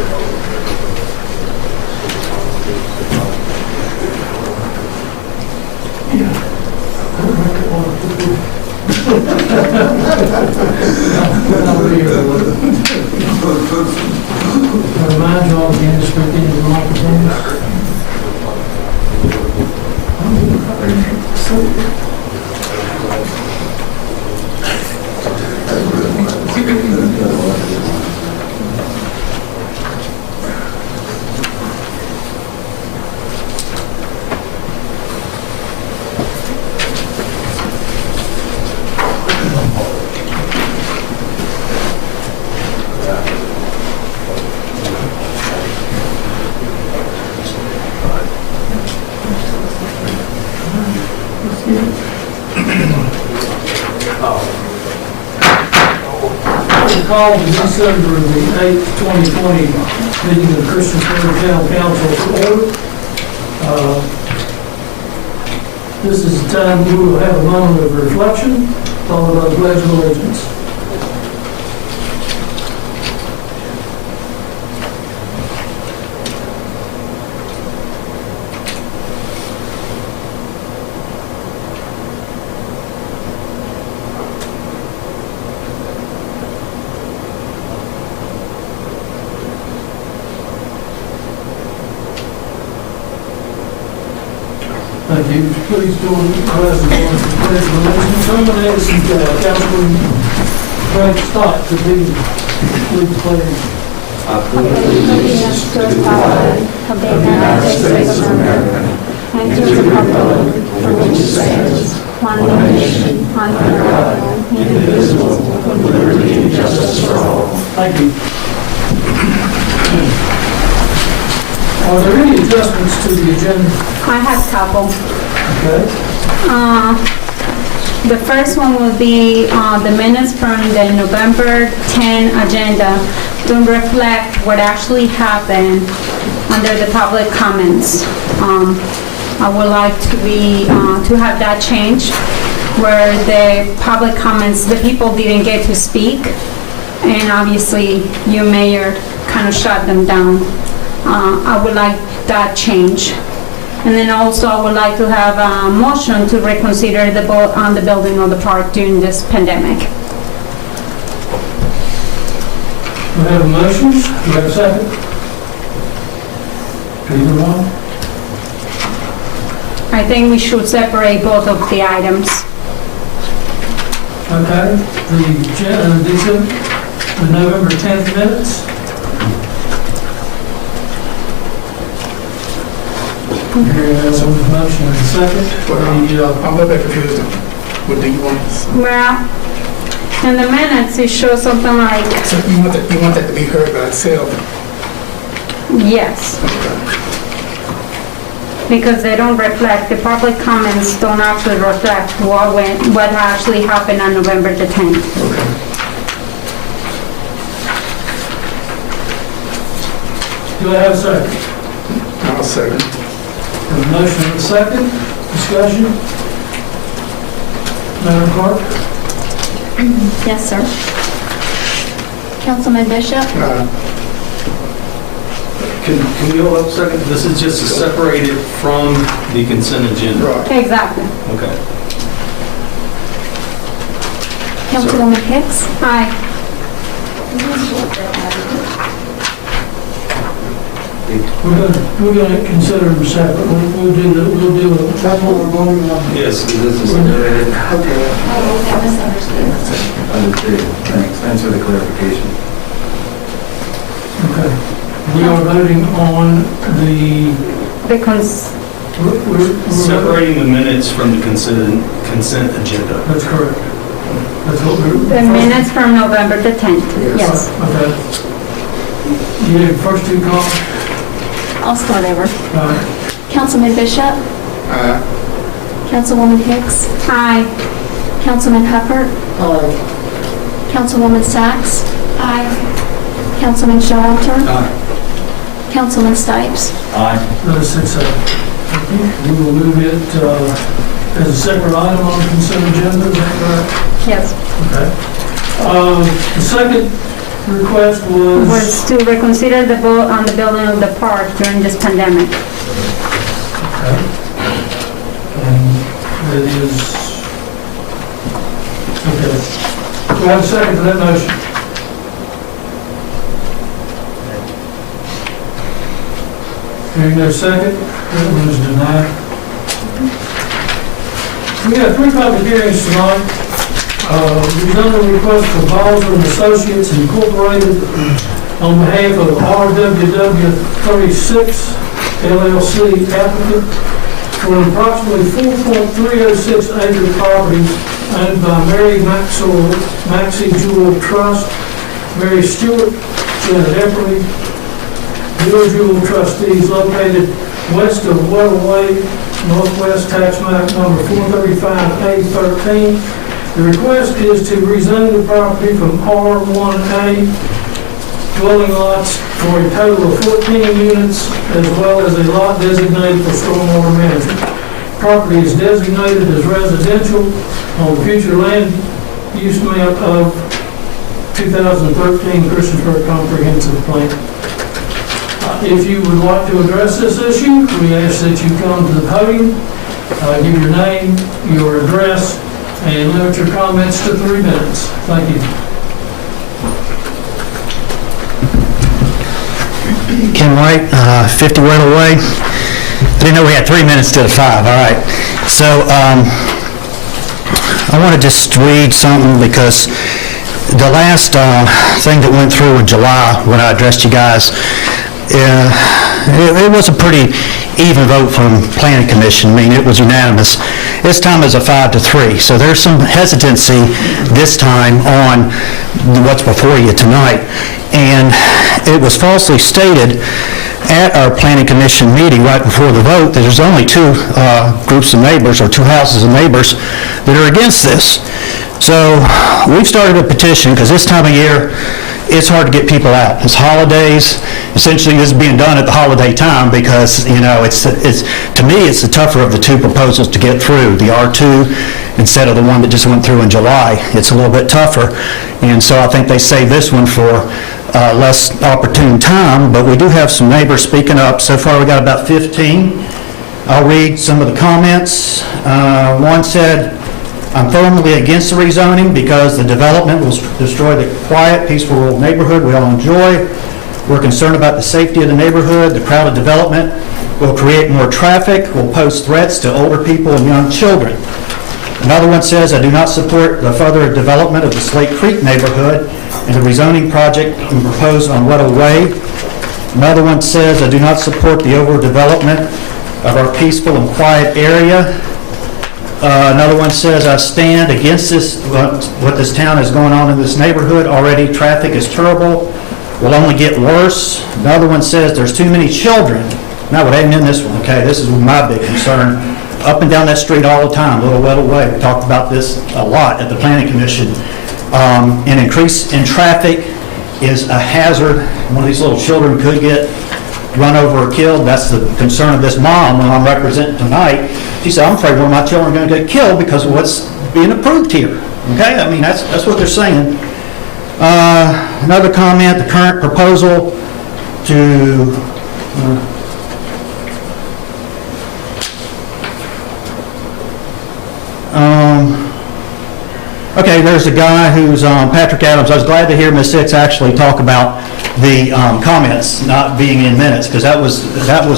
I remind you all again to speak into the microphone. Call the December the 8th, 2020 meeting of the Christiansburg Town Council to order. This is the time we will have a moment of reflection, followed by the Pledge of Allegiance. Thank you. Please join the class and join the pledge of allegiance. Someone asked Councilman Frank Stott to please pledge. I pledge allegiance to the flag of the United States of America and to the republic for which it stands, one nation, under God, indivisible, with liberty and justice for all. Thank you. Are there any adjustments to the agenda? I have a couple. Okay. The first one will be the minutes from the November 10 agenda to reflect what actually happened under the public comments. I would like to have that change where the public comments, the people didn't get to speak, and obviously you, Mayor, kind of shut them down. I would like that change. And then also I would like to have a motion to reconsider the vote on the building of the park during this pandemic. We have a motion. Do we have a second? Either one? I think we should separate both of the items. Okay. The November 10th minutes. Here, that's on the motion and second. I'm a little bit confused. What do you want? Well, in the minutes, it shows something like, So you want that to be heard by itself? yes. Because they don't reflect, the public comments don't actually reflect what actually happened on November the 10th. Do I have a second? I'll second. A motion and a second. Discussion. Madam Clerk? Yes, sir. Councilman Bishop? Can we hold up a second? This is just to separate it from the consent agenda. Right. Exactly. Okay. Councilwoman Hicks? Aye. We're going to consider them separate. We'll do it. That's what we're voting on. Yes, this is. Okay. Understood. Thanks for the clarification. Okay. We are voting on the... we're Separating the minutes from the consent agenda. That's correct. That's what we're... The minutes from November the 10th. Yes. Okay. You have first two calls? I'll start over. Councilman Bishop? Councilwoman Hicks? Aye. Councilman Hubbard? Councilwoman Sachs? Aye. Councilman Showalter? Aye. Councilman Stipes? Aye. That is 6-7. We will move it as a separate item on the consent agenda, is that correct? Yes. Okay. The second request was, Was to reconsider the vote on the building of the park during this pandemic. and it is, okay. Do I have a second to that motion? Hearing no second, that one is denied. We have 3 public hearings tonight. Rezoning request for Balzer and Associates Incorporated on behalf of RWW 36 LLC applicant for an approximately 4.306 acre property owned by Mary Maxie Jewel Trust, Mary Stewart, Janet Epperly, Jewel Jewel trustees located west of Weddle Way, northwest tax map number 435A13. The request is to rezone the property from R1A dwelling lots for a total of 14 units, as well as a lot designated for stormwater management. Property is designated as residential on the future land use map of 2013 Christiansburg Comprehensive Plan. If you would like to address this issue, we ask that you come to the podium, give your name, your address, and limit your comments to 3 minutes. Thank you. Ken White, 50 Weddle Way. I didn't know we had 3 minutes instead of 5. All right. So I want to just read something because the last thing that went through in July when I addressed you guys, it was a pretty even vote from Planning Commission. I mean, it was unanimous. This time is a 5-3. So there's some hesitancy this time on what's before you tonight. And it was falsely stated at our Planning Commission meeting right before the vote that there's only 2 groups of neighbors or 2 houses of neighbors that are against this. So we've started a petition because this time of year, it's hard to get people out. It's holidays. Essentially, this is being done at the holiday time because, you know, it's to me, it's the tougher of the 2 proposals to get through. The R2 instead of the one that just went through in July. It's a little bit tougher. And so I think they saved this one for less opportune time, but we do have some neighbors speaking up. So far, we got about 15. I'll read some of the comments. One said, I'm firmly against the rezoning because the development will destroy the quiet, peaceful rural neighborhood we all enjoy. We're concerned about the safety of the neighborhood. The crowded development will create more traffic, will pose threats to older people and young children. Another one says, I do not support the further development of the Slate Creek neighborhood and the rezoning project proposed on Weddle Way. Another one says, I do not support the overdevelopment of our peaceful and quiet area. Another one says, I stand against this, what this town is going on in this neighborhood. Already traffic is terrible, will only get worse. Another one says, there's too many children. Now, what ain't in this one, okay? This is my big concern. Up and down that street all the time, Little Weddle Way. We talked about this a lot at the Planning Commission. An increase in traffic is a hazard. One of these little children could get run over or killed. That's the concern of this mom when I'm representing tonight. She said, I'm afraid one of my children are going to get killed because of what's being approved here. Okay? I mean, that's what they're saying. Another comment, the current proposal to okay, there's a guy who's Patrick Adams. I was glad to hear Ms. Six actually talk about the comments not being in minutes, because that was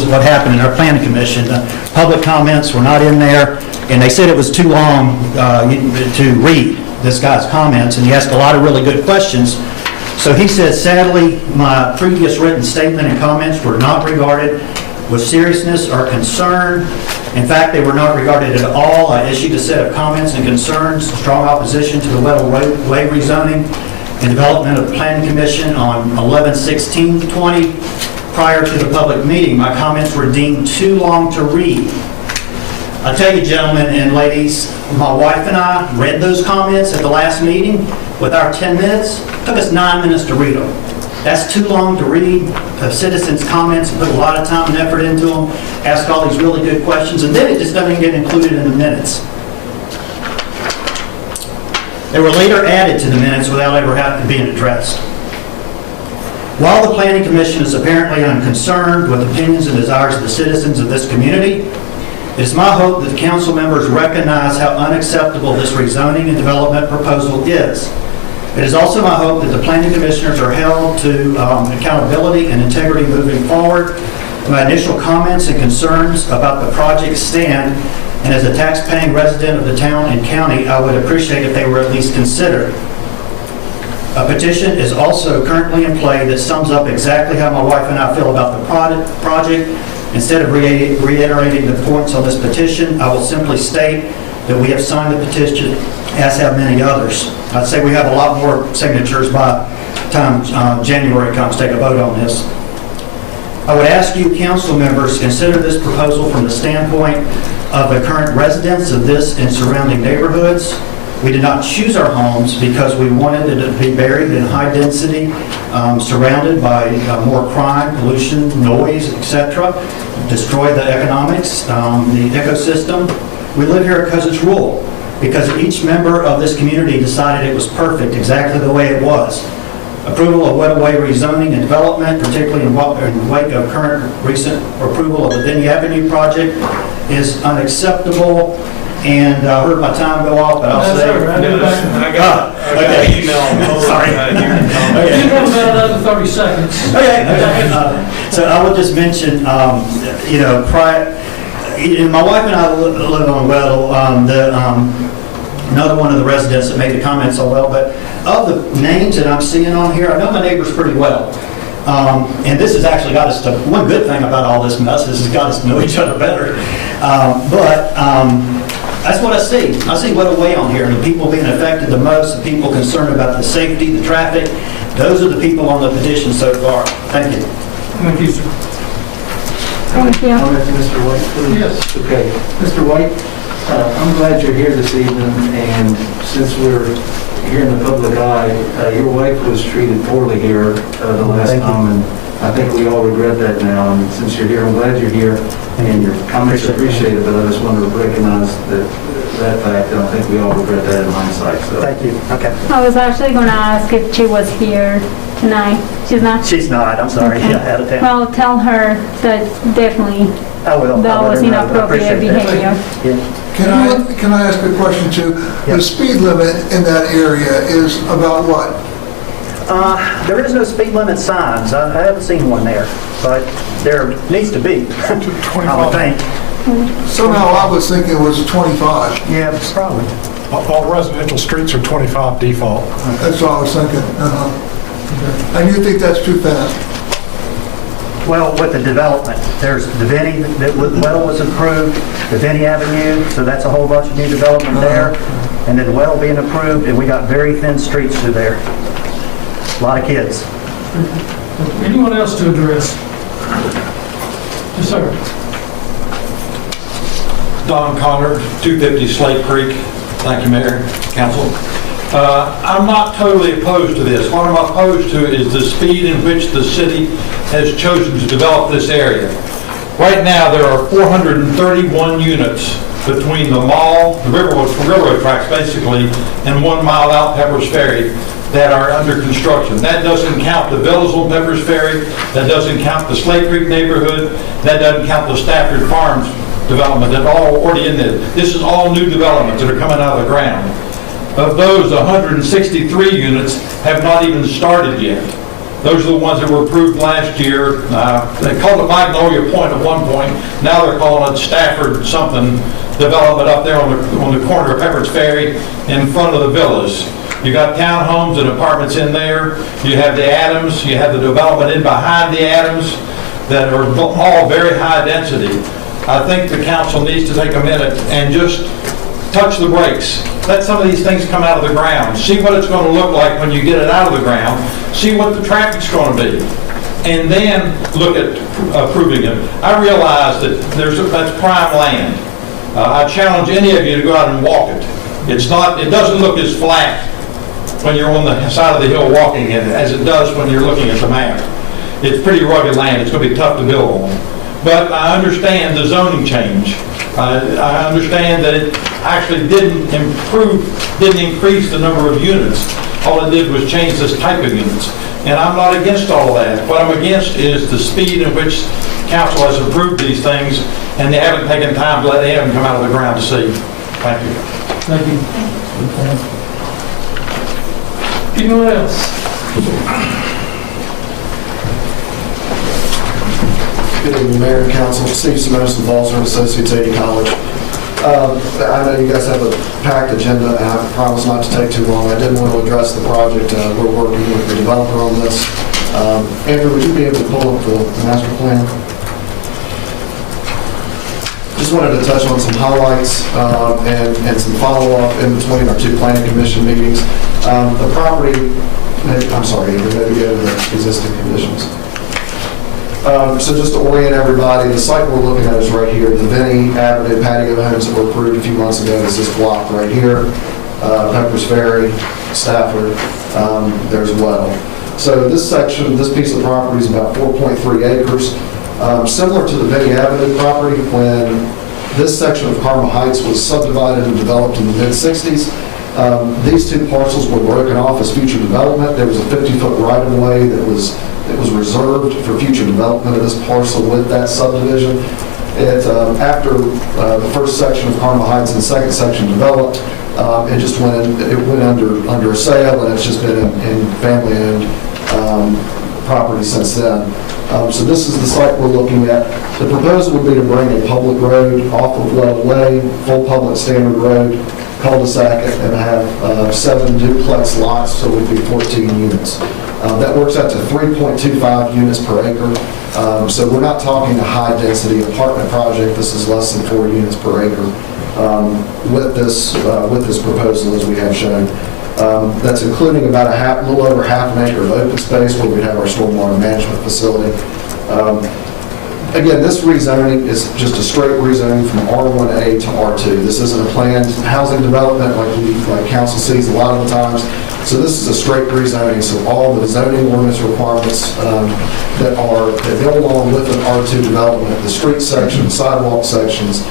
what happened in our Planning Commission. The public comments were not in there, and they said it was too long to read this guy's comments, and he asked a lot of really good questions. So he said, sadly, my previous written statement and comments were not regarded with seriousness or concern. In fact, they were not regarded at all. I issued a set of comments and concerns, strong opposition to the Weddle Way rezoning and development of the Planning Commission on 11/16/20 prior to the public meeting. My comments were deemed too long to read. I tell you, gentlemen and ladies, my wife and I read those comments at the last meeting with our 10 minutes. It took us 9 minutes to read them. That's too long to read citizens' comments and put a lot of time and effort into them, ask all these really good questions, and then it just doesn't get included in the minutes. They were later added to the minutes without ever having to be addressed. While the Planning Commission is apparently unconcerned with opinions and desires of the citizens of this community, it is my hope that the council members recognize how unacceptable this rezoning and development proposal is. It is also my hope that the planning commissioners are held to accountability and integrity moving forward. My initial comments and concerns about the project stand, and as a tax-paying resident of the town and county, I would appreciate if they were at least considered. A petition is also currently in play that sums up exactly how my wife and I feel about the project. Instead of reiterating the points on this petition, I will simply state that we have signed the petition, as have many others. I'd say we have a lot more signatures by the time January comes to take a vote on this. I would ask you, council members, to consider this proposal from the standpoint of the current residents of this and surrounding neighborhoods. We did not choose our homes because we wanted it to be buried in high density, surrounded by more crime, pollution, noise, etc., destroy the economics, the ecosystem. We live here because it's rural, because each member of this community decided it was perfect exactly the way it was. Approval of right-of-way rezoning and development, particularly in wake of current recent approval of the Vinnie Avenue project, is unacceptable. And I heard my time go off, but I'll say... I got an email. Sorry. You have about another 30 seconds. Okay. So I would just mention, my wife and I live on Weddell, another one of the residents that made the comments on Weddell, but of the names that I'm seeing on here, I know my neighbors pretty well. And this has actually got us to, one good thing about all this mess, this has got us to know each other better. That's what I see. I see what a way on here, and the people being affected the most, the people concerned about the safety, the traffic, those are the people on the petition so far. Thank you. Thank you, sir. Thank you. Comment to Mr. White, please? Yes. Okay. Mr. White, I'm glad you're here this evening, and since we're here in the public eye, your wife was treated poorly here the last time, and I think we all regret that now. And since you're here, I'm glad you're here, and your comments are appreciated, but I just want to recognize that fact, and I think we all regret that in hindsight. So. Thank you. Okay. I was actually going to ask if she was here tonight. She's not? She's not. I'm sorry. Okay. Yeah, out of town. Well, tell her that definitely I will. that was inappropriate behavior. Yeah. Can I ask a question too? Yeah. The speed limit in that area is about what? There is no speed limit signs. I haven't seen one there, but there needs to be, I would think. Somehow I was thinking it was 25. Yeah, probably. All residential streets are 25 default. That's what I was thinking. And you think that's too fast? Well, with the development, there's the Vinnie, that Weddell was approved, the Vinnie Avenue, so that's a whole bunch of new development there. And then Weddell being approved, and we got very thin streets through there. A lot of kids. Anyone else to address? Yes, sir. Don Connor, 250 Slate Creek. Thank you, Mayor, Council. I'm not totally opposed to this. What I'm opposed to is the speed in which the city has chosen to develop this area. Right now, there are 431 units between the mall, the railroad tracks basically, and 1 mile out Pepper's Ferry that are under construction. That doesn't count the villas on Pepper's Ferry. That doesn't count the Slate Creek neighborhood. That doesn't count the Stafford Farms development that are all already in there. This is all new developments that are coming out of the ground. Of those, 163 units have not even started yet. Those are the ones that were approved last year. They called it Magnolia Point at one point. Now they're calling it Stafford something development up there on the corner of Pepper's Ferry in front of the villas. You got townhomes and apartments in there. You have the Adams. You have the development in behind the Adams that are all very high density. I think the council needs to take a minute and just touch the brakes. Let some of these things come out of the ground. See what it's going to look like when you get it out of the ground. See what the traffic's going to be. And then look at approving it. I realize that that's prime land. I challenge any of you to go out and walk it. It doesn't look as flat when you're on the side of the hill walking it as it does when you're looking at the map. It's pretty rugged land. It's going to be tough to build on. But I understand the zoning change. I understand that it actually didn't increase the number of units. All it did was change this type of units. and I'm not against all of that. What I'm against is the speed in which council has approved these things, and they haven't taken time to let them come out of the ground to see. Thank you. Thank you. Anyone else? Good evening, Mayor and Council. Steve Simoes with Balzer and Associates, 80 College. I know you guys have a packed agenda, and I promise not to take too long. I did want to address the project. We're working with the developer on this. Andrew, would you be able to pull up the master plan? Just wanted to touch on some highlights and some follow-up in between our two planning commission meetings. The property, I'm sorry, Andrew, maybe go to the existing conditions. So just to orient everybody, the site we're looking at is right here. The Vinnie Avenue patio homes that were approved a few months ago is this block right here. Peppers Ferry, Stafford, there's Well. So this section, this piece of property is about 4.3 acres. Similar to the Vinnie Avenue property, when this section of Carmel Heights was subdivided and developed in the mid-60s, these two parcels were broken off as future development. There was a 50-foot right-of-way that was reserved for future development of this parcel with that subdivision. After the first section of Carmel Heights and the second section developed, it went under a sale, and it's just been in family-owned property since then. So this is the site we're looking at. The proposal would be to bring a public road off of Well Way, full public standard road, cul-de-sac, and have 7 duplex lots, so it would be 14 units. That works out to 3.25 units per acre. So we're not talking a high-density apartment project. This is less than 4 units per acre with this proposal as we have shown. That's including about a little over half an acre of open space where we have our stormwater management facility. Again, this rezoning is just a straight rezoning from R1A to R2. This isn't a planned housing development like council sees a lot of the times. So this is a straight rezoning. So all the zoning ordinance requirements that go along with an R2 development, the street sections, sidewalk sections,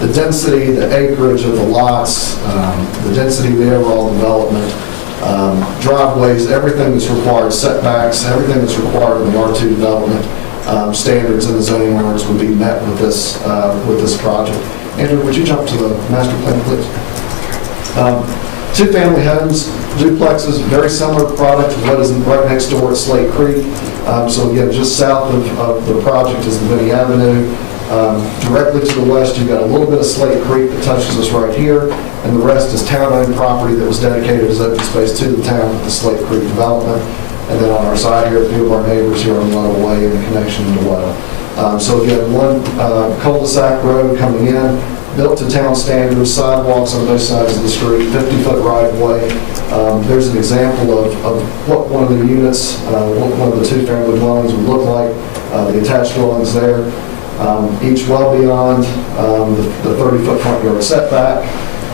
the density, the acreage of the lots, the density of the overall development, driveways, everything that's required, setbacks, everything that's required in the R2 development standards and the zoning ordinance would be met with this project. Andrew, would you jump to the master plan, please? Two-family homes, duplexes, very similar product to what is right next door at Slate Creek. So again, just south of the project is the Vinnie Avenue. Directly to the west, you've got a little bit of Slate Creek that touches us right here, and the rest is town-owned property that was dedicated as open space to the town with the Slate Creek development. And then on our side here, a few of our neighbors here on Well Way and the connection to Well. So again, one cul-de-sac road coming in, built to town standards, sidewalks on both sides of the street, 50-foot right-of-way. There's an example of what one of the units, one of the two-family dwellings would look like, the attached dwellings there. Each well beyond the 30-foot front yard setback,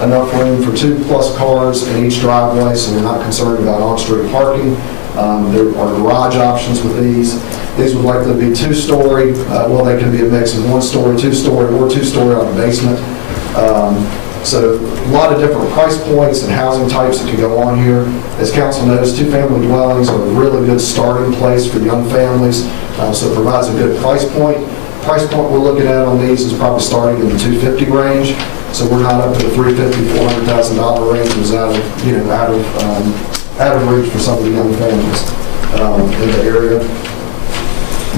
enough room for 2+ cars in each driveway, so we're not concerned about on-street parking. There are garage options with these. These would likely be 2-story. Well, they can be a mix of 1-story, 2-story, or 2-story on the basement. So a lot of different price points and housing types that can go on here. As council knows, two-family dwellings are a really good starting place for young families, so it provides a good price point. Price point we're looking at on these is probably starting in the $250,000 range, so we're not up to the $350,000, $400,000 range, which is out of reach for some of the young families in the area.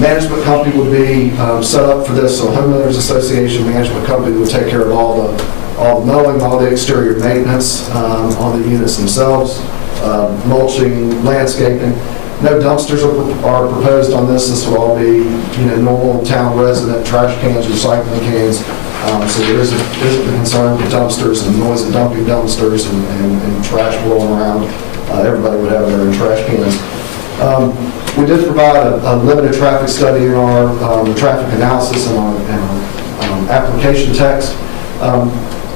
Management company would be set up for this, so homeowners association management company would take care of all the mowing, all the exterior maintenance on the units themselves, mulching, landscaping. No dumpsters are proposed on this. This will all be, normal town resident trash cans, recycling cans. So there isn't a concern with dumpsters and noise of dumping dumpsters and trash rolling around. Everybody would have their own trash cans. We did provide a limited traffic study in our traffic analysis and our application text.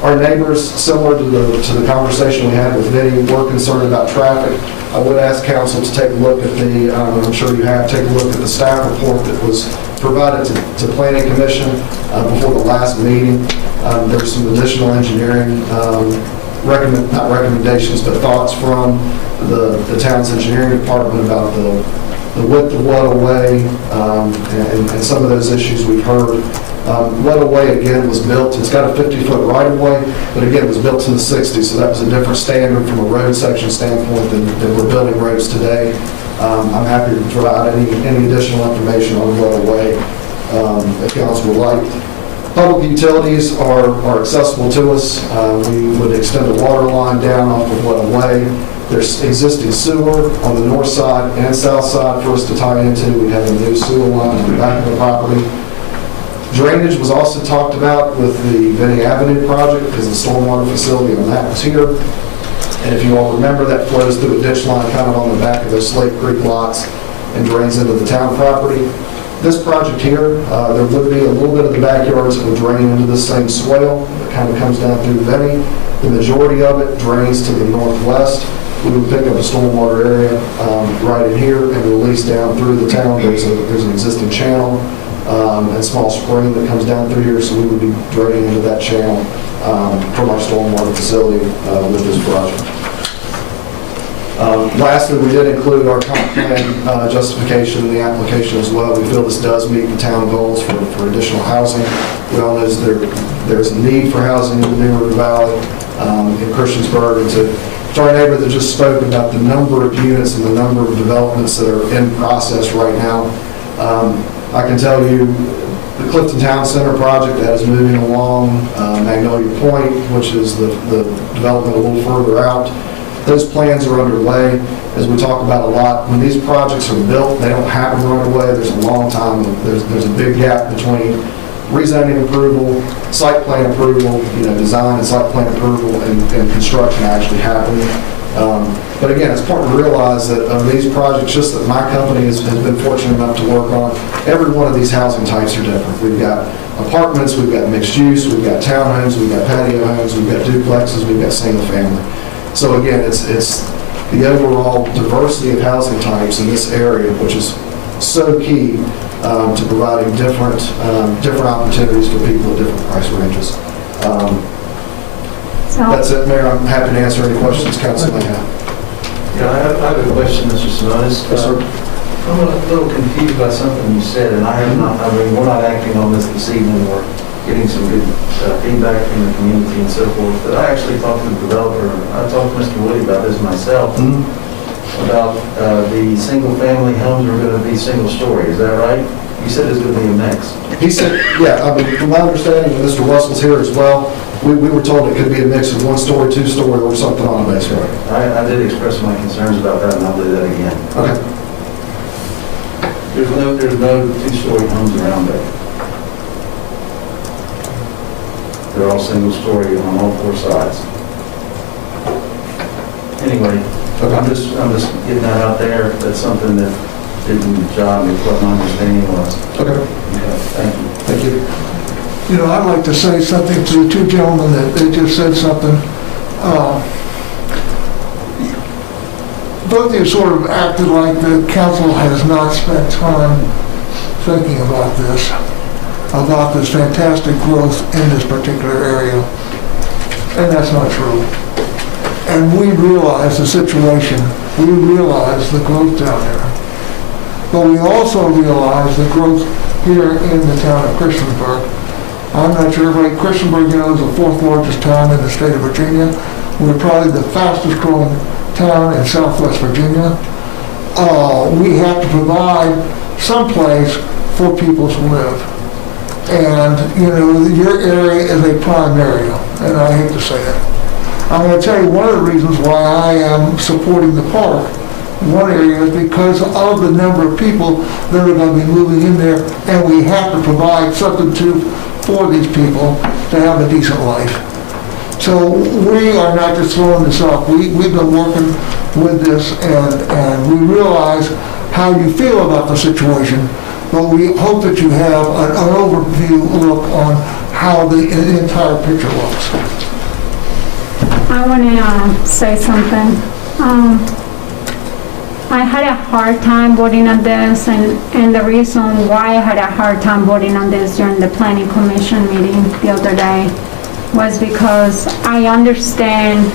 Our neighbors, similar to the conversation we had with Vinnie, were concerned about traffic. I would ask council to take a look at I'm sure you have, take a look at the staff report that was provided to Planning Commission before the last meeting. There's some additional engineering, not recommendations, but thoughts from the town's engineering department about the the width of Weddell-Way, and some of those issues we've heard. Weddell-Way, again, was built, it's got a 50-foot right-of-way, but again, it was built in the 60s, so that was a different standard from a road section standpoint than we're building roads today. I'm happy to provide any additional information on Weddell-Way if council would like. Public utilities are accessible to us. We would extend a water line down off of Weddell-Way. There's existing sewer on the north side and south side for us to tie into. We have a new sewer line on the back of the property. Drainage was also talked about with the Benny Avenue project because the stormwater facility on that was here. And if you all remember, that flows through a ditch line kind of on the back of those Slate Creek lots and drains into the town property. This project here, there would be a little bit of the backyards that would drain into the same swale that kind of comes down through Benny. The majority of it drains to the northwest. We would pick up a stormwater area right in here and release down through the town. There's an existing channel and small spring that comes down through here, so we would be draining into that channel from our stormwater facility with this project. Lastly, we did include our comp plan justification in the application as well. We feel this does meet the town goals for additional housing. We all know there's a need for housing in the New River Valley, in Christiansburg, and to our neighbor that just spoke about the number of units and the number of developments that are in process right now. I can tell you the Clifton Town Center project that is moving along, Magnolia Point, which is the development a little further out. Those plans are underway. As we talk about a lot, when these projects are built, they don't happen right away. There's a long time. There's a big gap between rezoning approval, site plan approval, design and site plan approval, and construction actually happening. But again, it's important to realize that of these projects, just that my company has been fortunate enough to work on, every one of these housing types are different. We've got apartments, we've got mixed use, we've got townhomes, we've got patio homes, we've got duplexes, we've got single family. So again, it's the overall diversity of housing types in this area, which is so key to providing different opportunities for people at different price ranges. That's it, Mayor. I'm happy to answer any questions council may have. Yeah, I have a question, Mr. Simonis. Yes, sir. I'm a little confused by something you said, and we're not acting on this evening. We're getting some good feedback from the community and so forth. But I actually talked to the developer. I talked to Mr. Woody about this myself, about the single-family homes are going to be single-story. Is that right? You said it's going to be a mix. He said, yeah, from my understanding, and Mr. Russell's here as well, we were told it could be a mix of one-story, two-story, or something on a base rate. I did express my concerns about that, and I'll do that again. Okay. There's no two-story homes around there. They're all single-story on all four sides. Anyway, okay. I'm just getting that out there. That's something that didn't jive with what my understanding was. Okay. Thank you. Thank you. I'd like to say something to the two gentlemen that they just said something. Both of you sort of acted like the council has not spent time thinking about this fantastic growth in this particular area. And that's not true. And we realize the situation. We realize the growth down there. But we also realize the growth here in the town of Christiansburg. I'm not sure everybody, Christiansburg, is the fourth largest town in the state of Virginia. We're probably the fastest growing town in Southwest Virginia. We have to provide some place for people to live. And, your area is a prime area, and I hate to say it. I'm going to tell you one of the reasons why I am supporting the park. One area is because of the number of people that are going to be moving in there, and we have to provide something for these people to have a decent life. So we are not just throwing this up. We've been working with this, and we realize how you feel about the situation, but we hope that you have an overview look on how the entire picture looks. I want to say something. I had a hard time voting on this, and the reason why I had a hard time voting on this during the Planning Commission meeting the other day was because I understand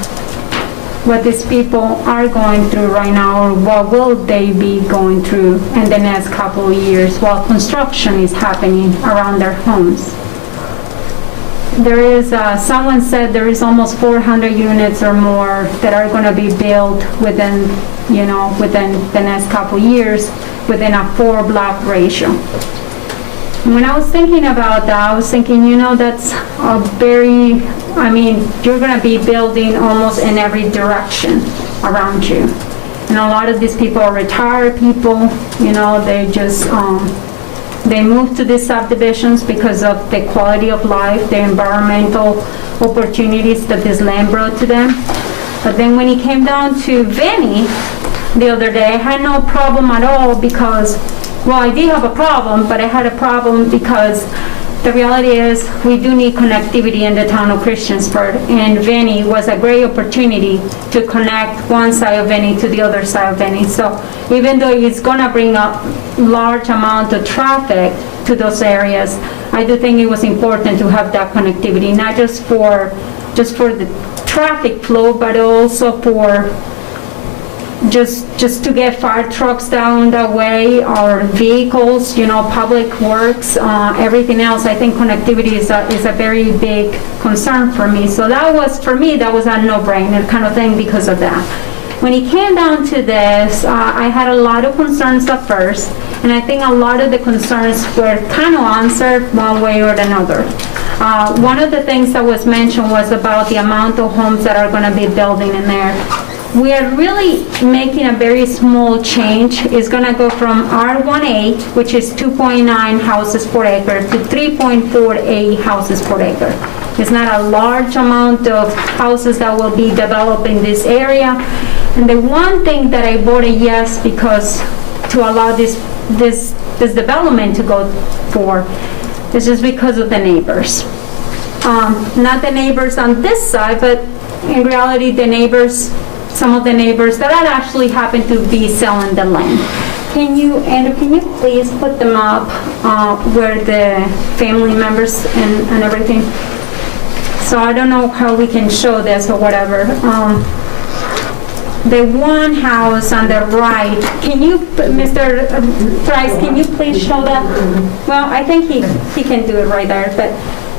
what these people are going through right now, or what will they be going through in the next couple of years while construction is happening around their homes. There is, someone said there is almost 400 units or more that are going to be built within the next couple of years within a 4-block ratio. When I was thinking about that, I was thinking, that's a very, you're going to be building almost in every direction around you. And a lot of these people are retired people, they just, they move to these subdivisions because of the quality of life, the environmental opportunities that this land brought to them. But then when it came down to Vinny the other day, I had no problem at all because, well, I did have a problem, but I had a problem because the reality is we do need connectivity in the town of Christiansburg, and Vinny was a great opportunity to connect one side of Vinny to the other side of Vinny. So even though it's gonna bring up large amount of traffic to those areas, I do think it was important to have that connectivity, not just for the traffic flow, but also for just to get fire trucks down that way, or vehicles, public works, everything else. I think connectivity is a very big concern for me. So that was, for me, that was a no-brainer kind of thing because of that. When it came down to this, I had a lot of concerns at first, and I think a lot of the concerns were kind of answered one way or another. One of the things that was mentioned was about the amount of homes that are going to be building in there. We are really making a very small change. It's going to go from R18, which is 2.9 houses per acre, to 3.48 houses per acre. It's not a large amount of houses that will be developed in this area. And the one thing that I voted yes because to allow this development to go for is just because of the neighbors. Not the neighbors on this side, but in reality the neighbors, some of the neighbors that actually happen to be selling the land. Can you please put them up where the family members and everything? So I don't know how we can show this or whatever. The one house on the right, can you, Mr. Price, can you please show that? Well, I think he can do it right there, but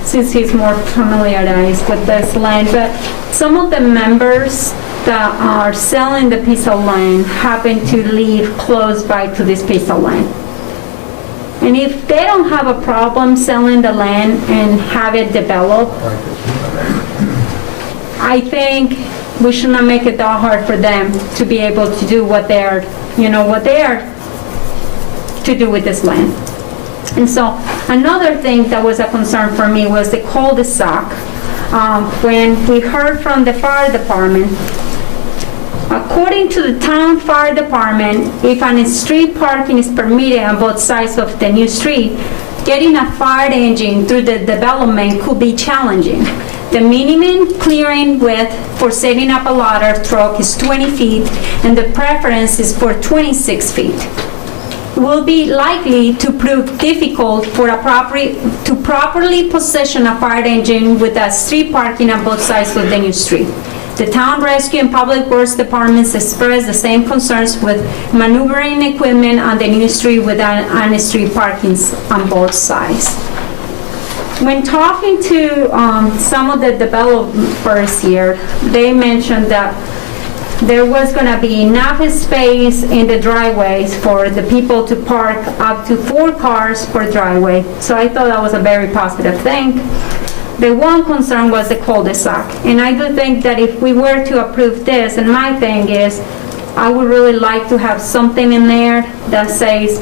since he's more familiarized with this land. But some of the members that are selling the piece of land happen to live close by to this piece of land. And if they don't have a problem selling the land and have it developed, I think we should not make it that hard for them to be able to do what they are to do with this land. And so another thing that was a concern for me was the cul-de-sac. When we heard from the fire department, according to the town fire department, if an street parking is permitted on both sides of the new street, getting a fire engine through the development could be challenging. The minimum clearing width for setting up a ladder truck is 20 feet, and the preference is for 26 feet. It will be likely to prove difficult for to properly position a fire engine with a street parking on both sides of the new street. The Town Rescue and Public Works Departments expressed the same concerns with maneuvering equipment on the new street with on-street parkings on both sides. When talking to some of the developers here, they mentioned that there was going to be enough space in the driveways for the people to park up to 4 cars per driveway. So I thought that was a very positive thing. The one concern was the cul-de-sac. And I do think that if we were to approve this, and my thing is, I would really like to have something in there that says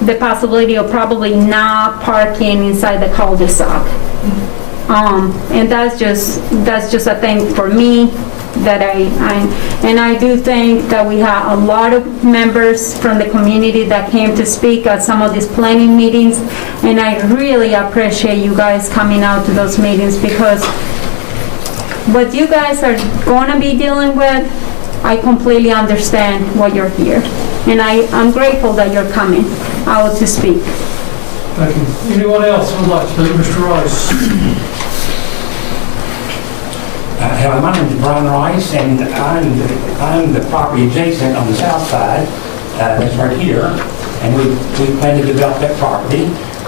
the possibility of probably not parking inside the cul-de-sac. And that's just a thing for me that I do think that we have a lot of members from the community that came to speak at some of these planning meetings, and I really appreciate you guys coming out to those meetings, because what you guys are going to be dealing with, I completely understand why you're here, and I'm grateful that you're coming out to speak. Thank you. Anyone else would like to speak? Mr. Rice? Hello, my name is Brian Rice, and I'm the property adjacent on the south side. That's right here, and we plan to develop that property.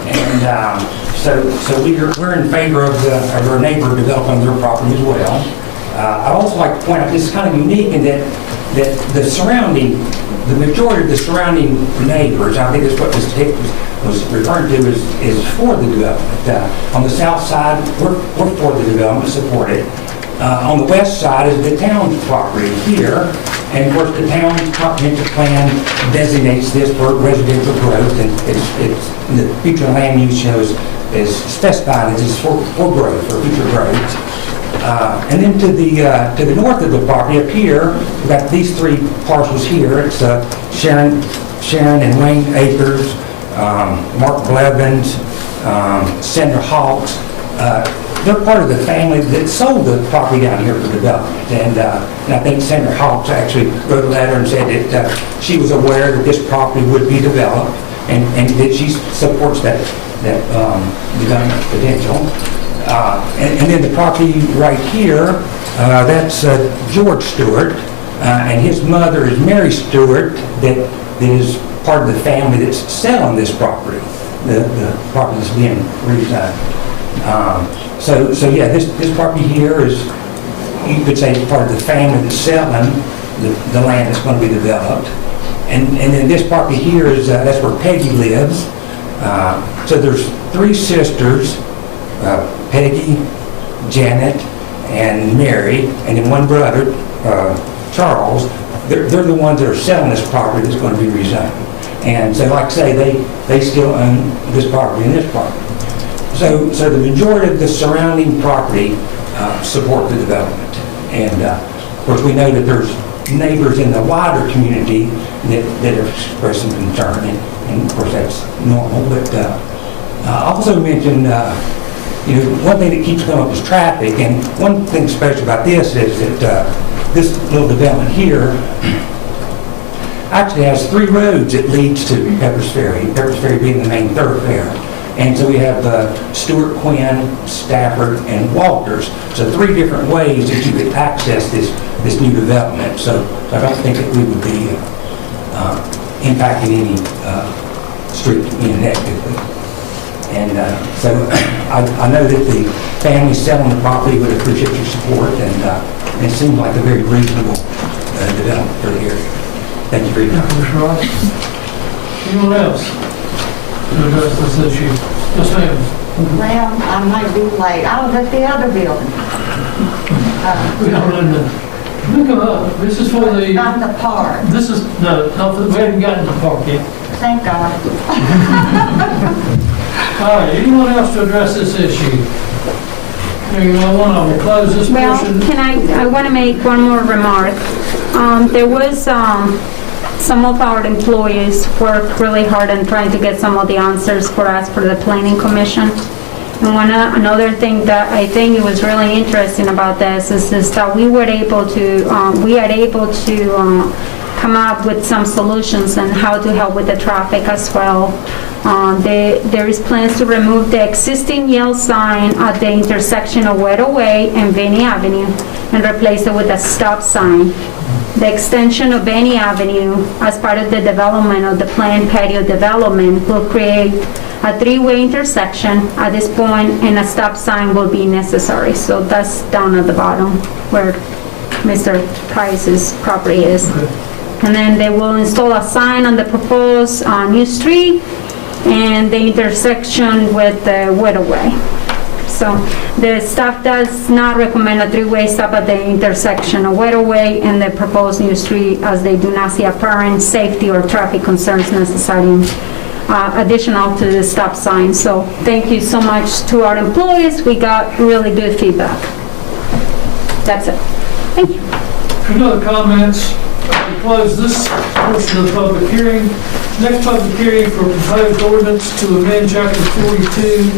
And so we're in favor of our neighbor developing their property as well. I'd also like to point out this is kind of unique in that the majority of the surrounding neighbors, I think that's what this text was referring to, is for the development. On the south side, we're for the development, support it. On the west side is the town's property here, and of course the town's comprehensive plan designates this for residential growth, and it's the future land use is specified as it's for growth, for future growth. And then to the north of the property up here, we've got these three parcels here. It's Sharon and Wayne Acres, Mark Blevins, Sandra Hawks. They're part of the family that sold the property down here for development. And I think Sandra Hawks actually wrote a letter and said that she was aware that this property would be developed and that she supports that development potential. And then the property right here, that's George Stewart, and his mother is Mary Stewart, that is part of the family that's selling this property. The property that's being rezoned. So yeah, this property here is, you could say, it's part of the family that's selling the land that's going to be developed. And then this property here is, that's where Peggy lives. So there's three sisters, Peggy, Janet, and Mary, and then one brother, Charles. They're the ones that are selling this property that's going to be rezoned. And so, like I say, they still own this property and this property. So the majority of the surrounding property support the development. And of course, we know that there's neighbors in the wider community that are expressing concern, and of course that's normal. But I also mentioned, one thing that keeps coming up is traffic, and one thing special about this is that this little development here actually has three roads it leads to Peppers Ferry being the main thoroughfare. And so we have Stewart, Quinn, Stafford, and Walters. So three different ways that you could access this new development. So I don't think that we would be impacting any street negatively. And so I know that the family selling the property would appreciate your support, and it seems like a very reasonable development for the area. Thank you very much. Mr. Ross. Anyone else to address this issue? Yes, ma'am. Well, I might be late. I was at the other building. We come up. This is for the... Not the park. This is, no, we haven't gotten to the park yet. Thank God. All right, anyone else to address this issue? Hearing no one, I will close this portion. Well, I want to make one more remark. There was some of our employees worked really hard on trying to get some of the answers for us for the Planning Commission. And another thing that I think was really interesting about this is that we are able to come up with some solutions on how to help with the traffic as well. There is plans to remove the existing yellow sign at the intersection of Weddell Way and Benny Avenue and replace it with a stop sign. The extension of Benny Avenue as part of the development of the planned patio development will create a three-way intersection at this point, and a stop sign will be necessary. So that's down at the bottom where Mr. Price's property is. And then they will install a sign on the proposed new street and the intersection with the Weddell Way. So the staff does not recommend a three-way stop at the intersection of Weddell Way and the proposed new street, as they do not see apparent safety or traffic concerns necessary additional to the stop sign. So thank you so much to our employees. We got really good feedback. That's it. Thank you. Any other comments? We close this portion of the public hearing. Next public hearing for proposed ordinance to amend Chapter 42,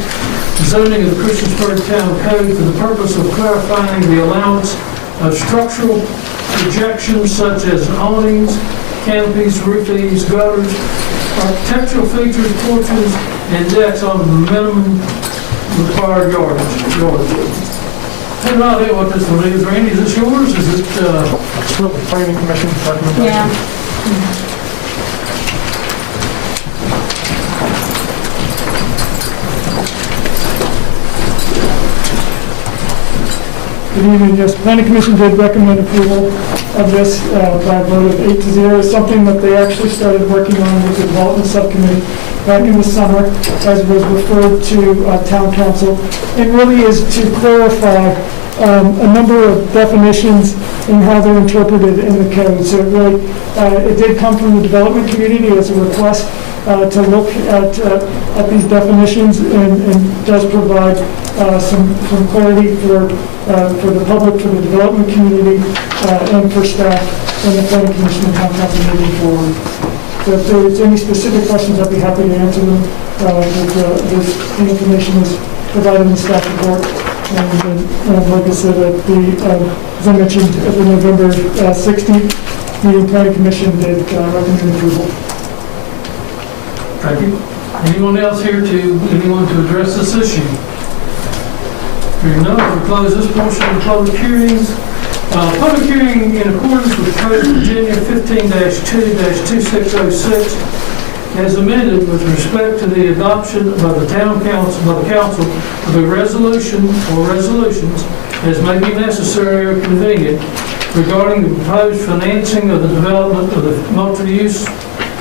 zoning of the Christiansburg Town Code for the purpose of clarifying the allowance of structural projections such as awnings, canopies, roof eaves, gutters, architectural features, porches, and decks on the minimum required yardage. I have no idea what this one is. Randy, is this yours? Is it, It's what the planning commission recommendation. Yeah. Good evening. Yes, Planning Commission did recommend approval of this by a vote of 8-0. It's something that they actually started working on with the Development Subcommittee back in the summer, as was referred to Town Council, and really is to clarify a number of definitions and how they're interpreted in the code. So it really, it did come from the development community as a request to look at these definitions and does provide some clarity for the public, for the development community, and for staff and the planning commission and town council moving forward. So if there's any specific questions, I'd be happy to answer them. The information is provided in the staff report. And like I said, as I mentioned, at the November 16th meeting, planning commission did recommend approval. thank you. Anyone else here anyone to address this issue? Hearing none, we close this portion of the public hearings. Public hearing in accordance with Code of Virginia 15-2-2606 as amended with respect to the adoption by the council of a resolution or resolutions as may be necessary or convenient regarding the proposed financing of the development of the multi-use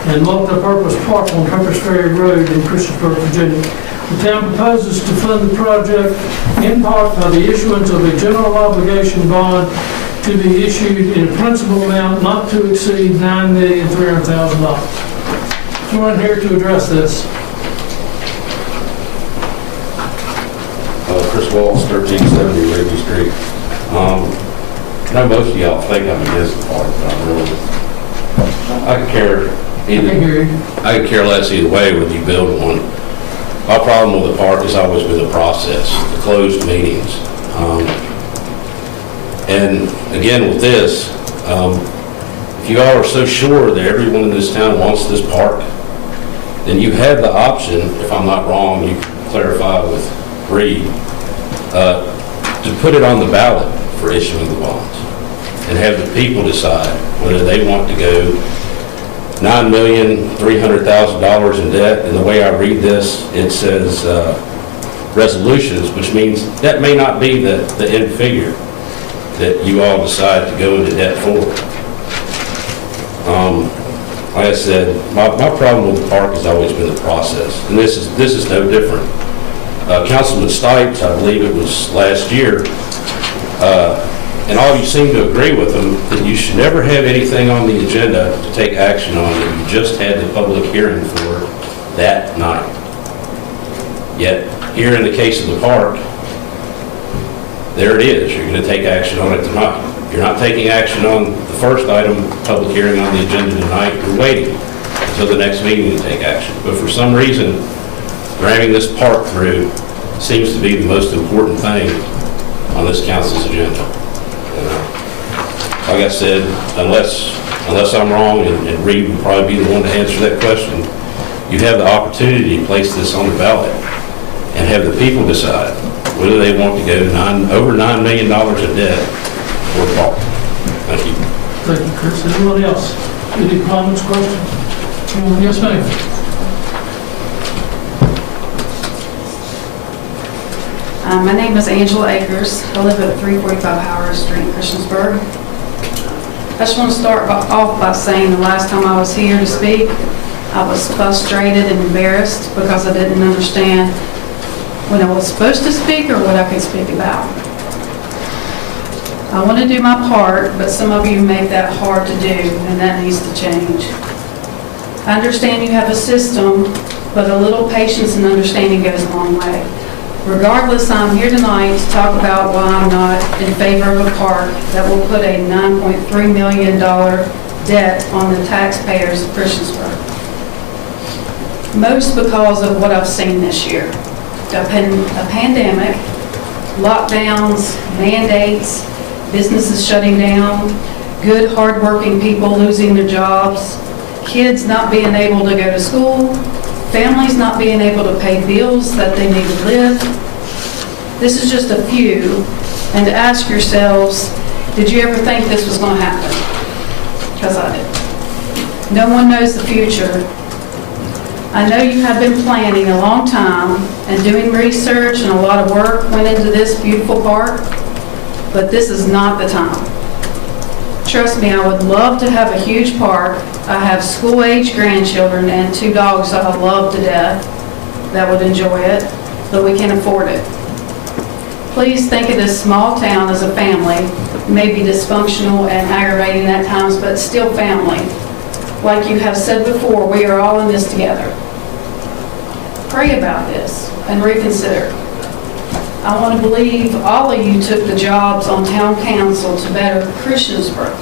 and multi-purpose park on Purpose Ferry Road in Christiansburg, Virginia. The town proposes to fund the project in part by the issuance of a general obligation bond to be issued in a principal amount not to exceed $9,300,000. Someone here to address this. Chris Walls, 1370 Ruby Street. I know most of y'all think I'm against the park, but I'm really, I could care less either way whether you build one. My problem with the park has always been the process, the closed meetings. And again, with this, if you all are so sure that everyone in this town wants this park, then you have the option, if I'm not wrong, you can clarify with Reed, to put it on the ballot for issuing the bonds and have the people decide whether they want to go $9,300,000 in debt. And the way I read this, it says resolutions, which means that may not be the end figure that you all decide to go into debt for. Like I said, my problem with the park has always been the process, and this is no different. Councilman Stipes, I believe it was last year, and all of you seem to agree with him that you should never have anything on the agenda to take action on that you just had the public hearing for that night. Yet, here in the case of the park, there it is. You're going to take action on it tonight. You're not taking action on the first item, public hearing on the agenda tonight. You're waiting until the next meeting to take action. But for some reason, ramming this park through seems to be the most important thing on this council's agenda. Like I said, unless I'm wrong, and Reed will probably be the one to answer that question, you have the opportunity to place this on the ballot and have the people decide whether they want to go over $9 million in debt or park. Thank you. Thank you, Chris. Anyone else? Any comments, questions? Anyone? Yes, ma'am. My name is Angela Akers. I live at 345 Howard Street, Christiansburg. I just want to start off by saying the last time I was here to speak, I was frustrated and embarrassed because I didn't understand when I was supposed to speak or what I could speak about. I want to do my part, but some of you make that hard to do, and that needs to change. I understand you have a system, but a little patience and understanding goes a long way. Regardless, I'm here tonight to talk about why I'm not in favor of a park that will put a $9.3 million debt on the taxpayers of Christiansburg. Most because of what I've seen this year. A pandemic, lockdowns, mandates, businesses shutting down, good, hardworking people losing their jobs, kids not being able to go to school, families not being able to pay bills that they need to live. This is just a few and to ask yourselves, did you ever think this was going to happen? Because I did. No one knows the future. I know you have been planning a long time and doing research, and a lot of work went into this beautiful park, but this is not the time. Trust me, I would love to have a huge park. I have school-age grandchildren and 2 dogs that I love to death that would enjoy it, but we can't afford it. Please think of this small town as a family, maybe dysfunctional and aggravating at times, but still family. Like you have said before, we are all in this together. Pray about this and reconsider. I want to believe all of you took the jobs on town council to better Christiansburg.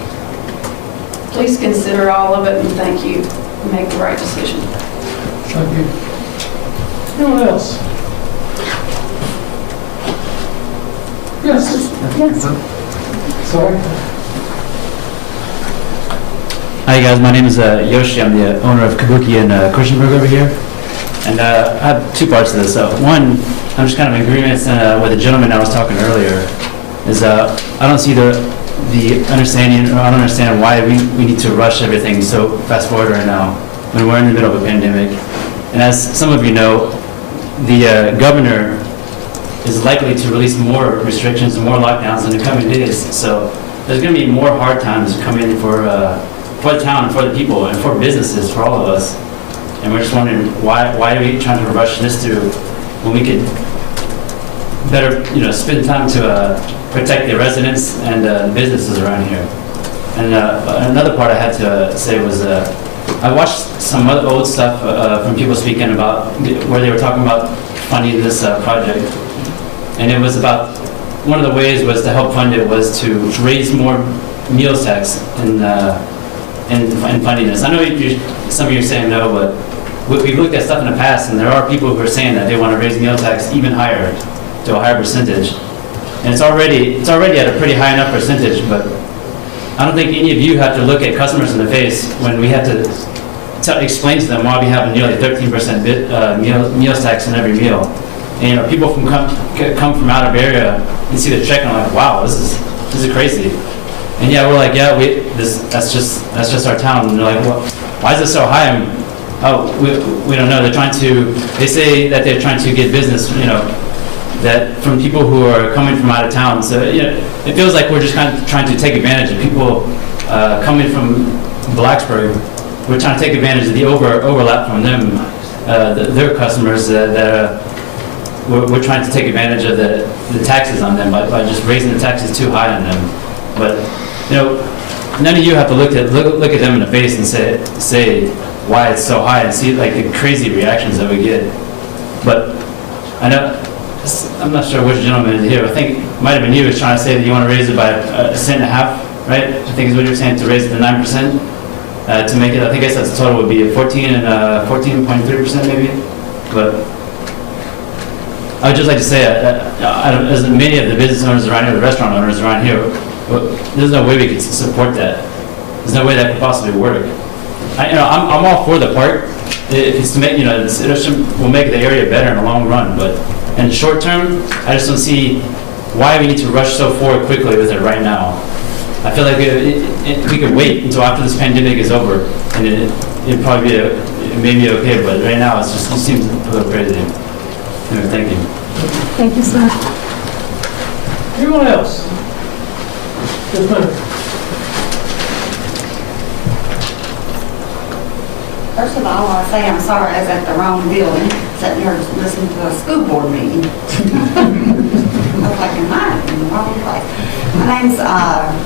Please consider all of it and thank you. Make the right decision. Thank you. Anyone else? Yes. Yes. Sorry. Hi guys, my name is Yoshi. I'm the owner of Kabuki in Christiansburg over here. And I have 2 parts to this. One, I'm just kind of in agreement with the gentleman I was talking earlier, is I don't see the understanding, or I don't understand why we need to rush everything so fast forward right now when we're in the middle of a pandemic. And as some of you know, the governor is likely to release more restrictions and more lockdowns in the coming days. So there's going to be more hard times coming for the town and for the people and for businesses, for all of us. And we're just wondering why are we trying to rush this through when we could better, spend time to protect the residents and businesses around here. And another part I had to say was I watched some other old stuff from people speaking about where they were talking about funding this project. And it was about, one of the ways was to help fund it was to raise more meals tax in funding this. I know some of you are saying no, but we've looked at stuff in the past, and there are people who are saying that they want to raise meal tax even higher, to a higher percentage. And it's already at a pretty high enough percentage, but I don't think any of you have to look at customers in the face when we have to explain to them why we have a nearly 13% meals tax in every meal. And people come from out of area and see the check and are like, wow, this is crazy. And yeah, we're like, yeah, that's just our town. And they're like, well, why is it so high? We don't know. They say that they're trying to get business, that from people who are coming from out of town. So, it feels like we're just kind of trying to take advantage of people coming from Blacksburg. We're trying to take advantage of the overlap from them, their customers that we're trying to take advantage of the taxes on them by just raising the taxes too high on them. But, none of you have to look at them in the face and say why it's so high and see like the crazy reactions that we get. But I know, I'm not sure which gentleman is here. I think it might have been you was trying to say that you want to raise it by $1.50 cents, right? I think is what you're saying, to raise it to 9%. To make it, I guess that's the total would be 14.3% maybe. But I would just like to say, as many of the business owners around here, the restaurant owners around here, there's no way we could support that. There's no way that could possibly work. I'm all for the park. It's to make, will make the area better in the long run. But in the short term, I just don't see why we need to rush so forward quickly with it right now. I feel like we could wait until after this pandemic is over, and it'd probably be maybe okay. But right now, it seems a little crazy. Anyway, thank you. Thank you, sir. Anyone else? Yes, ma'am. First of all, I want to say I'm sorry I was at the wrong building, sitting here listening to a school board meeting. I was like, am I in the wrong place? My name's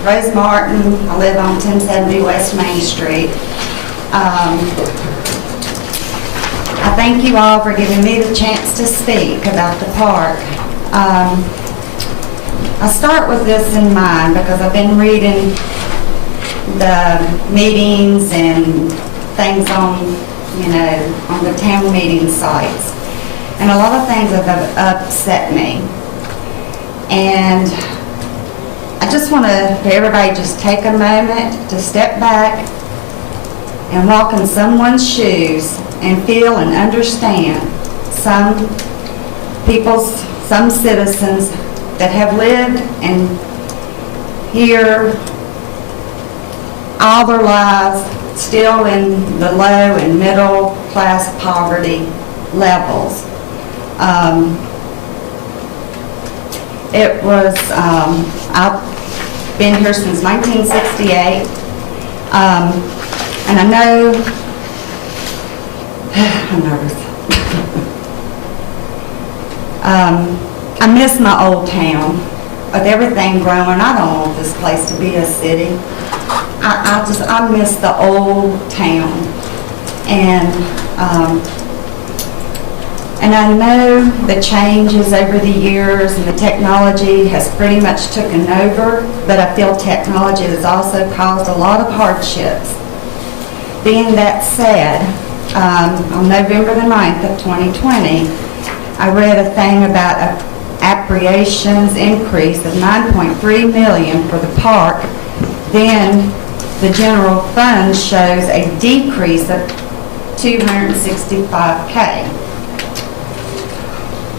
Rose Martin. I live on 1070 West Main Street. I thank you all for giving me the chance to speak about the park. I start with this in mind because I've been reading the meetings and things on the town meeting sites. And a lot of things have upset me. And I just want for everybody just take a moment to step back and walk in someone's shoes and feel and understand some citizens' that have lived and here all their lives, still in the low and middle class poverty levels. I've been here since 1968, and I know, I'm nervous. I miss my old town. With everything growing, I don't want this place to be a city. I miss the old town. And I know the changes over the years and the technology has pretty much taken over, but I feel technology has also caused a lot of hardships. Being that said, on November the 9th of 2020, I read a thing about a appropriations increase of $9.3 million for the park. Then the general fund shows a decrease of $265K.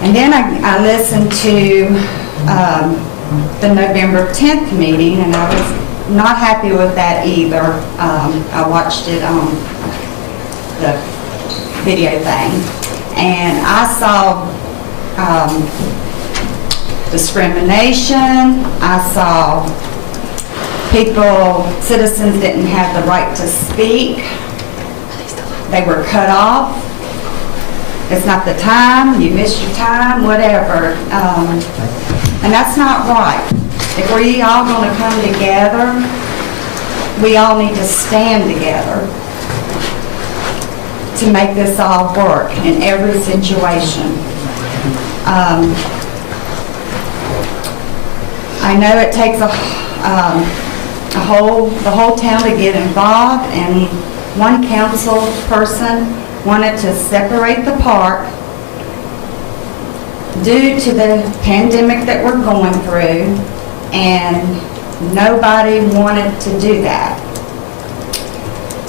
And then I listened to the November 10th meeting, and I was not happy with that either. I watched it on the video thing, and I saw discrimination. I saw citizens didn't have the right to speak. They were cut off. It's not the time, you missed your time, whatever. And that's not right. If we all going to come together, we all need to stand together to make this all work in every situation. I know it takes the whole town to get involved, and one council person wanted to separate the park due to the pandemic that we're going through, and nobody wanted to do that.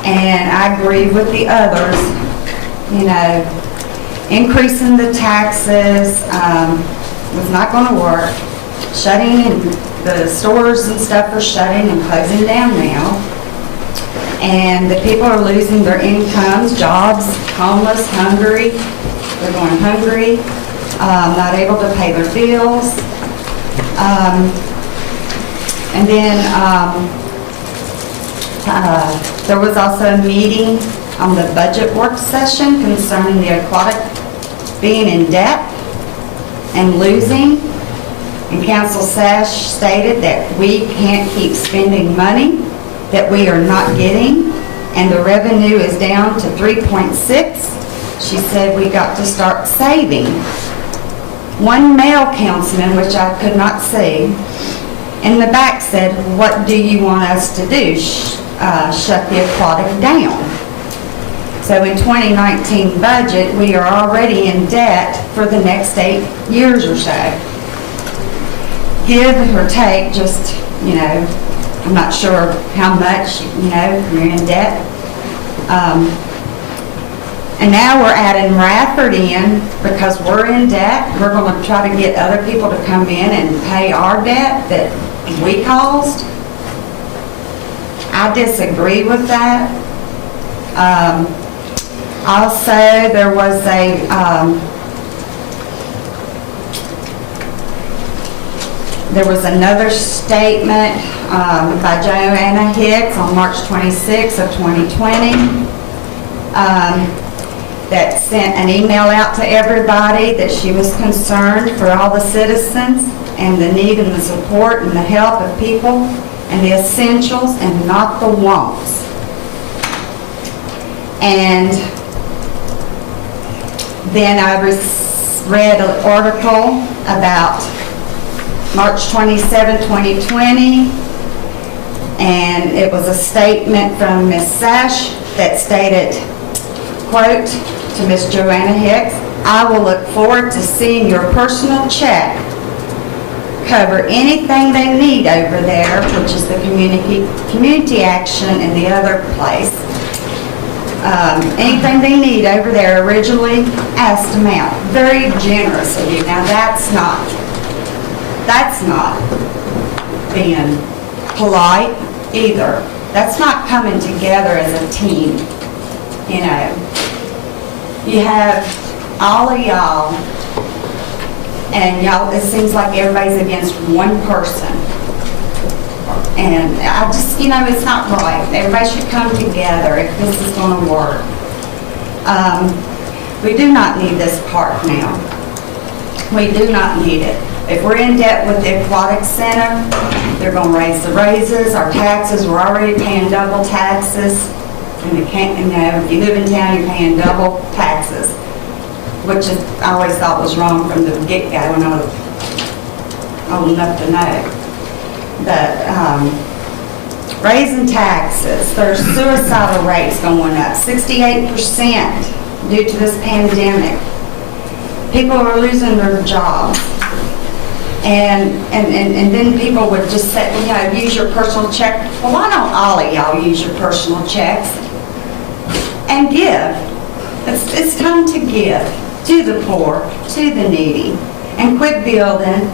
And I agree with the others, increasing the taxes was not going to work. The stores and stuff are shutting and closing down now. And the people are losing their incomes, jobs, homeless, hungry. They're going hungry, not able to pay their bills. And then there was also a meeting on the budget work session concerning the aquatic being in debt and losing. And Council Sash stated that we can't keep spending money that we are not getting, and the revenue is down to 3.6. She said we got to start saving. One male councilman, which I could not see, in the back said, "What do you want us to do? Shut the aquatic down." So in 2019 budget, we are already in debt for the next 8 years or so. Give or take, just, I'm not sure how much, you're in debt. And now we're adding Radford in because we're in debt. We're going to try to get other people to come in and pay our debt that we caused. I disagree with that. Also, there was another statement by Joanna Hicks on March 26 of 2020 that sent an email out to everybody that she was concerned for all the citizens and the need and the support and the help of people and the essentials and not the wants. And then I read an article about March 27, 2020, and it was a statement from Ms. Sash that stated, quote, to Ms. Joanna Hicks, "I will look forward to seeing your personal check cover anything they need over there," which is the community action in the other place. Anything they need over there, originally asked them out. Very generous of you. Now that's not That's not being polite either. That's not coming together as a team, you know. You have all of y'all, and y'all, it seems like everybody's against one person. And I just, you know, it's not right. Everybody should come together if this is going to work. We do not need this park now. We do not need it. If we're in debt with the aquatic center, they're going to raise the raises. Our taxes, we're already paying double taxes. And you can't, you know, if you live in town, you're paying double taxes, which is, I always thought was wrong from the get-go when I was old enough to know. But raising taxes, there's suicidal rates going up, 68% due to this pandemic. People are losing their jobs. And then people would just say, you know, use your personal check. Well, why don't all of y'all use your personal checks and give? It's time to give to the poor, to the needy, and quit building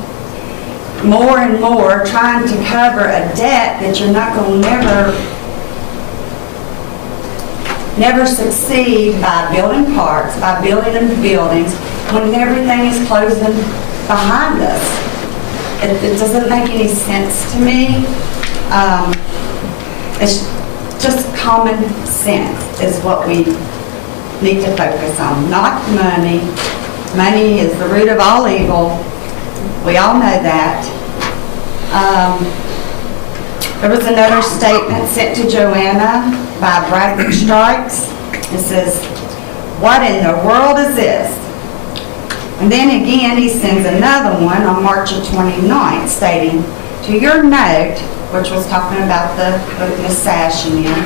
more and more, trying to cover a debt that you're not going to never succeed by building parks, by building buildings, when everything is closing behind us. It doesn't make any sense to me. It's just common sense is what we need to focus on, not money. Money is the root of all evil. We all know that. There was another statement sent to Joanna by Bradford Strikes. It says, "What in the world is this?" And then again, he sends another one on March the 29th stating, "To your note," which was talking about the sash in there,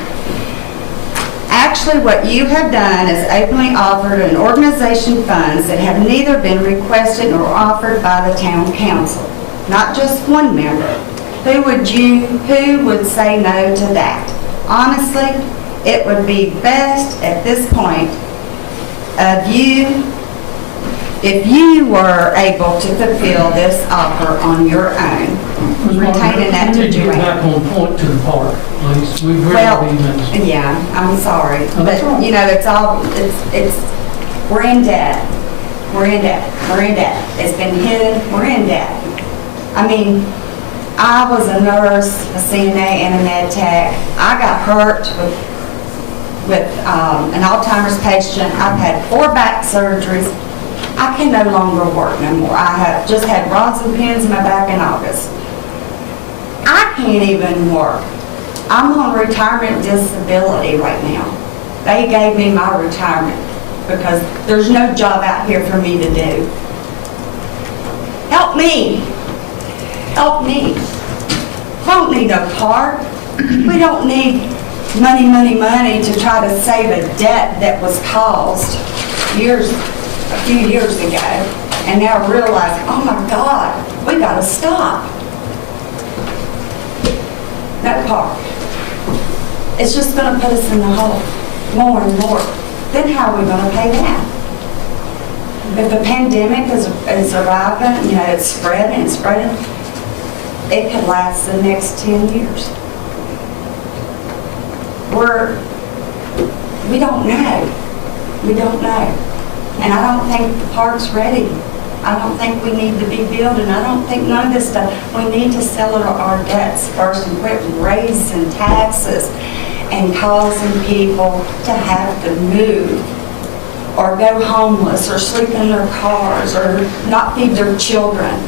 "actually what you have done is openly offered an organization funds that have neither been requested nor offered by the town council. Not just one member. Who would say no to that? Honestly, it would be best at this point if you were able to fulfill this offer on your own." Retaining that to We need to get Joanne. back on point to the park, please. We've read all the emails. Yeah, I'm sorry, No, that's all but right. you know, we're in debt. We're in debt. We're in debt. It's been hidden. We're in debt. I mean, I was a nurse, a CNA, and a med tech. I got hurt with an Alzheimer's patient. I've had 4 back surgeries. I can no longer work no more. I have just had rods and pins in my back in August. I can't even work. I'm on retirement disability right now. They gave me my retirement because there's no job out here for me to do. Help me. Help me. We don't need a park. We don't need money to try to save a debt that was caused a few years ago. And now realizing, oh my God, we gotta stop. No park. It's just gonna put us in the hole more and more. Then how are we gonna pay that? If the pandemic is arriving, you know, it's spreading, it could last the next 10 years. We don't know. We don't know. And I don't think the park's ready. I don't think we need to be building. I don't think none of this stuff. We need to settle our debts first and quit raising taxes and causing people to have to move or go homeless or sleep in their cars or not feed their children.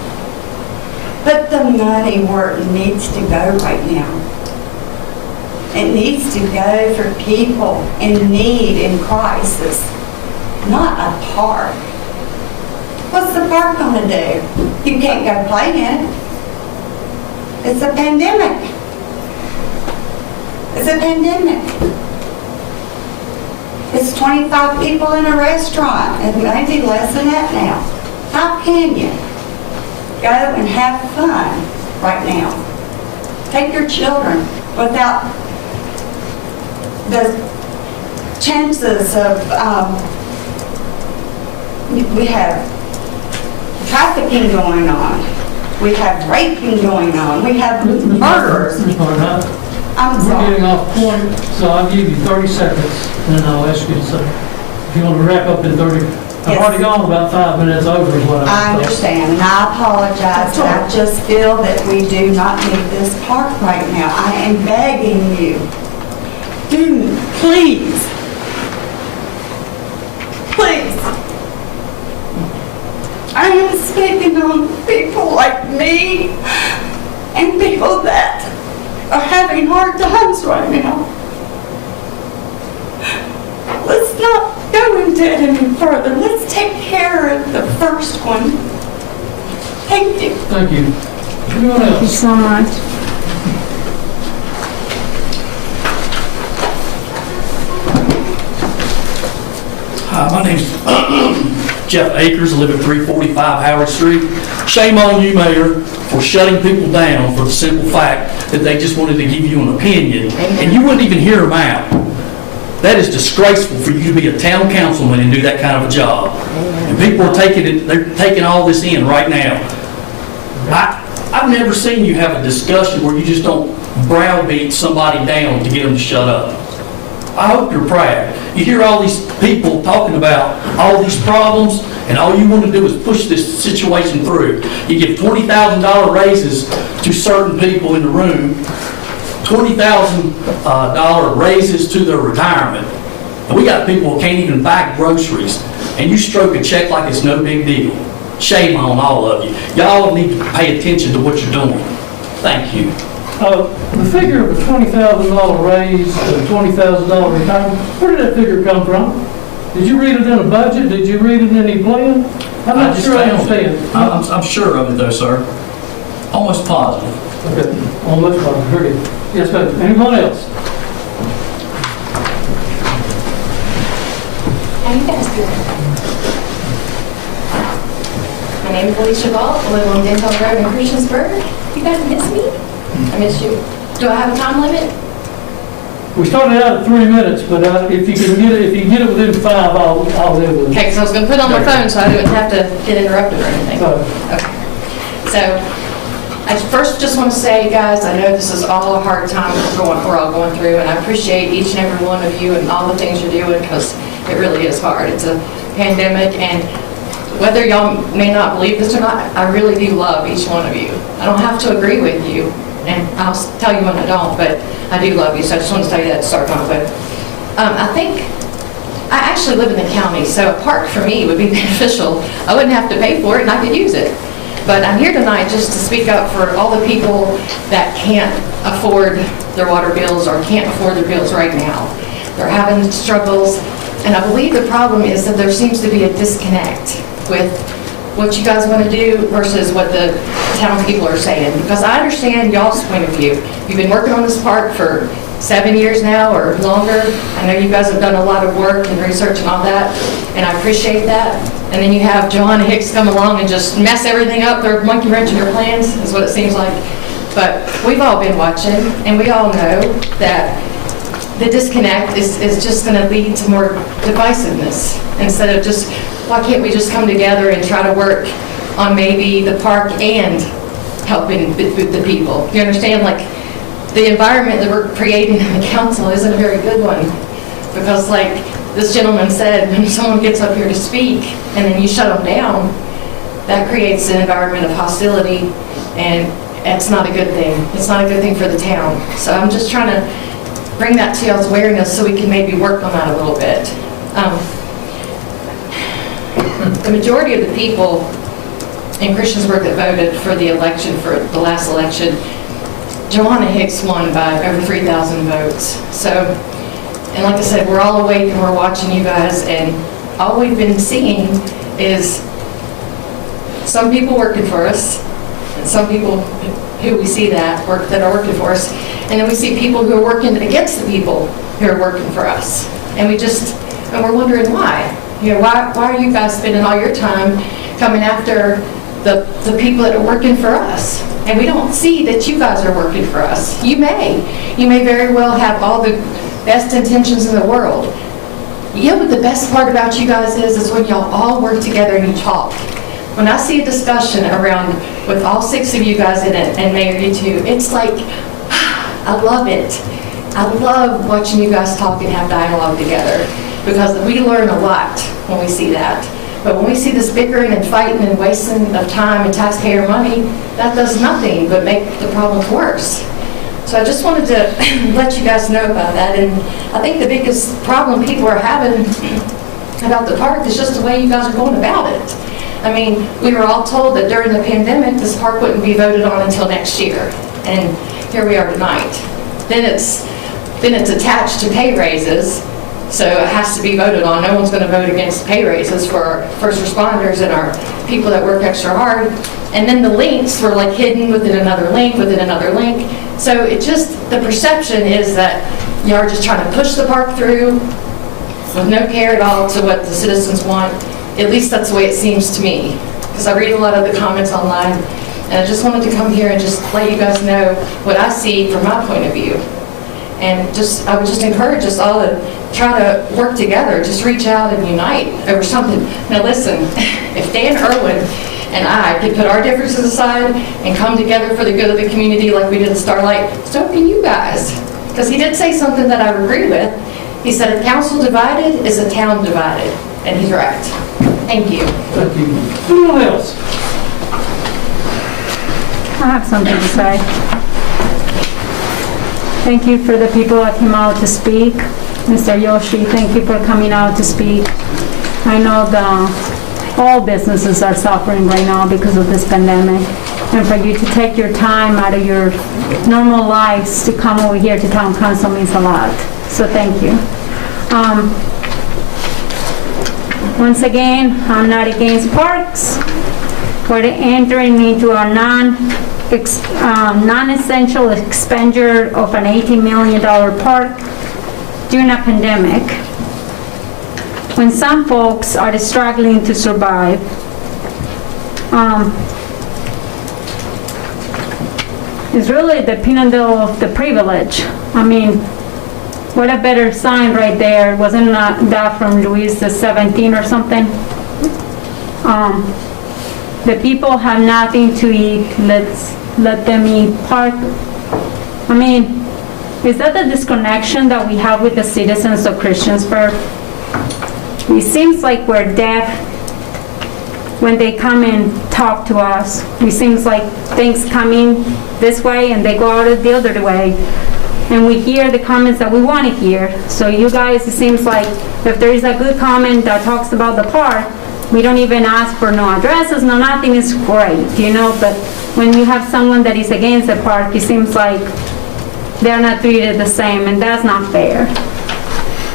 Put the money where it needs to go right now. It needs to go for people in need, in crisis, not a park. What's the park gonna do? You can't go play in it. It's a pandemic. It's a pandemic. It's 25 people in a restaurant, and maybe less than that now. How can you go and have fun right now? Take your children without the chances of, we have trafficking going on. We have raping going on. We have murders. Ms. Barnhart, I'm we're sorry. getting off point, so I'll give you 30 seconds, and then I'll ask you to say, if you want to wrap up in 30. I've Yes. already gone about 5 minutes over is what I I thought. understand, and I apologize, but I just feel that we do not need this park right now. I am begging you. Do, please. Please. I am speaking on people like me and people that are having hard times right now. Let's not go into it any further. Let's take care of the first one. Thank you. Thank you. Anyone Thank you else? so much. Hi, my name's Jeff Akers. I live at 345 Howard Street. Shame on you, Mayor, for shutting people down for the simple fact that they just wanted to give you an opinion, and you wouldn't even hear them out. That is disgraceful for you to be a town councilman and do that kind of a job. And people are they're taking all this in right now. I've never seen you have a discussion where you just don't browbeat somebody down to get them to shut up. I hope you're proud. You hear all these people talking about all these problems, and all you want to do is push this situation through. You give $20,000 raises to certain people in the room, $20,000 raises to their retirement. And we got people who can't even buy groceries, and you stroke a check like it's no big deal. Shame on all of you. Y'all need to pay attention to what you're doing. Thank you. The figure of a $20,000 raise to $20,000 retirement, where did that figure come from? Did you read it in a budget? Did you read it in any plan? I'm not sure I understand. I'm sure of it though, sir. Almost positive. Okay, almost positive. Very good. Yes, ma'am. Anyone else? How you guys doing? My name is Alicia Ball. I live on Dental Road in Christiansburg. You guys miss me? I miss you. Do I have a time limit? We started out at 3 minutes, but if you can get it within 5, I'll live with it. Okay, because I was going to put it on my phone so I didn't have to get interrupted or anything. Okay. So, I first just want to say, guys, I know this is all a hard time we're all going through, and I appreciate each and every one of you and all the things you're doing, because it really is hard. It's a pandemic, and whether y'all may not believe this or not, I really do love each one of you. I don't have to agree with you, and I'll tell you when I don't, but I do love you, so I just want to tell you that to start off with. I actually live in the county, so a park for me would be beneficial. I wouldn't have to pay for it, and I could use it. But I'm here tonight just to speak up for all the people that can't afford their water bills or can't afford their bills right now. They're having struggles, and I believe the problem is that there seems to be a disconnect with what you guys want to do versus what the town people are saying. Because I understand y'all's point of view. You've been working on this park for 7 years now or longer. I know you guys have done a lot of work and research and all that, and I appreciate that. And then you have Joanna Hicks come along and just mess everything up. They're monkey wrenching your plans, is what it seems like. But we've all been watching, and we all know that the disconnect is just going to lead to more divisiveness instead of just, why can't we just come together and try to work on maybe the park and helping the people? You understand? Like, the environment that we're creating in the council isn't a very good one, because like this gentleman said, when someone gets up here to speak and then you shut them down, that creates an environment of hostility, and it's not a good thing. It's not a good thing for the town. So I'm just trying to bring that to y'all's awareness so we can maybe work on that a little bit. The majority of the people in Christiansburg that voted for the election, for the last election, Joanna Hicks won by over 3,000 votes. So, and like I said, we're all awake and we're watching you guys, and all we've been seeing is some people working for us, and some people who we see that are working for us, and then we see people who are working against the people who are working for us. And we're wondering why. You know, why are you guys spending all your time coming after the people that are working for us? And we don't see that you guys are working for us. You may very well have all the best intentions in the world. You know what the best part about you guys is when y'all all work together and you talk. when I see a discussion around with all 6 of you guys in it, and Mayor, you too, it's like, I love it. I love watching you guys talk and have dialogue together, because we learn a lot when we see that. But when we see this bickering and fighting and wasting of time and taxpayer money, that does nothing but make the problems worse. So I just wanted to let you guys know about that. And I think the biggest problem people are having about the park is just the way you guys are going about it. I mean, we were all told that during the pandemic, this park wouldn't be voted on until next year. And here we are tonight. Then it's attached to pay raises, so it has to be voted on. No one's going to vote against pay raises for our first responders and our people that work extra hard. And then the links were like hidden within another link, within another link. So it just, the perception is that you are just trying to push the park through with no care at all to what the citizens want. At least that's the way it seems to me, because I read a lot of the comments online, and I just wanted to come here and just let you guys know what I see from my point of view. And I would just encourage us all to try to work together, just reach out and unite over something. Now listen, if Dan Irwin and I could put our differences aside and come together for the good of the community like we did at Starlight, so can you guys. Because he did say something that I agree with. He said, a council divided is a town divided. And he's right. Thank you. Thank you. Anyone else? I have something to say. Thank you for the people that came out to speak. Mr. Yoshi, thank you for coming out to speak. I know all businesses are suffering right now because of this pandemic. And for you to take your time out of your normal lives to come over here to town council means a lot. So thank you. Once again, I'm not against parks. We're entering into a non-essential expenditure of an $18 million park during a pandemic, when some folks are struggling to survive. It's really the pinnacle of the privilege. I mean, what a better sign right there. Wasn't that from Louis XVII or something? The people have nothing to eat. Let's let them eat. Park. I mean, is that the disconnection that we have with the citizens of Christiansburg? It seems like we're deaf when they come and talk to us. It seems like things come in this way and they go out the other way. And we hear the comments that we want to hear. So you guys, it seems like if there is a good comment that talks about the park, we don't even ask for no addresses, no nothing. Is great, you know, but when you have someone that is against the park, it seems like they're not treated the same, and that's not fair.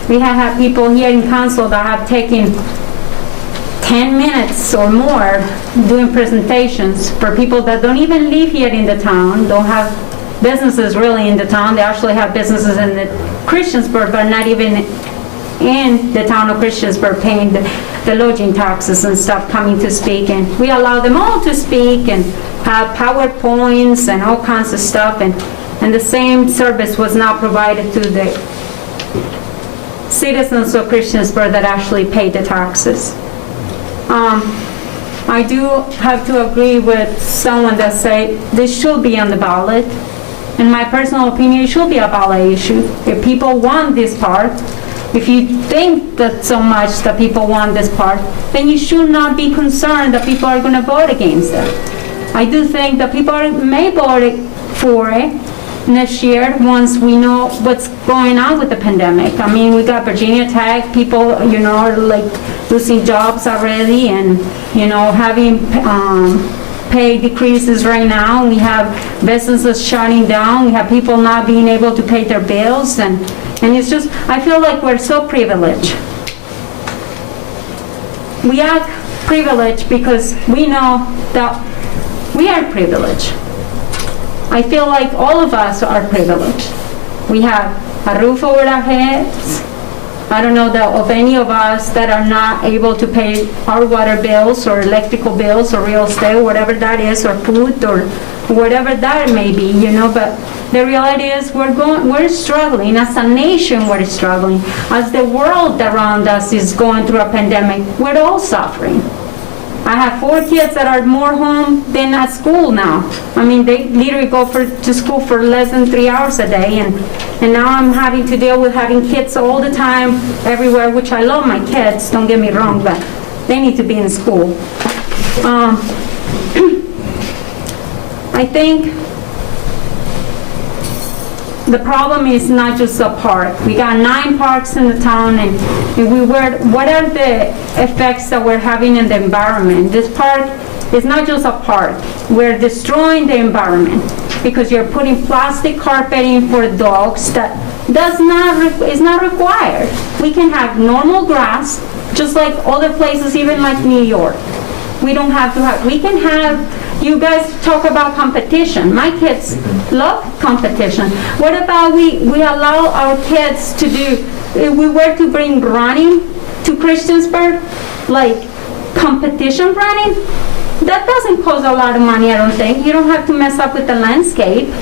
We have had people here in council that have taken 10 minutes or more doing presentations for people that don't even live here in the town, don't have businesses really in the town. They actually have businesses in the Christiansburg, but not even in the town of Christiansburg paying the lodging taxes and stuff, coming to speak. And we allow them all to speak and have PowerPoints and all kinds of stuff. And the same service was not provided to the citizens of Christiansburg that actually pay the taxes. I do have to agree with someone that say this should be on the ballot. In my personal opinion, it should be a ballot issue. If people want this park, if you think that so much that people want this park, then you should not be concerned that people are going to vote against it. I do think that people may vote for it next year once we know what's going on with the pandemic. I mean, we got Virginia Tech, people, you know, are like losing jobs already and, you know, having pay decreases right now. We have businesses shutting down. We have people not being able to pay their bills. And it's just, I feel like we're so privileged. We are privileged because we know that we are privileged. I feel like all of us are privileged. We have a roof over our heads. I don't know of any of us that are not able to pay our water bills or electrical bills or real estate, or whatever that is, or food, or whatever that may be, you know. But the reality is we're struggling. As a nation, we're struggling. As the world around us is going through a pandemic, we're all suffering. I have 4 kids that are more home than at school now. I mean, they literally go to school for less than 3 hours a day, and now I'm having to deal with having kids all the time, everywhere, which I love my kids, don't get me wrong, but they need to be in school. I think the problem is not just a park. We got 9 parks in the town, and what are the effects that we're having in the environment? This park is not just a park. We're destroying the environment because you're putting plastic carpeting for dogs that is not required. We can have normal grass, just like other places, even like New York. We don't have to have, we can have, you guys talk about competition. My kids love competition. What about we allow our kids to do, if we were to bring running to Christiansburg, like competition running, that doesn't cost a lot of money, I don't think. You don't have to mess up with the landscape.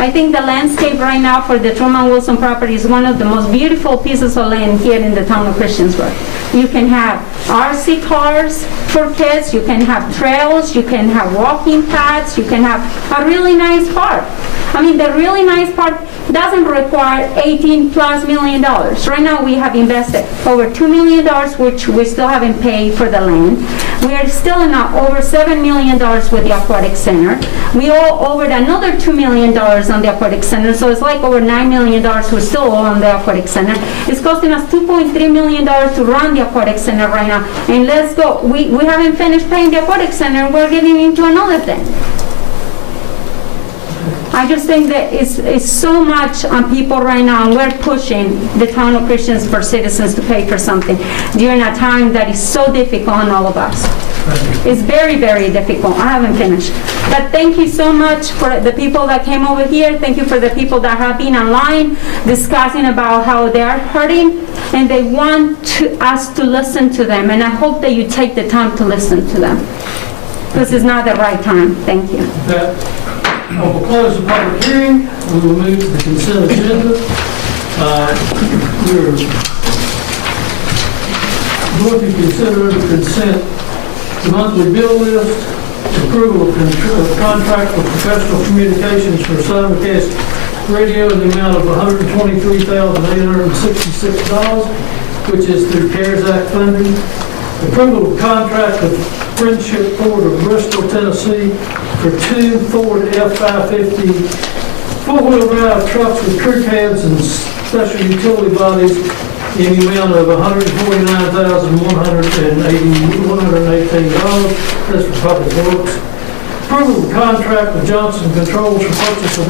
I think the landscape right now for the Truman Wilson property is one of the most beautiful pieces of land here in the town of Christiansburg. You can have RC cars for kids, you can have trails, you can have walking paths, you can have a really nice park. I mean, the really nice park doesn't require $18+ million. Right now, we have invested over $2 million, which we still haven't paid for the land. We are still in over $7 million with the aquatic center. We owe over another $2 million on the aquatic center, so it's like over $9 million we still owe on the aquatic center. It's costing us $2.3 million to run the aquatic center right now. And let's go, we haven't finished paying the aquatic center, we're getting into another thing. I just think that it's so much on people right now, and we're pushing the town of Christiansburg citizens to pay for something during a time that is so difficult on all of us. It's very, very difficult. I haven't finished. But thank you so much for the people that came over here. Thank you for the people that have been online discussing about how they are hurting, and they want us to listen to them. And I hope that you take the time to listen to them. This is not the right time. Thank you. I will close the public hearing. We will move to the consent agenda. We're going to consider under consent the monthly bill list, approval of contract for professional communications for simulcast radio in the amount of $123,866, which is through CARES Act funding. Approval of contract with Friendship Ford of Bristol, Tennessee for 2 Ford F-550 four-wheel drive trucks with crew cabs and special utility bodies in the amount of $149,118. That's for public works. Approval of contract with Johnson Controls for purchase of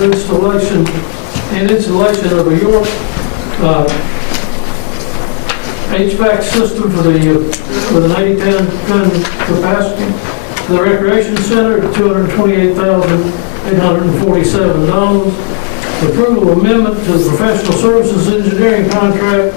installation of a York HVAC system with an 80-ton capacity. The Recreation Center at $228,847. Approval amendment to the professional services engineering contract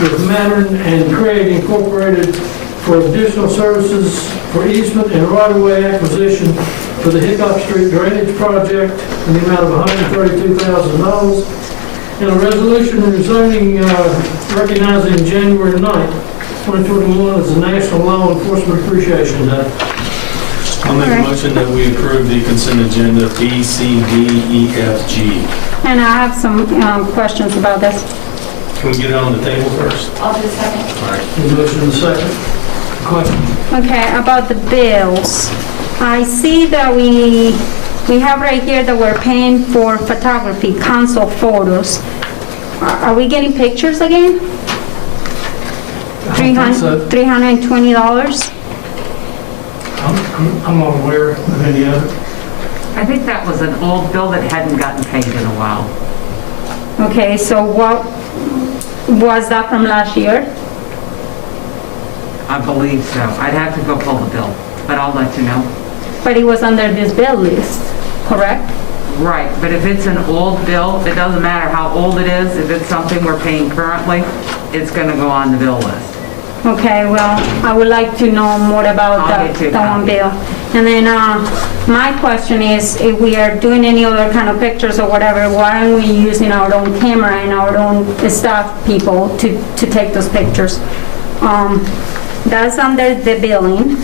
with Mattern and Craig Incorporated for additional services for easement and right-of-way acquisition for the Hickox Street Drainage Project in the amount of $132,000. And a resolution rezoning, recognizing January 9th, 2021 as the National Law Enforcement Appreciation Day. I'll make a motion that we approve the consent agenda B, C, D, E, F, G. And I have some questions about this. Can we get it on the table first? I'll do a second. All right. Motion and second. Question? Okay, about the bills. I see that we have right here that we're paying for photography, console photos. Are we getting pictures again? $320? I'm not aware of any of it. I think that was an old bill that hadn't gotten paid in a while. Okay, so what was that from last year? I believe so. I'd have to go pull the bill, but I'll let you know. But it was under this bill list, correct? Right, but if it's an old bill, it doesn't matter how old it is. If it's something we're paying currently, it's going to go on the bill list. Okay, well, I would like to know more about the one bill. And then my question is, if we are doing any other kind of pictures or whatever, why aren't we using our own camera and our own staff people to take those pictures? That's under the billing.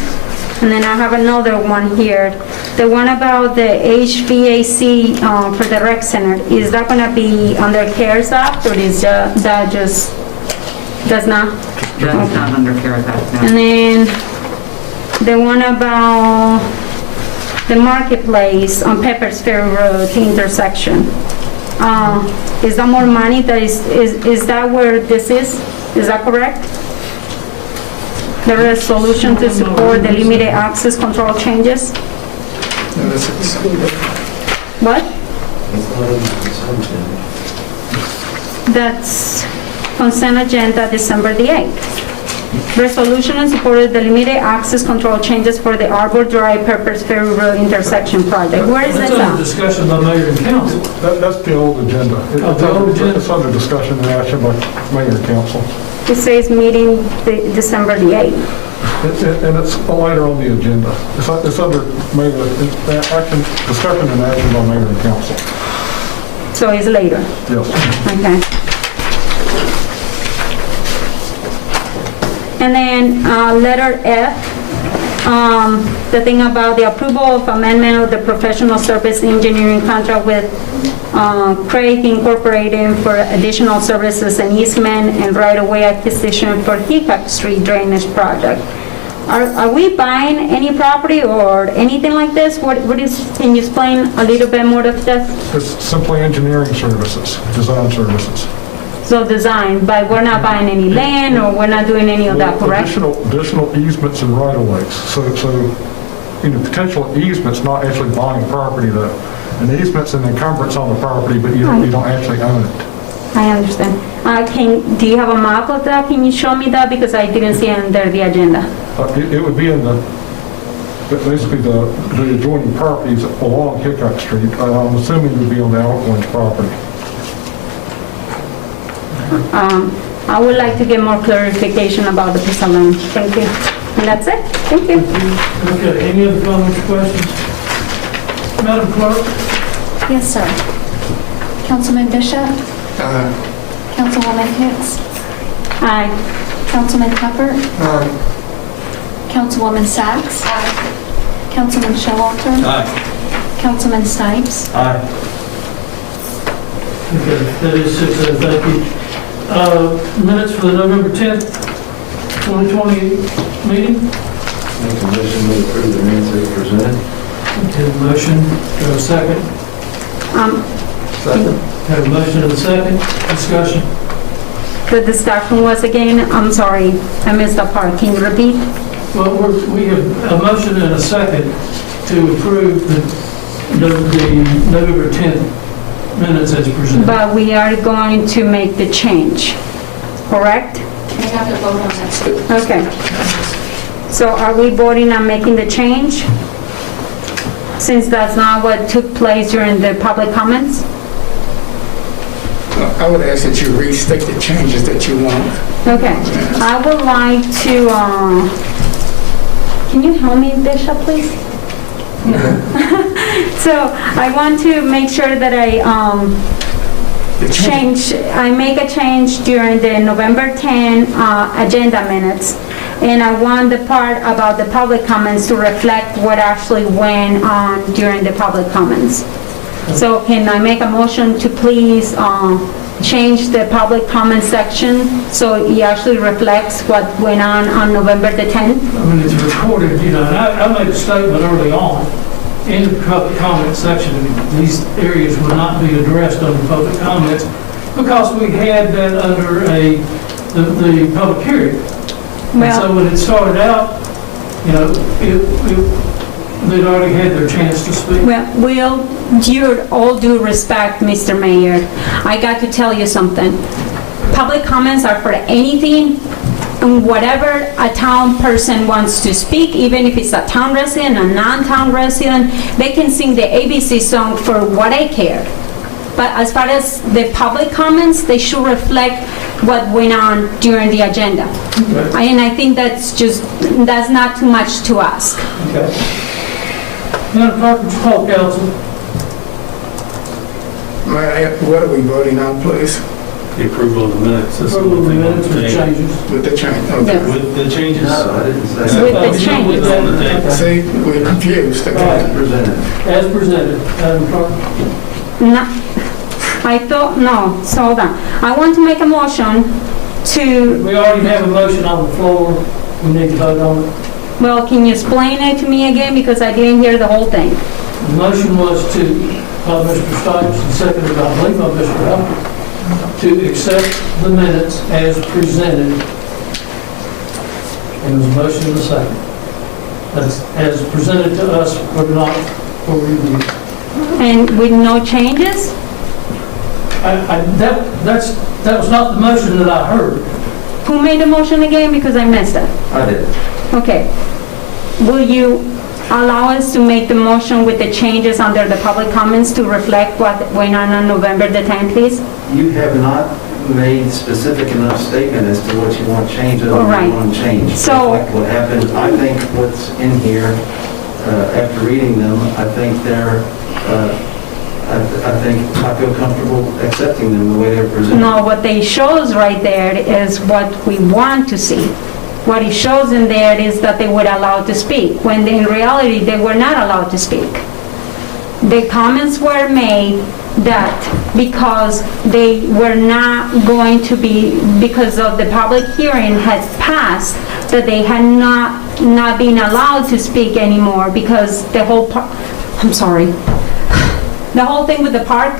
And then I have another one here. The one about the HVAC for the rec center, is that gonna be under CARES Act, or is that just, does not? That's not under CARES Act, no. And then the one about the marketplace on Pepper's Ferry Road intersection. Is that more money that is that where this is? Is that correct? The resolution to support the limited access control changes? No, that's excluded. What? That's consent agenda December the 8th. Resolution in support of the limited access control changes for the Arbor Drive Purpose Ferry Road intersection project. Where is That's this under at? discussion by mayor and council. That's the old agenda. The old agenda. It's under discussion and action by mayor and council. It says meeting December the 8th. And it's later on the agenda. It's under mayor, action, discussion and action by mayor and council. So it's later. Yes. Okay. And then letter F, the thing about the approval of amendment of the professional service engineering contract with Craig Incorporated for additional services and easement and right-of-way acquisition for Hickok Street drainage project. Are we buying any property or anything like this? What is, can you explain a little bit more of this? It's simply engineering services, design services. So design, but we're not buying any land or we're not doing any of that, correct? Additional easements and right-of-ways. So, potential easements, not actually buying property though. An easement's an encumbrance on the property, but you don't actually own it. I understand. Do you have a map of that? Can you show me that? Because I didn't see it under the agenda. It would be in basically the adjoining properties along Hickok Street. I'm assuming it would be on the Orange property. I would like to get more clarification about the piece of land. Thank you. And that's it. Thank you. Okay, any other comments or questions? Madam Clerk? Yes, sir. Councilman Bishop? Councilwoman Hicks? Aye. Councilman Hubbard? Aye. Councilwoman Sacks? Councilman Showalter? Aye. Councilman Stipes? Aye. Okay, that is 6-0, thank you. Minutes for the November 10th, 2020 meeting? Make a motion to approve the minutes as presented. Okay, motion, do I have a second? Second. Have a motion and a second, discussion. The discussion was again, I'm sorry, I missed that part. Can you repeat? Well, we have a motion and a second to approve the November 10th minutes as presented. But we are going to make the change, correct? We have to vote on that. Okay. So are we voting on making the change? Since that's not what took place during the public comments? I would ask that you restate the changes that you want. Okay. I would like to, can you help me, Bishop, please? So I want to make sure that I make a change during the November 10 agenda minutes. And I want the part about the public comments to reflect what actually went on during the public comments. So can I make a motion to please change the public comment section so it actually reflects what went on November the 10th? I mean, it's recorded, and I made a statement early on in the public comment section, these areas would not be addressed under public comments because we had that under the public hearing. And so when it started out, they'd already had their chance to speak. Well, with all due respect, Mr. Mayor, I got to tell you something. Public comments are for anything and whatever a town person wants to speak, even if it's a town resident, a non-town resident, they can sing the ABC song for what I care. But as far as the public comments, they should reflect what went on during the agenda. Okay. And I think that's not too much to ask. Okay. Madam Clerk, would you call council? What are we voting on, please? The approval of the minutes. That's the Approval of the only thing on minutes the with table. changes. With the change, Yeah. okay. With the changes? No, I didn't say With that. the changes. It's on the table. See, we're confused, okay. Presented. As presented, Madam Clerk. No, I thought, no, so hold on. I want to make a motion to, We already have a motion on the floor. We need to vote on it. well, can you explain it to me again, because I didn't hear the whole thing. The motion was to, by Mr. Stipes and seconded, I believe, by Mr. Humphrey, to accept the minutes as presented. And it was a motion and a second. That's as presented to us for review. And with no changes? That was not the motion that I heard. Who made the motion again, because I missed it? I did. Okay. Will you allow us to make the motion with the changes under the public comments to reflect what went on November the 10th, please? You have not made specific enough statement as to what you want changed or All what right. you want changed. So- Like what happened, I think what's in here, after reading them, I think they're, I feel comfortable accepting them the way they're presented. No, what they shows right there is what we want to see. What it shows in there is that they were allowed to speak, when in reality, they were not allowed to speak. The comments were made that because they were not going to be, because of the public hearing had passed, that they had not been allowed to speak anymore because the whole, I'm sorry, the whole thing with the park,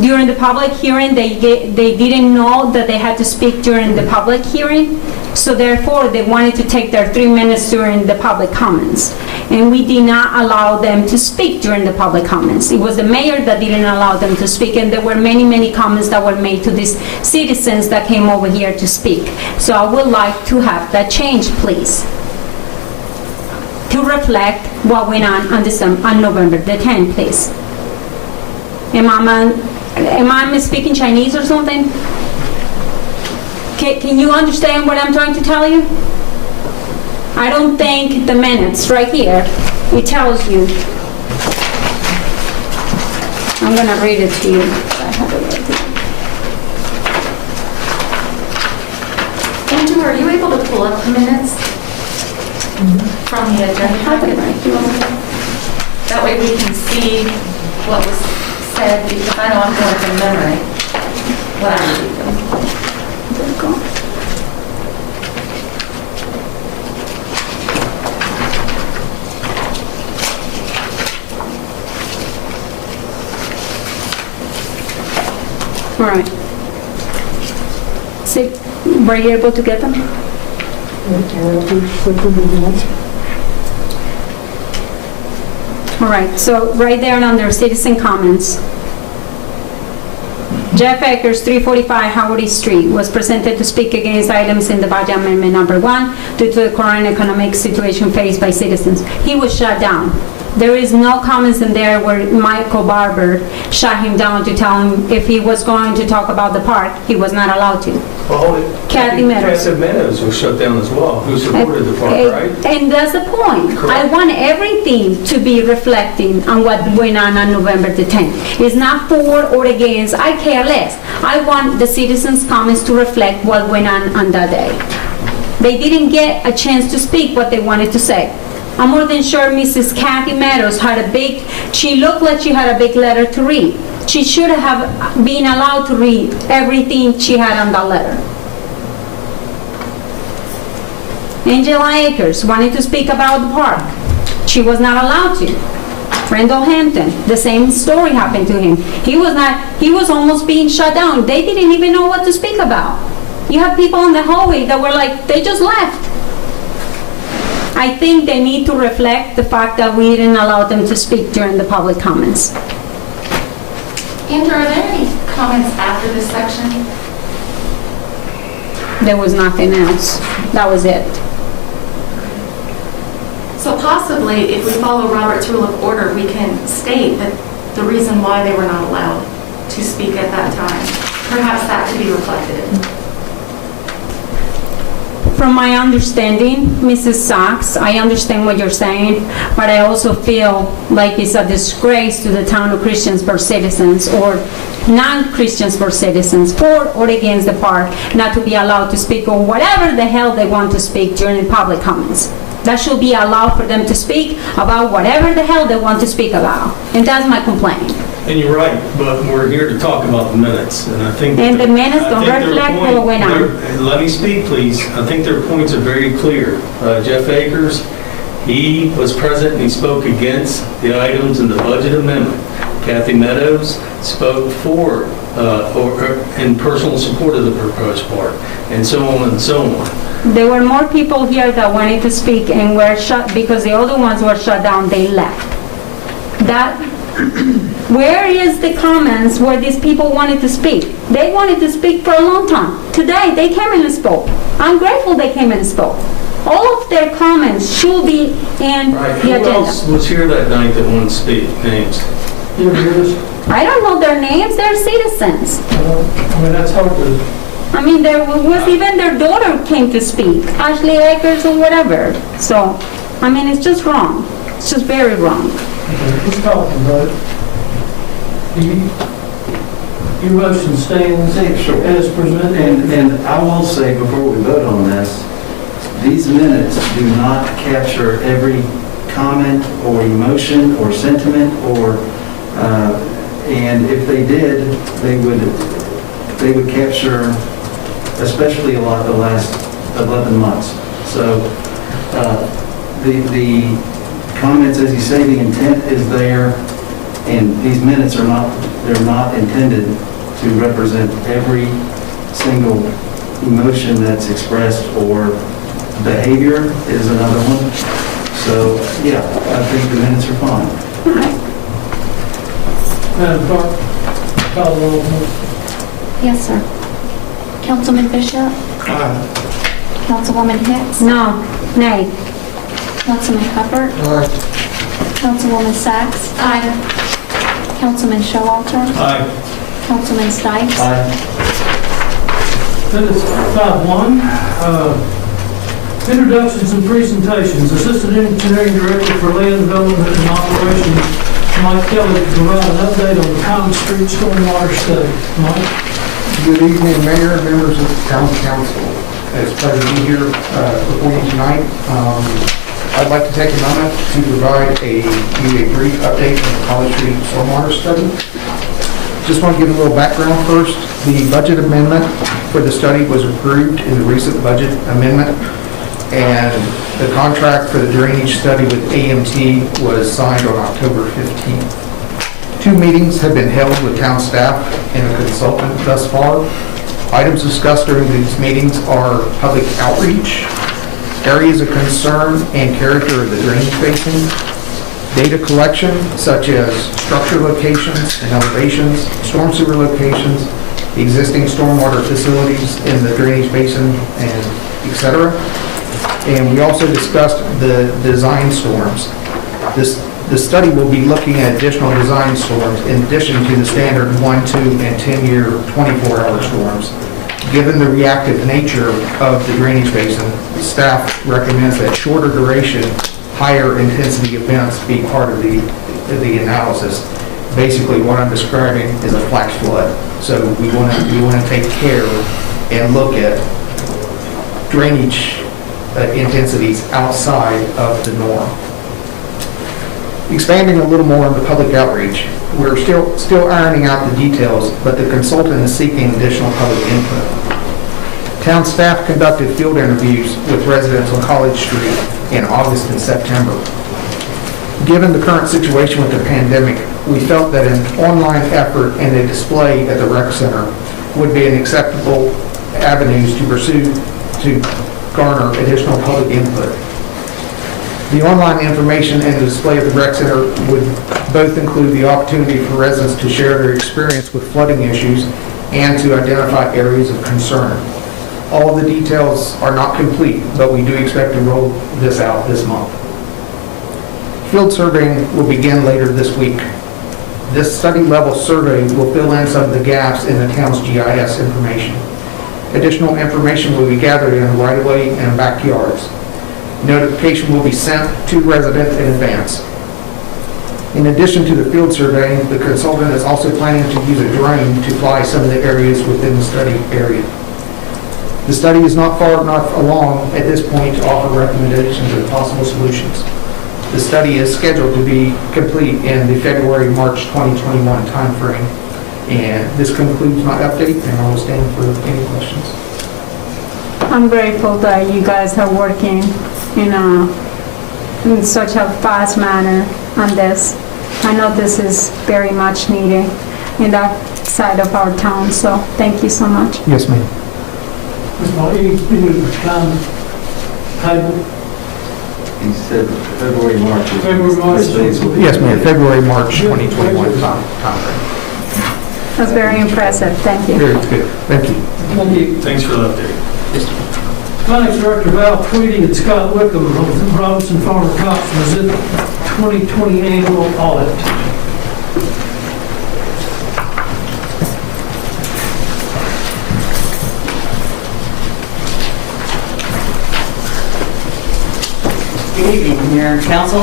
during the public hearing, they didn't know that they had to speak during the public hearing, so therefore they wanted to take their 3 minutes during the public comments. And we did not allow them to speak during the public comments. It was the mayor that didn't allow them to speak, and there were many, many comments that were made to these citizens that came over here to speak. So I would like to have that change, please, to reflect what went on November the 10th, please. Am I speaking Chinese or something? Can you understand what I'm trying to tell you? I don't think the minutes right here, it tells you. I'm gonna read it to you. I have it right here. Andrew, are you able to pull up the minutes from the agenda packet? That way we can see what was said, because I know I'm going from memory when I read them. There you go. All right. See, were you able to get them? All right, so right there under citizen comments, Jeff Akers, 345 Howard East Street, was presented to speak against items in the budget amendment number 1 due to the current economic situation faced by citizens. He was shut down. There is no comments in there where Michael Barber shut him down to tell him if he was going to talk about the park, he was not allowed to. Well, hold it. Kathy Meadows. Kathy Meadows was shut down as well, who supported the park, right? And that's the point. I Correct. want everything to be reflecting on what went on November the 10th. It's not for or against, I care less. I want the citizens' comments to reflect what went on that day. They didn't get a chance to speak what they wanted to say. I'm more than sure Mrs. Kathy Meadows she looked like she had a big letter to read. She should have been allowed to read everything she had on that letter. Angela Akers wanted to speak about the park. She was not allowed to. Randall Hampton, the same story happened to him. He was almost being shut down. They didn't even know what to speak about. You have people in the hallway that were like, they just left. I think they need to reflect the fact that we didn't allow them to speak during the public comments. Andrew, are there any comments after this section? There was nothing else. That was it. So possibly, if we follow Robert's Rule of Order, we can state that the reason why they were not allowed to speak at that time. Perhaps that could be reflected. from my understanding, Mrs. Sachs, I understand what you're saying, but I also feel like it's a disgrace to the town of Christiansburg citizens or non-Christiansburg citizens, for or against the park, not to be allowed to speak on whatever the hell they want to speak during the public comments. That should be allowed for them to speak about whatever the hell they want to speak about. And that's my complaint. And you're right, but we're here to talk about the minutes, and I think... And the minutes don't I think their reflect point- what went on. their- Let me speak, please. I think their points are very clear. Jeff Akers, he was present and he spoke against the items in the budget amendment. Kathy Meadows spoke for, or in personal support of the proposed park, and so on and so on. There were more people here that wanted to speak and were shut, because the other ones were shut down, they left. That, where is the comments where these people wanted to speak? They wanted to speak for a long time. Today, they came in and spoke. I'm grateful they came in and spoke. All of their comments should be in Right, the who agenda. else was here that night that wanted to speak? Names? You hear this? I don't know their names, they're citizens. I mean, that's hard to... I mean, there was even their daughter came to speak, Ashley Akers or whatever. So, I mean, it's just wrong. It's just very wrong. Who's talking, bud? Your motion stands as presented. And I will say before we vote on this, these minutes do not capture every comment or emotion or sentiment or, and if they did, they would capture especially a lot the last 11 months. So the comments, as you say, the intent is there, and these minutes are not, they're not intended to represent every single emotion that's expressed, or behavior is another one. So, yeah, I think the minutes are fine. Madam Clerk, call the roll, please. Yes, sir. Councilman Bishop? Councilwoman Hicks? No. Nay. Councilman Hubbard? Councilwoman Sachs? Aye. Councilman Showalter? Aye. Councilman Stipes? Minutes 5-1. Introductions and presentations. Assistant Engineering Director for Land Development and Operations, Mike Kelly, to provide an update on the Collins Street stormwater study. Mike? Good evening, Mayor and members of the Town Council. It's a pleasure to be here before you tonight. I'd like to take a moment to provide a brief update on the College Street stormwater study. Just want to give a little background first. The budget amendment for the study was approved in the recent budget amendment, and the contract for the drainage study with AMT was signed on October 15th. 2 meetings have been held with town staff and a consultant thus far. Items discussed during these meetings are public outreach, areas of concern and character of the drainage basin, data collection such as structure locations and elevations, storm sewer locations, existing stormwater facilities in the drainage basin, and etc. And we also discussed the design storms. The study will be looking at additional design storms in addition to the standard 1, 2, and 10-year 24-hour storms. Given the reactive nature of the drainage basin, staff recommends that shorter duration, higher intensity events be part of the analysis. Basically, what I'm describing is a flash flood. So we want to take care and look at drainage intensities outside of the norm. Expanding a little more on the public outreach, we're still ironing out the details, but the consultant is seeking additional public input. Town staff conducted field interviews with residents on College Street in August and September. Given the current situation with the pandemic, we felt that an online effort and a display at the rec center would be an acceptable avenues to pursue to garner additional public input. The online information and the display at the rec center would both include the opportunity for residents to share their experience with flooding issues and to identify areas of concern. All of the details are not complete, but we do expect to roll this out this month. Field surveying will begin later this week. This study level survey will fill in some of the gaps in the town's GIS information. Additional information will be gathered in the right-of-way and backyards. Notification will be sent to residents in advance. In addition to the field surveying, the consultant is also planning to use a drone to fly some of the areas within the study area. The study is not far enough along at this point to offer recommendations of possible solutions. The study is scheduled to be complete in the February-March 2021 timeframe. And this concludes my update, and I will stand for any questions. I'm grateful that you guys are working in such a fast manner on this. I know this is very much needed in that side of our town, so thank you so much. Yes, ma'am. He said February, March. February, March. Yes, ma'am, February-March 2021 timeframe. That's very impressive. Thank you. Very good. Thank you. Thank you. Thanks for the update. Finance Director Val Tweedy and Scott Wickham of Robinson Farmer Cox present 2020 annual audit. Good evening, Mayor and Council.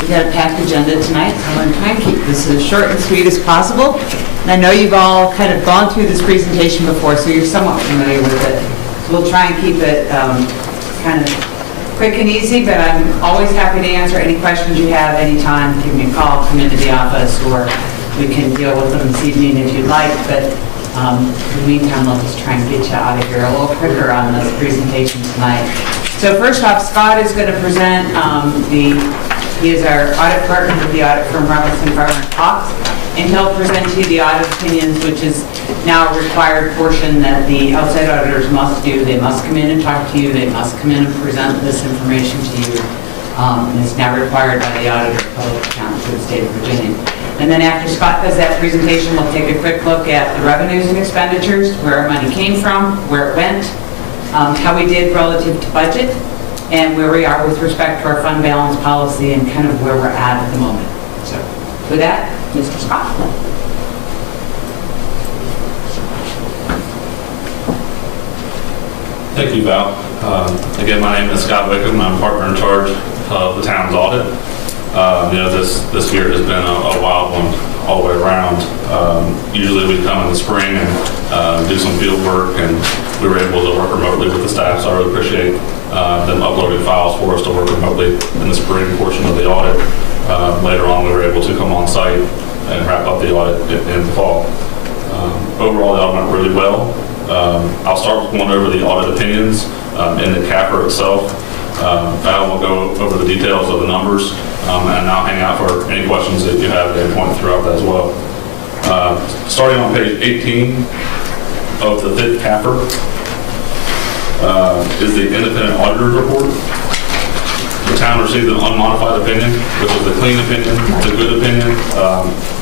We've got a packed agenda tonight, so I'm going to try and keep this as short and sweet as possible. And I know you've all kind of gone through this presentation before, so you're somewhat familiar with it. So we'll try and keep it kind of quick and easy, but I'm always happy to answer any questions you have anytime. Give me a call, come into the office, or we can deal with them this evening if you'd like. But in the meantime, I'll just try and get you out of here a little quicker on this presentation tonight. So first off, Scott is going to present he is our audit partner with the audit firm Robinson Farmer Cox, and he'll present to you the audit opinions, which is now a required portion that the outside auditors must do. They must come in and talk to you. They must come in and present this information to you. And it's now required by the auditor of public accounts for the state of Virginia. And then after Scott does that presentation, we'll take a quick look at the revenues and expenditures, where our money came from, where it went, how we did relative to budget, and where we are with respect to our fund balance policy and kind of where we're at the moment. So with that, Mr. Scott. Thank you, Val. Again, my name is Scott Wickham. I'm partner in charge of the town's audit. This year has been a wild one all the way around. Usually we come in the spring and do some field work, and we were able to work remotely with the staff, so I really appreciate them uploading files for us to work remotely in the spring portion of the audit. Later on, we were able to come on site and wrap up the audit in the fall. Overall, the audit went really well. I'll start with going over the audit opinions in the CAFR itself. Val will go over the details of the numbers, and I'll hang out for any questions that you have at any point throughout that as well. Starting on page 18 of the FIT CAFR is the independent auditor's report. The town received an unmodified opinion, which is a clean opinion, it's a good opinion.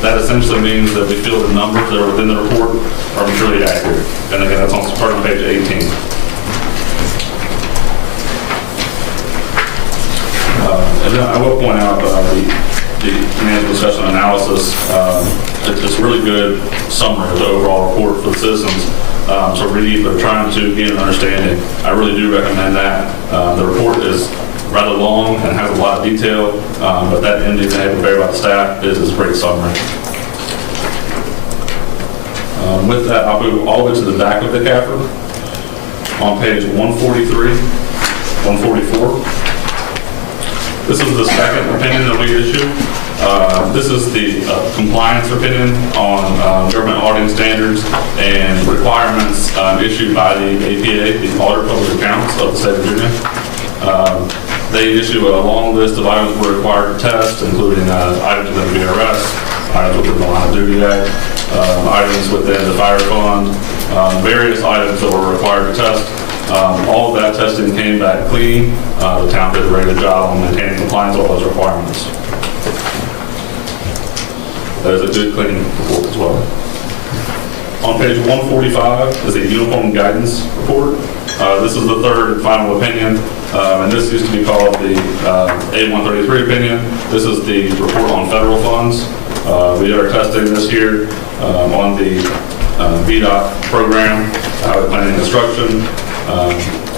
That essentially means that we feel the numbers that are within the report are truly accurate. And again, that's on starting on page 18. And then I will point out the financial discussion analysis. It's a really good summary of the overall report for the citizens to read, but trying to get an understanding. I really do recommend that. The report is rather long and has a lot of detail, but that ending that I prepared by the staff is a great summary. With that, I'll move all the way to the back of the CAFR on page 143, 144. This is the second opinion that we issued. This is the compliance opinion on government auditing standards and requirements issued by the APA, the Audit Public Accounts of the state of Virginia. They issue a long list of items we're required to test, including items within the VRS, items within the Line of Duty Act, items within the Fire Fund, various items that we're required to test. All of that testing came back clean. The town did a very good job on maintaining compliance with all those requirements. That is a good clean report as well. On page 145 is a uniform guidance report. This is the third and final opinion, and this used to be called the A133 opinion. This is the report on federal funds. We are testing this year on the VDOT program, highway planning and construction.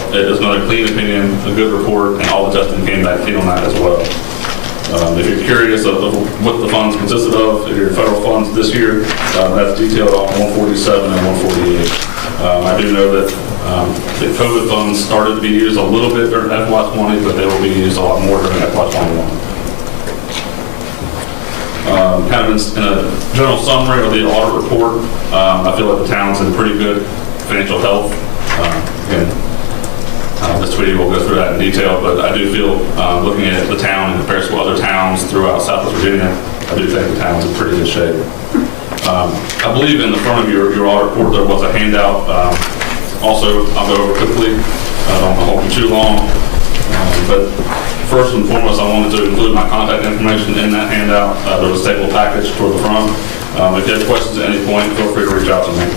It is another clean opinion, a good report, and all the testing came back clean on that as well. If you're curious of what the funds consisted of, if your federal funds this year, that's detailed on 147 and 148. I do know that the COVID funds started to be used a little bit during FY20, but they will be used a lot more during FY21. Kind of in a general summary of the audit report, I feel like the town's in pretty good financial health. Again, Ms. Tweedy will go through that in detail, but I do feel, looking at the town in comparison to other towns throughout Southwest Virginia, I do think the town's in pretty good shape. I believe in the front of your audit report there was a handout. Also, I'll go over quickly. I don't want to hold you too long. But first and foremost, I wanted to include my contact information in that handout. There was a staple package toward the front. If you have questions at any point, feel free to reach out to me.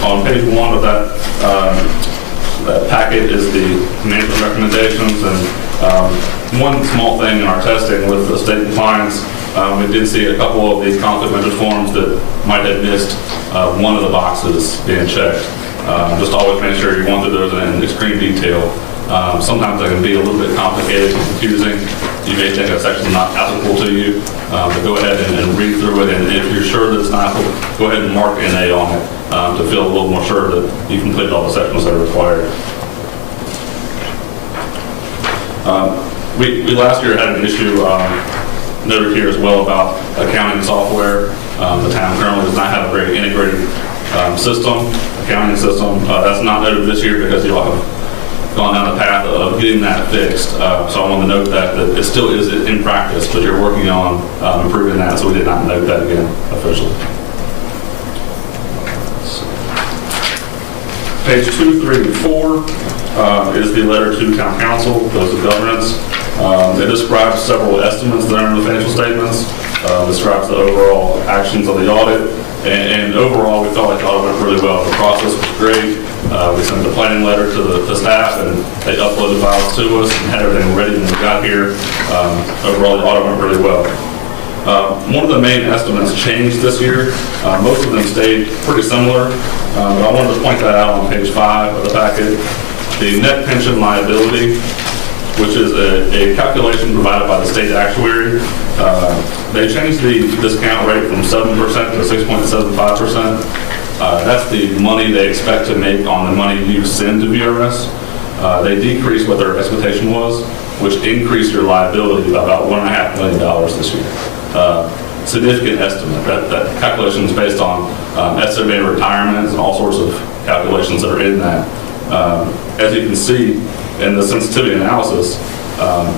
On page 1 of that packet is the management recommendations, and one small thing in our testing with the state compliance, we did see a couple of these conflict of interest forms that might have missed one of the boxes being checked. Just always make sure you're going through those in extreme detail. Sometimes they can be a little bit complicated and confusing. You may think a section is not applicable to you, but go ahead and read through it, and if you're sure that it's not applicable, go ahead and mark NA on it to feel a little more sure that you completed all the sections that are required. We last year had an issue noted here as well about accounting software. The town currently does not have a very integrated accounting system. That's not noted this year because you all have gone down the path of getting that fixed. So I want to note that it still is in practice, but you're working on improving that, so we did not note that again officially. Page 2, 3, and 4 is the letter to town council, goes to governance. It describes several estimates that are in the financial statements, describes the overall actions of the audit, and overall we felt like the audit went really well. The process was great. We sent the planning letter to the staff, and they uploaded files to us and had everything ready when we got here. Overall, the audit went really well. One of the main estimates changed this year. Most of them stayed pretty similar, but I wanted to point that out on page 5 of the packet. The net pension liability, which is a calculation provided by the state actuary, they changed the discount rate from 7% to 6.75%. That's the money they expect to make on the money you send to VRS. They decreased what their expectation was, which increased your liability by about $1.5 million this year. Significant estimate. That calculation is based on estimated retirements and all sorts of calculations that are in that. As you can see in the sensitivity analysis,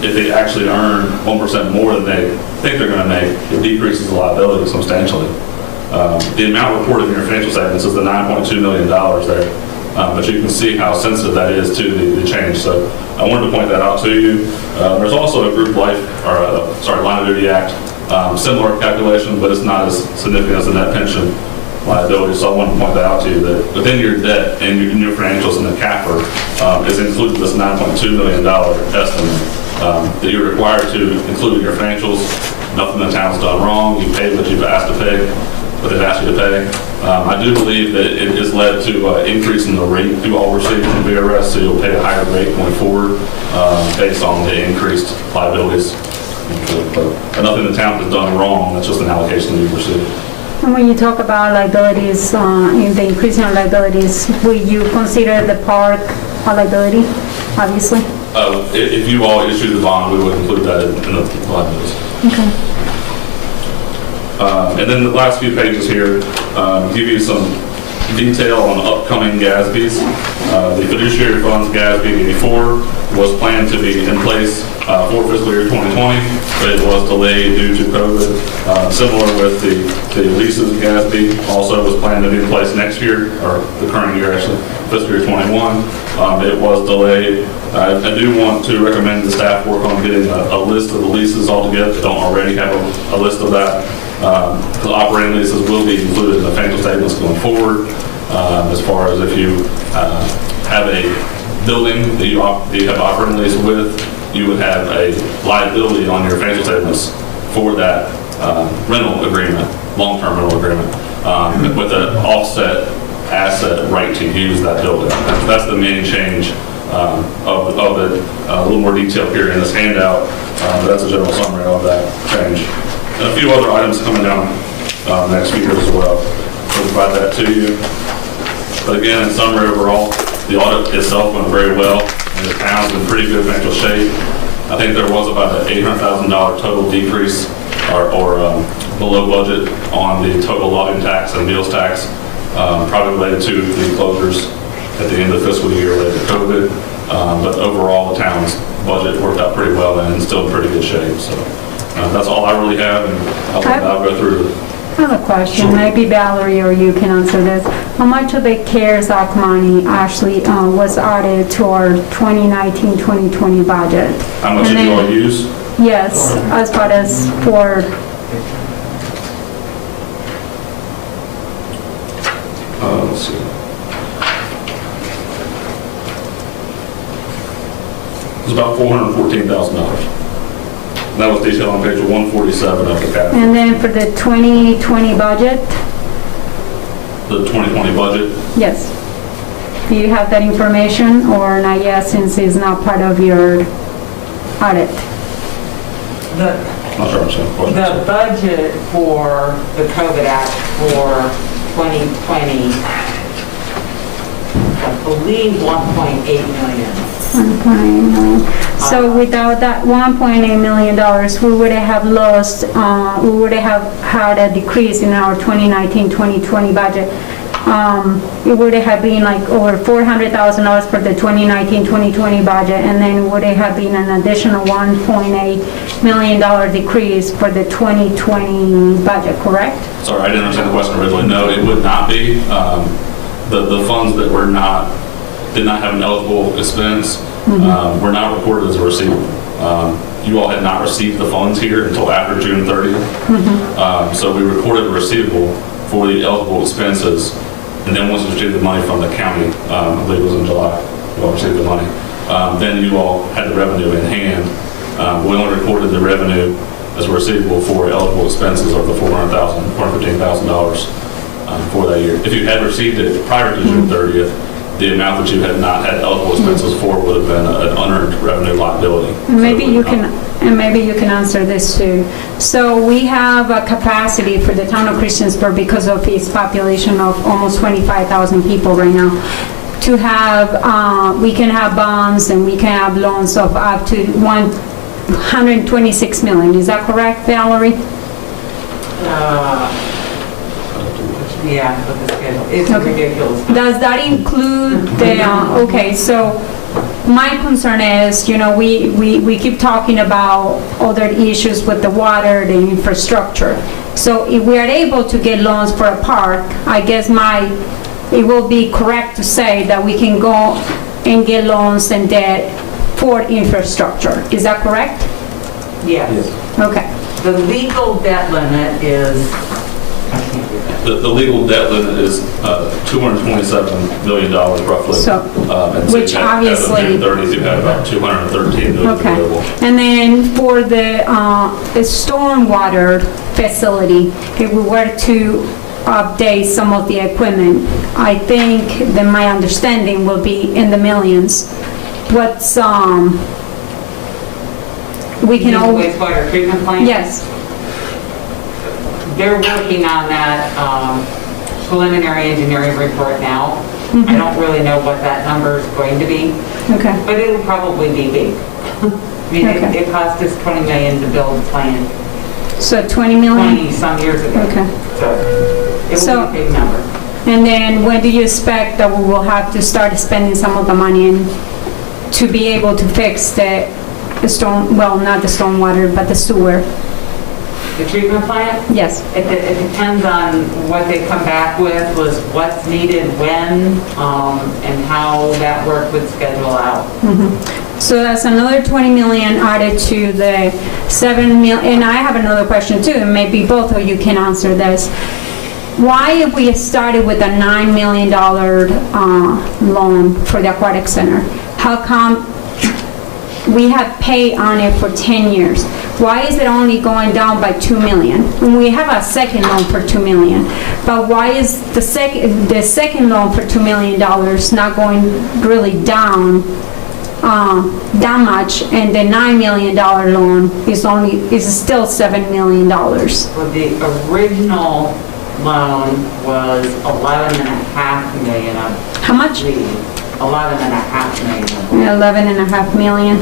if they actually earn 1% more than they think they're going to make, it decreases the liability substantially. The amount reported in your financial statements is the $9.2 million there, but you can see how sensitive that is to the change. So I wanted to point that out to you. There's also a group life, line of duty act, similar calculation, but it's not as significant as the net pension liability. So I wanted to point that out to you, that within your debt and in your financials and the CAFR is included this $9.2 million estimate that you're required to include in your financials. Nothing in the town's done wrong. You paid what you've asked to pay, what they've asked you to pay. I do believe that it has led to increase in the rate you all receive from VRS, so you'll pay a higher rate going forward based on the increased liabilities. But nothing the town has done wrong. That's just an allocation you've received. And when you talk about liabilities, in the increasing of liabilities, will you consider the park a liability, obviously? If you all issue the bond, we would include that in the liabilities. Okay. And then the last few pages here give you some detail on upcoming GASBs. The fiduciary funds GASB 84 was planned to be in place for fiscal year 2020, but it was delayed due to COVID. Similar with the leases GASB, also was planned to be in place next year, or the current year actually, fiscal year 21. It was delayed. I do want to recommend the staff work on getting a list of the leases all together. If they don't already have a list of that. The operating leases will be included in the financial statements going forward. As far as if you have a building that you have operating lease with, you would have a liability on your financial statements for that rental agreement, long-term rental agreement, with an offset asset right to use that building. That's the main change of it. A little more detail here in this handout, but that's a general summary of that change. And a few other items coming down next week as well. We'll provide that to you. But again, in summary overall, the audit itself went very well, and the town's in pretty good financial shape. I think there was about an $800,000 total decrease or below budget on the total lodging tax and meals tax, probably related to the closures at the end of the fiscal year related to COVID. But overall, the town's budget worked out pretty well and still in pretty good shape. So that's all I really have, and I'll go through. I have a question. Sure. Maybe Valerie or you can answer this. How much of the CARES Act money actually was added to our 2019-2020 budget? How much did you all use? Yes, as far as for... Let's see. It was about $414,000. That was detailed on page 147 of the cap. And then for the 2020 budget? The 2020 budget? Yes. Do you have that information or not yet, since it's not part of your audit? Not sure I'm saying question. The budget for the COVID Act for 2020, I believe 1.8 million. 1.8 million. So without that $1.8 million, we would have lost, we would have had a decrease in our 2019-2020 budget. It would have been like over $400,000 for the 2019-2020 budget, and then it would have been an additional $1.8 million decrease for the 2020 budget, correct? Sorry, I didn't understand the question originally. No, it would not be. The funds that did not have an eligible expense were not reported as a receivable. You all had not received the funds here until after June 30th. So we reported a receivable for the eligible expenses, and then once we received the money from the county, I believe it was in July, you all received the money. Then you all had the revenue in hand. We only recorded the revenue as a receivable for eligible expenses of the $415,000 for that year. If you had received it prior to June 30th, the amount that you had not had eligible expenses for would have been an unearned revenue liability. Maybe you can answer this too. So we have a capacity for the town of Christiansburg, because of its population of almost 25,000 people right now, to have, we can have bonds and we can have loans of up to 126 million. Is that correct, Valerie? Yeah, with the schedule. It's ridiculous. Does that include the, okay, so my concern is, you know, we keep talking about other issues with the water, the infrastructure. So if we are able to get loans for a park, I guess it will be correct to say that we can go and get loans and debt for infrastructure. Is that correct? Yes. Okay. The legal debt limit is, The legal debt limit is $227 million roughly. So, which obviously... As of June 30th, you had about $213 million available. And then for the stormwater facility, if we were to update some of the equipment, I think that my understanding will be in the millions. What's, we can always... wastewater treatment plant? Yes. They're working on that preliminary engineering report now. I don't really know what that number is going to be. Okay. But it'll probably be big. I mean, it cost us $20 million to build the plant. So 20 million? 20 some years ago. Okay. So it will be a big number. And then when do you expect that we will have to start spending some of the money to be able to fix the storm, well, not the stormwater, but the sewer? The treatment plant? Yes. It depends on what they come back with, was what's needed when, and how that work would schedule out. So that's another 20 million added to the 7 million. And I have another question too, and maybe both of you can answer this. Why have we started with a $9 million loan for the aquatic center? How come we have paid on it for 10 years. Why is it only going down by 2 million? When we have a second loan for 2 million, but why is the second loan for $2 million not going really down that much, and the $9 million loan is still $7 million? Well, the original loan was 11.5 million. How much? 11.5 million. 11.5 million.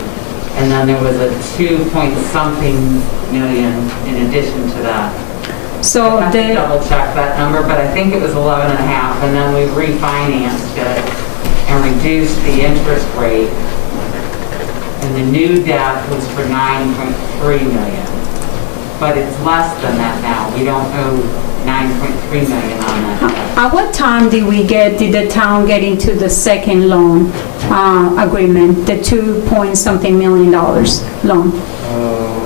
And then there was a 2-point-something million in addition to that. So I have to double check that number, but I think it was 11.5, and then we refinanced it and reduced the interest rate. And the new debt was for 9.3 million. But it's less than that now. We don't owe 9.3 million on that debt. At what time did the town get into the second loan agreement, the 2-point-something million loan?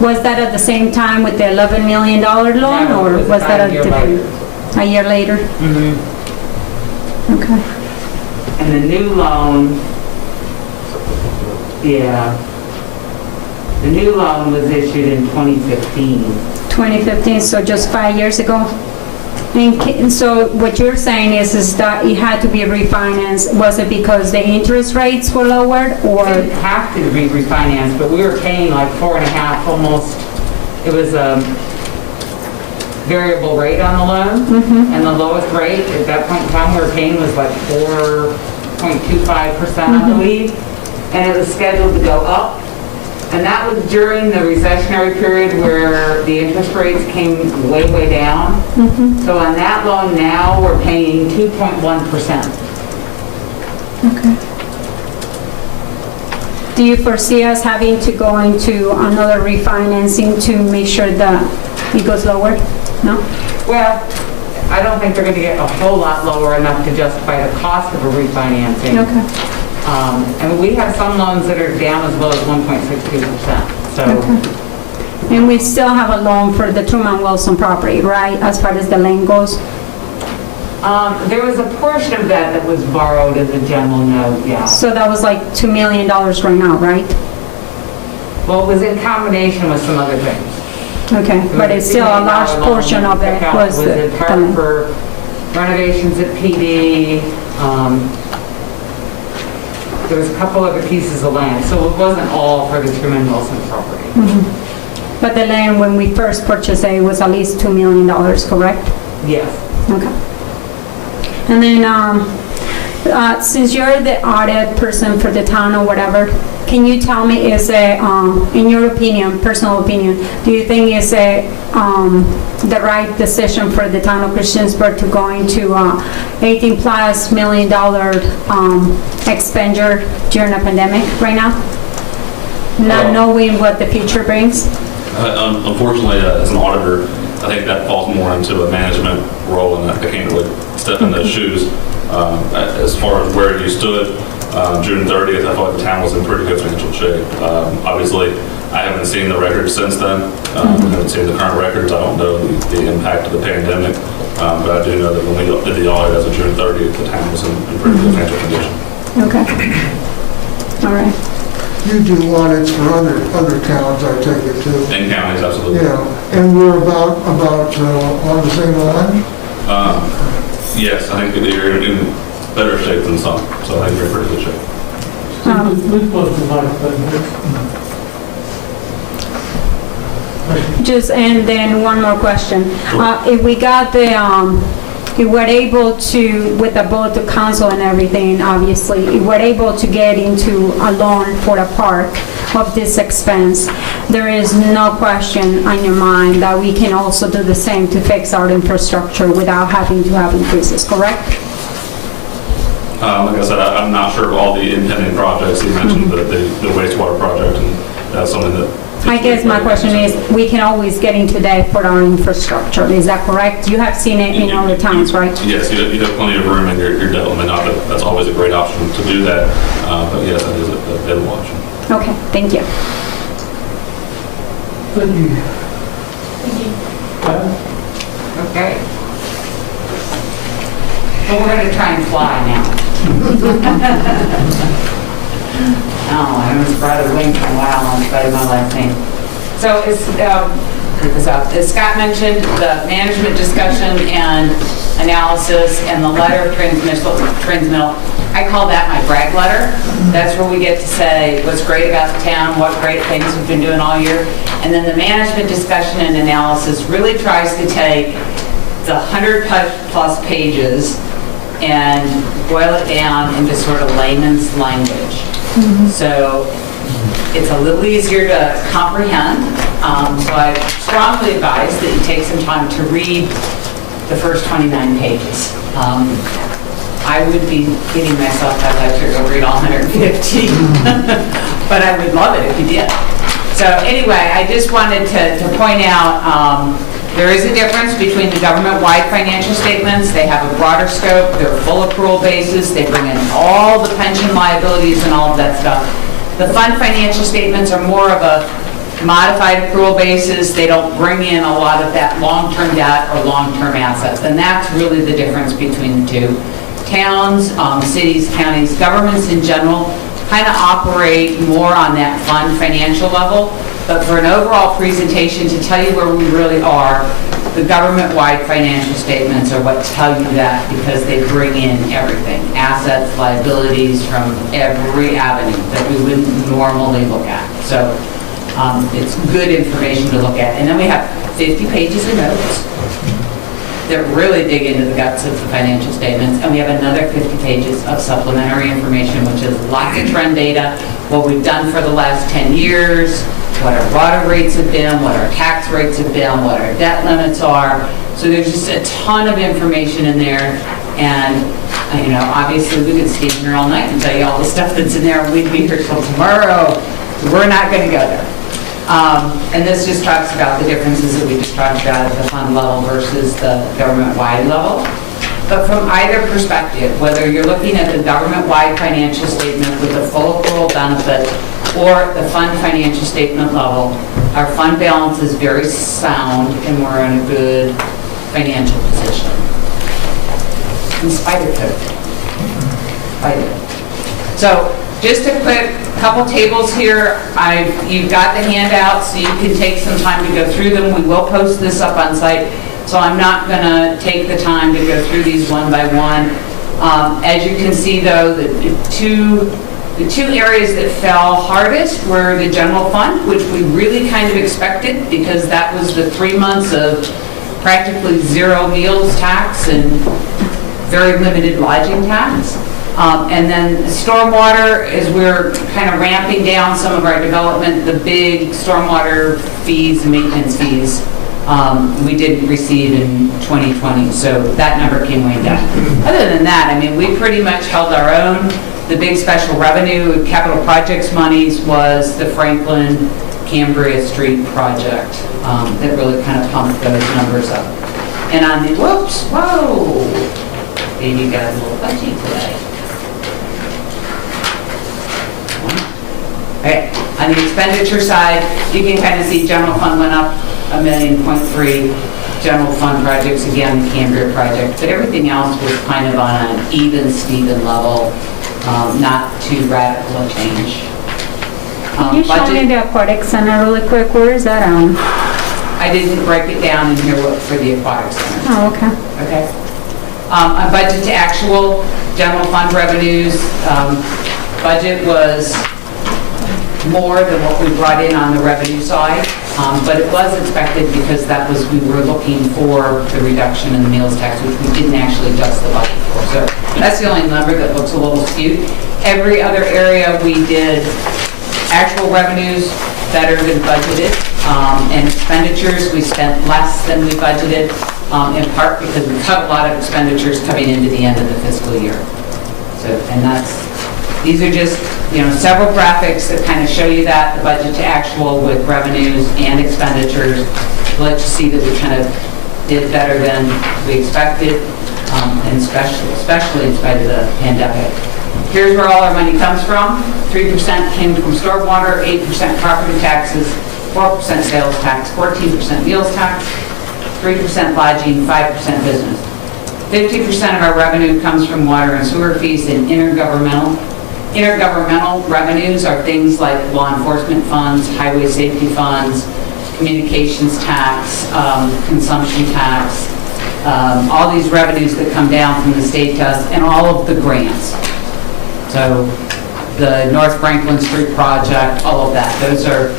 Was that at the same time with the $11 million loan, No, or it was was that about a year later. A year later? Mm-hmm. Okay. And the new loan, the new loan was issued in 2015. 2015, so just 5 years ago? And so what you're saying is that it had to be refinanced. Was it because the interest rates were lowered, or? It didn't have to be refinanced, but we were paying like 4.5 almost. It was a variable rate on the loan, and the lowest rate at that point in time we were paying was like 4.25%, I believe, and it was scheduled to go up. And that was during the recessionary period where the interest rates came way, way down. So on that loan now, we're paying 2.1%. Okay. Do you foresee us having to go into another refinancing to make sure that it goes lower? No? Well, I don't think they're going to get a whole lot lower enough to justify the cost of a refinancing. Okay. And we have some loans that are down as low as 1.62%. So, Okay. And we still have a loan for the Truman Wilson property, right, as far as the land goes? there was a portion of that was borrowed as a general note, yeah. So that was like $2 million right now, right? Well, it was in combination with some other things. Okay, but it's still a large portion of it was in part for renovations at PD. There was a couple other pieces of land, so it wasn't all for the Truman Wilson property. Mm-hmm. But the land, when we first purchased it, was at least $2 million, correct? Yes. Okay. And then, since you're the audit person for the town or whatever, can you tell me, is it, in your opinion, personal opinion, do you think is it the right decision for the town of Christiansburg to go into $18+ million expenditure during a pandemic right now? Not knowing what the future brings? Unfortunately, as an auditor, I think that falls more into a management role, and I can't really step in those shoes. As far as where you stood, June 30th, I thought the town was in pretty good financial shape. Obviously, I haven't seen the records since then. I haven't seen the current records. I don't know the impact of the pandemic, but I do know that when we did the audit as of June 30th, the town was in pretty good financial condition. Okay. All right. You do audits for other towns, I take it too? And counties, absolutely. Yeah, and we're about on the same line? Yes, I think that you're in better shape than some, so I think you're in pretty good shape. Please close the mic, Just, and then one more question. If we got the, if we're able to, with the board to council and everything, obviously, if we're able to get into a loan for a park of this expense, there is no question on your mind that we can also do the same to fix our infrastructure without having to have increases, correct? Like I said, I'm not sure of all the impending projects. You mentioned the wastewater project, and that's something that... I guess my question is, we can always get into that for our infrastructure, is that correct? You have seen it in other towns, right? Yes, you have plenty of room in your debt limit. Not that that's always a great option to do that, but yes, that is a available option. Okay, thank you. Thank you. Okay. So we're going to try and fly now. Oh, I haven't spread a wing for a while in spite of my last name. So as Scott mentioned, the management discussion and analysis and the letter of transmittal, I call that my brag letter. That's where we get to say what's great about the town, what great things we've been doing all year. And then the management discussion and analysis really tries to take the 100+ pages and boil it down into sort of layman's language. So it's a little easier to comprehend. So I strongly advise that you take some time to read the first 29 pages. I would be kidding myself if I let you go read all 150, but I would love it if you did. So anyway, I just wanted to point out there is a difference between the government-wide financial statements. They have a broader scope, they're full accrual basis, they bring in all the pension liabilities and all of that stuff. The fund financial statements are more of a modified accrual basis. They don't bring in a lot of that long-term debt or long-term assets, and that's really the difference between the two. Towns, cities, counties, governments in general kind of operate more on that fund financial level, but for an overall presentation to tell you where we really are, the government-wide financial statements are what tell you that, because they bring in everything, assets, liabilities from every avenue that we wouldn't normally look at. So it's good information to look at. And then we have 50 pages of notes that really dig into the guts of the financial statements. And we have another 50 pages of supplementary information, which is lots of trend data, what we've done for the last 10 years, what our water rates have been, what our tax rates have been, what our debt limits are. So there's just a ton of information in there. And, obviously we could stay here all night and tell you all the stuff that's in there, and we'd be here till tomorrow. So we're not going to go there. And this just talks about the differences that we just talked about at the fund level versus the government-wide level. But from either perspective, whether you're looking at the government-wide financial statement with the full accrual benefit or the fund financial statement level, our fund balance is very sound and we're in a good financial position. In spite of COVID. So just a quick couple tables here. You've got the handouts, so you can take some time to go through them. We will post this up on site, so I'm not going to take the time to go through these one by one. As you can see, though, the two areas that fell hardest were the general fund, which we really kind of expected because that was the 3 months of practically zero meals tax and very limited lodging tax. And then stormwater, as we're kind of ramping down some of our development, the big stormwater fees and maintenance fees we didn't receive in 2020. So that number came way down. Other than that, I mean, we pretty much held our own. The big special revenue capital projects monies was the Franklin Cambria Street project that really kind of pumped those numbers up. And on the, whoa, baby got a little budgie today. Okay, on the expenditure side, you can kind of see general fund went up $1.3 million. General fund projects, again, the Cambria project, but everything else was kind of on an even, Steven level, not too radical a change. Can you show me the aquatic center really quick? Where is that on? I didn't break it down in here for the aquatic center. Oh, okay. Okay. On budget to actual, general fund revenues, budget was more than what we brought in on the revenue side, but it was expected because that was, we were looking for the reduction in the meals tax, which we didn't actually adjust the budget for. So that's the only number that looks a little skewed. Every other area we did actual revenues better than budgeted, and expenditures we spent less than we budgeted, in part because we cut a lot of expenditures coming into the end of the fiscal year. So, and these are just, several graphics that kind of show you that, the budget to actual with revenues and expenditures. Let you see that we kind of did better than we expected, and especially in spite of the pandemic. Here's where all our money comes from. 3% came from stormwater, 8% property taxes, 4% sales tax, 14% meals tax, 3% lodging, 5% business. 50% of our revenue comes from water and sewer fees and intergovernmental. Intergovernmental revenues are things like law enforcement funds, highway safety funds, communications tax, consumption tax, all these revenues that come down from the state to us, and all of the grants. So the North Franklin Street project, all of that, those are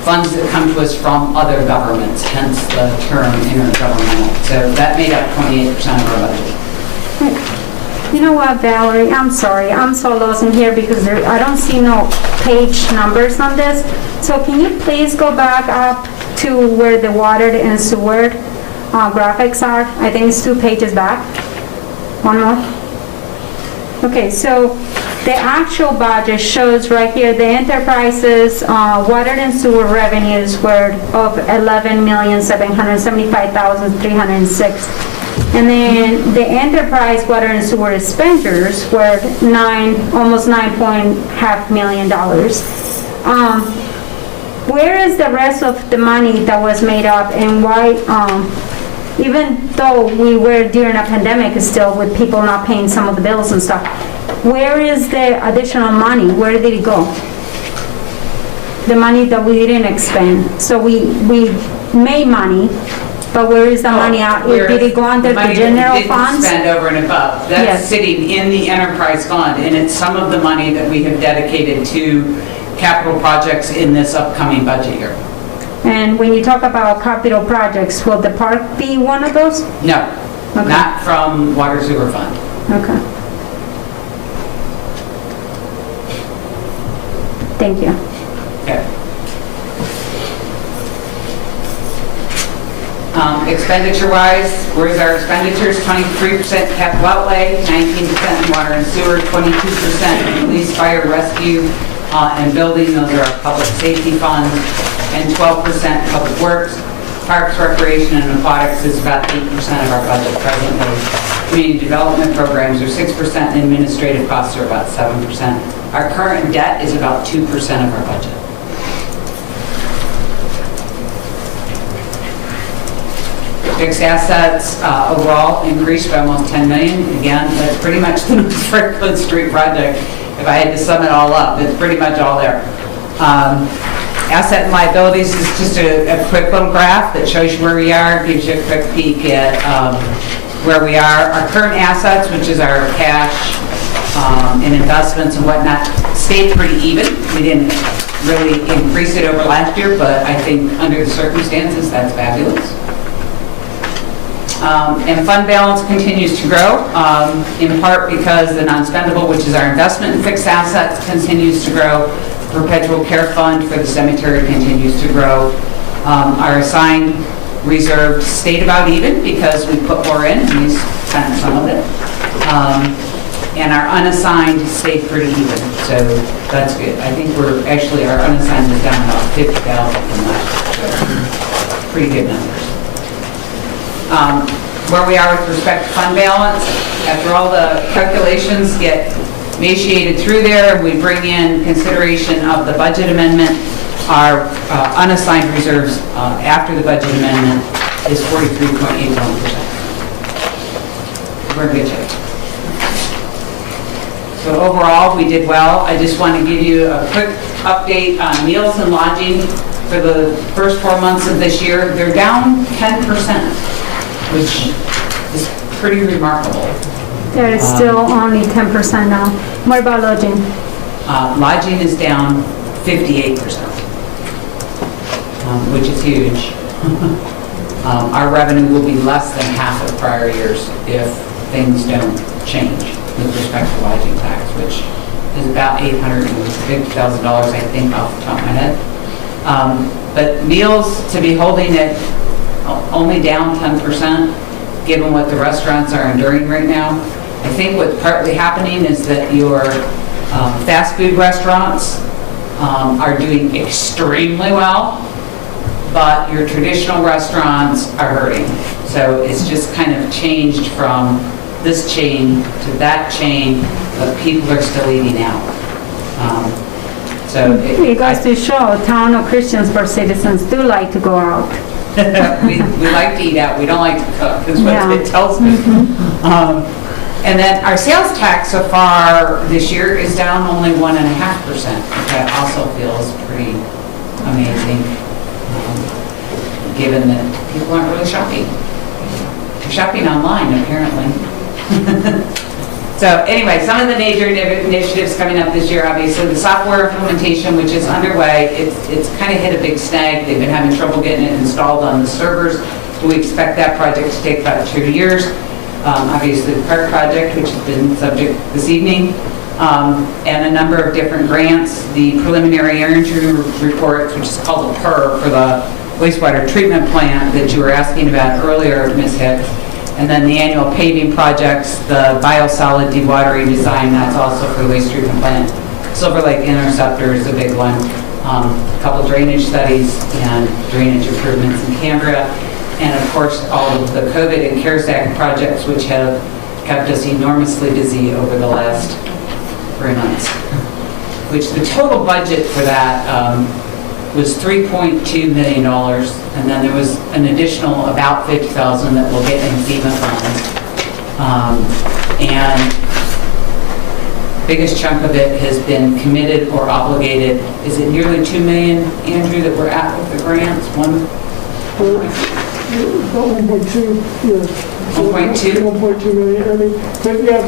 funds that come to us from other governments, hence the term intergovernmental. So that made up 28% of our budget. You know what, Valerie, I'm sorry, I'm so lost in here because I don't see no page numbers on this. So can you please go back up to where the water and sewer graphics are? I think it's 2 pages back. One more. Okay, so the actual budget shows right here the enterprises water and sewer revenues were of $11,775,306. And then the enterprise water and sewer expenditures were almost $9.5 million. Where is the rest of the money that was made up, and why, even though we were during a pandemic still with people not paying some of the bills and stuff, where is the additional money? Where did it go? The money that we didn't expend. So we made money, but where is the money out? Did it go under the general funds? Spend over and above. That's Yes. sitting in the enterprise fund, and it's some of the money that we have dedicated to capital projects in this upcoming budget year. And when you talk about capital projects, will the park be one of those? No, not from water sewer fund. Okay. Thank you. Okay. Expenditure-wise, where's our expenditures? 23% capital outlay, 19% in water and sewer, 22% in police, fire, rescue, and building. Those are our public safety funds, and 12% public works. Parks, recreation, and aquatics is about 8% of our budget presently. Community development programs are 6%, and administrative costs are about 7%. Our current debt is about 2% of our budget. Fixed assets overall increased by almost 10 million. Again, that's pretty much the North Franklin Street project. If I had to sum it all up, it's pretty much all there. Asset and liabilities is just a quick little graph that shows you where we are, gives you a quick peek at where we are. Our current assets, which is our cash and investments and whatnot, stayed pretty even. We didn't really increase it over last year, but I think under the circumstances, that's fabulous. And fund balance continues to grow, in part because the non-spendable, which is our investment in fixed assets, continues to grow. Perpetual care fund for the cemetery continues to grow. Our assigned reserve stayed about even because we put more in, and we spent some of it. And our unassigned stayed pretty even, so that's good. I think our unassigned is down about 50,000 from last year, so pretty good numbers. Where we are with respect to fund balance, after all the calculations get emaciated through there, and we bring in consideration of the budget amendment, our unassigned reserves after the budget amendment is 43.81%. We're in good shape. So overall, we did well. I just want to give you a quick update on meals and lodging for the first 4 months of this year. They're down 10%, which is pretty remarkable. There is still only 10% now. What about lodging? Lodging is down 58%, which is huge. Our revenue will be less than half of prior years if things don't change with respect to lodging tax, which is about $850,000, I think, off the top of my head. But meals to be holding it only down 10%, given what the restaurants are enduring right now. I think what's partly happening is that your fast food restaurants are doing extremely well, but your traditional restaurants are hurting. So it's just kind of changed from this chain to that chain, but people are still eating out. So it goes to show town of Christiansburg citizens do like to go out. we like to eat out. We don't like to cook, is what it tells me. And then our sales tax so far this year is down only 1.5%, which I also feel is pretty amazing, given that people aren't really shopping. They're shopping online, apparently. So anyway, some of the major initiatives coming up this year, obviously, the software implementation, which is underway, it's kind of hit a big snag. They've been having trouble getting it installed on the servers. We expect that project to take about 2 years. Obviously, the park project, which has been subject this evening, and a number of different grants. The preliminary energy report, which is called the PER for the wastewater treatment plant that you were asking about earlier, Ms. Hicks. And then the annual paving projects, the biosolid dewatering design, that's also for the waste treatment plant. Silver Lake Interceptor is a big one. A couple drainage studies and drainage improvements in Cambria. And of course, all of the COVID and CARES Act projects, which have kept us enormously busy over the last 3 months. Which the total budget for that was $3.2 million, and then there was an additional about $50,000 that we'll get in FEMA funds. And biggest chunk of it has been committed or obligated. Is it nearly $2 million, Andrew, that we're at with the grants? About 1.2, yeah. 1.2? 1.2 million, I mean, but yeah,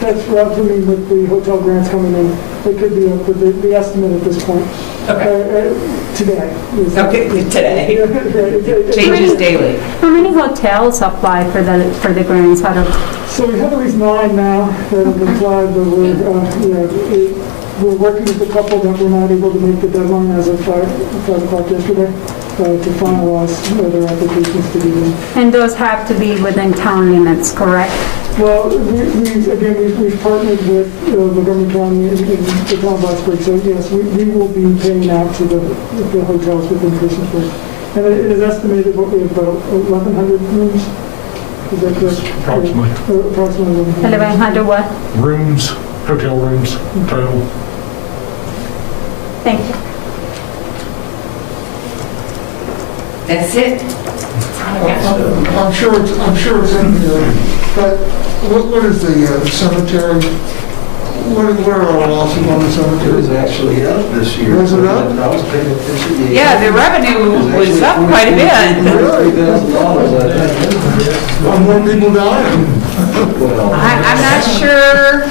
that's roughly with the hotel grants coming in. It could be up with the estimate at this point. Okay. Today. Okay, today. Changes daily. How many hotels apply for the grants? So we have at least 9 now that have applied, but we're working with a couple that were not able to make the deadline as of 5 o'clock yesterday to finalize their applications to be in. And those have to be within town limits, correct? Well, we've partnered with Montgomery County and the town of Blacksburg, so yes, we will be paying out to the hotels within Christiansburg. And it is estimated what we have about 1,100 rooms. Is that correct? Approximately. Approximately 1,100 what? Rooms, hotel rooms, total. Thank you. That's it. I'm sure it's in here, but what is the cemetery? What are our losses on the cemetery? It was actually up this year. Was it up? I was paying attention. Yeah, the revenue was up quite a bit. $3,000, I think. Are more people dying? I'm not sure.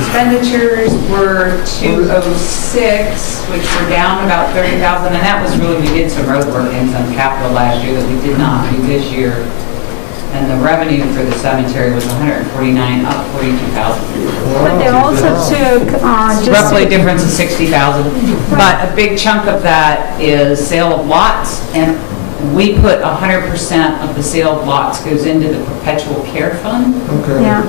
Expenditures were 206, which were down about 30,000, and that was really, we did some road work and some capital last year that we did not do this year. And the revenue for the cemetery was 149, up 42,000. But they also took just roughly a difference of 60,000. But a big chunk of that is sale of lots, and we put 100% of the sale of lots goes into the perpetual care fund. Okay. Yeah.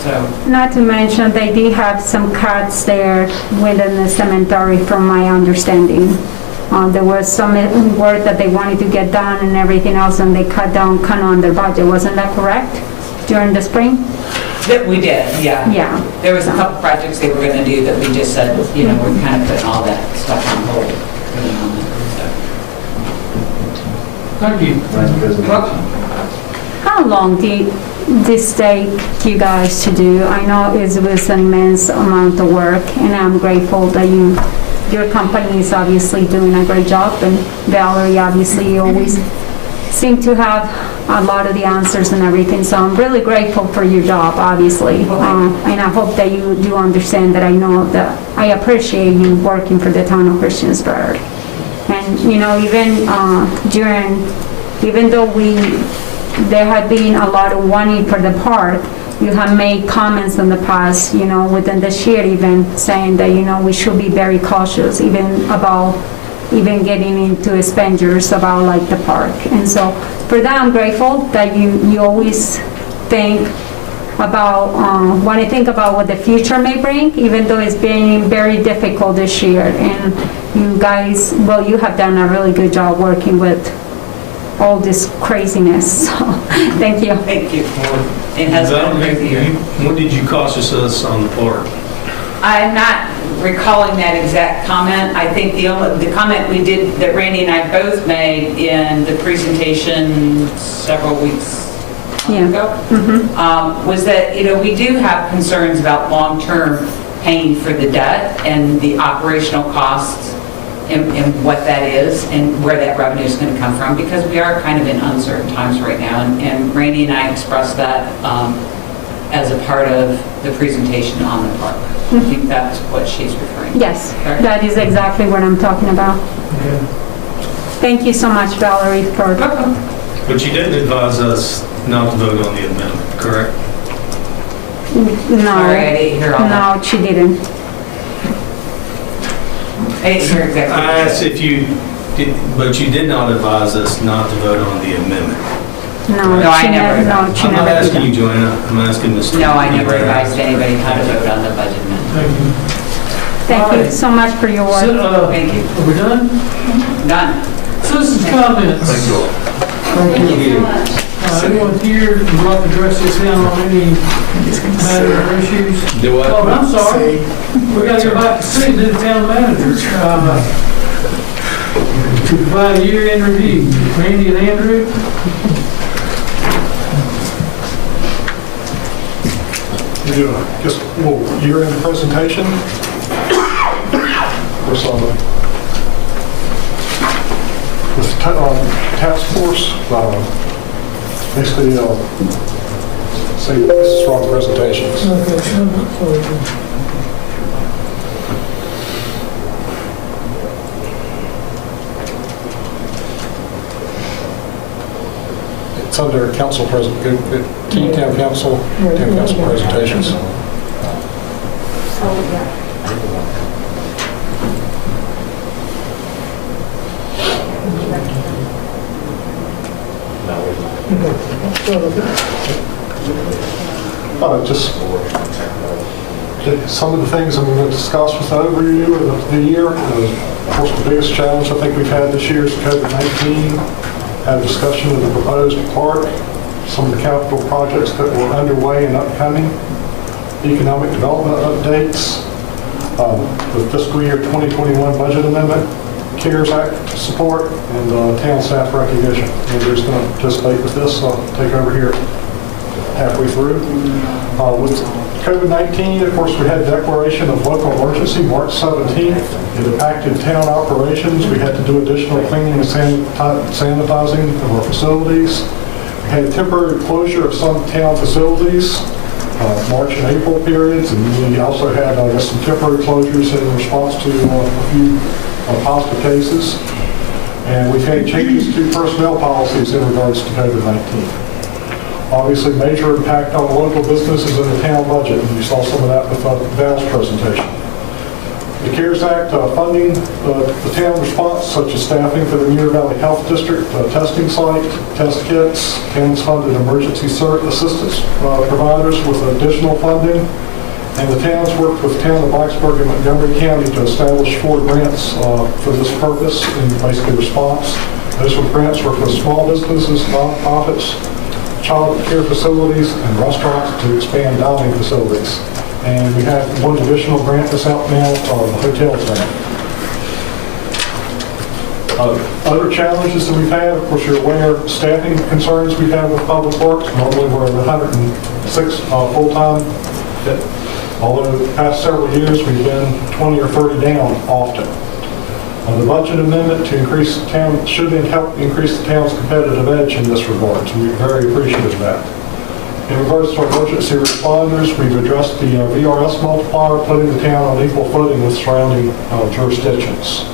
So. Not to mention, they did have some cuts there within the cemetery, from my understanding. There was some work that they wanted to get done and everything else, and they cut down kind of on their budget. Wasn't that correct? During the spring? That we did, yeah. Yeah. There was a couple projects they were going to do that we just said, you know, we're kind of putting all that stuff on hold for the moment. Thank you. Vice President. How long did this take you guys to do? I know it was an immense amount of work, and I'm grateful that your company is obviously doing a great job, and Valerie, obviously, you always seem to have a lot of the answers and everything, so I'm really grateful for your job, obviously. And I hope that you do understand that I know that I appreciate you working for the town of Christiansburg. And, you know, even though there had been a lot of wanting for the park, you have made comments in the past, you know, within this year even, saying that, you know, we should be very cautious even getting into expenditures about like the park. And so for that, I'm grateful that you always think about, want to think about what the future may bring, even though it's been very difficult this year. And you guys, well, you have done a really good job working with all this craziness. So, thank you. Thank you. It has been a crazy year. When did you cautious us on the park? I'm not recalling that exact comment. I think the comment we did, that Randy and I both made in the presentation several weeks ago, was that, we do have concerns about long-term paying for the debt and the operational costs and what that is and where that revenue is going to come from, because we are kind of in uncertain times right now. And Randy and I expressed that as a part of the presentation on the park. I think that's what she's referring to. Yes, that is exactly what I'm talking about. Thank you so much, Valerie, for... But you didn't advise us not to vote on the amendment, correct? No. Sorry, I didn't hear all that. No, she didn't. I didn't hear exactly. I asked if you did, but you did not advise us not to vote on the amendment. No, I never. No, she I'm not never did asking that. you, Joanna, I'm asking Mr. No, I never advised anybody how to vote on the budget amendment. Thank you. Thank you so much for your work. Thank you. Are we done? Done. Citizens' comments. Thank you all. Thank you so much. Anyone here would like to address this down on any matter or issues? Do what? Oh, I'm sorry. We got to go back to see the town manager to provide a year-end review. Randy and Andrew? Just a little year-end presentation. What's on this task force? Basically, say this is wrong presentations. It's under council town council presentations. Just some of the things I'm going to discuss with the overview of the year. Of course, the biggest challenge I think we've had this year is COVID-19. Had a discussion of the proposed park, some of the capital projects that were underway and upcoming, economic development updates, the fiscal year 2021 budget amendment, CARES Act support, and town staff recognition. Andrew's going to participate with this, so I'll take over here halfway through. With COVID-19, of course, we had a declaration of local emergency March 17th. It impacted town operations. We had to do additional cleaning and sanitizing of our facilities. We had a temporary closure of some town facilities, March and April periods, and we also had, some temporary closures in response to a few positive cases. And we've had changes to personnel policies in regards to COVID-19. Obviously, major impact on local businesses and the town budget, and you saw some of that with Val's presentation. The CARES Act funding the town response, such as staffing for the Muir Valley Health District testing site, test kits, town's funded emergency assistance providers with additional funding, and the town's worked with the town of Blacksburg and Montgomery County to establish 4 grants for this purpose in basically response. Those were grants work with small businesses, nonprofits, child care facilities, and restaurants to expand dining facilities. And we have one additional grant that's out now, the hotels grant. Other challenges that we've had, of course, you're aware, staffing concerns we've had with public works. Normally we're at 106 full-time. Although the past several years we've been 20 or 30 down often. The budget amendment to increase the town should help increase the town's competitive edge in this regard, so we're very appreciative of that. In regards to our emergency responders, we've addressed the VRS multiplier, putting the town on equal footing with surrounding jurisdictions.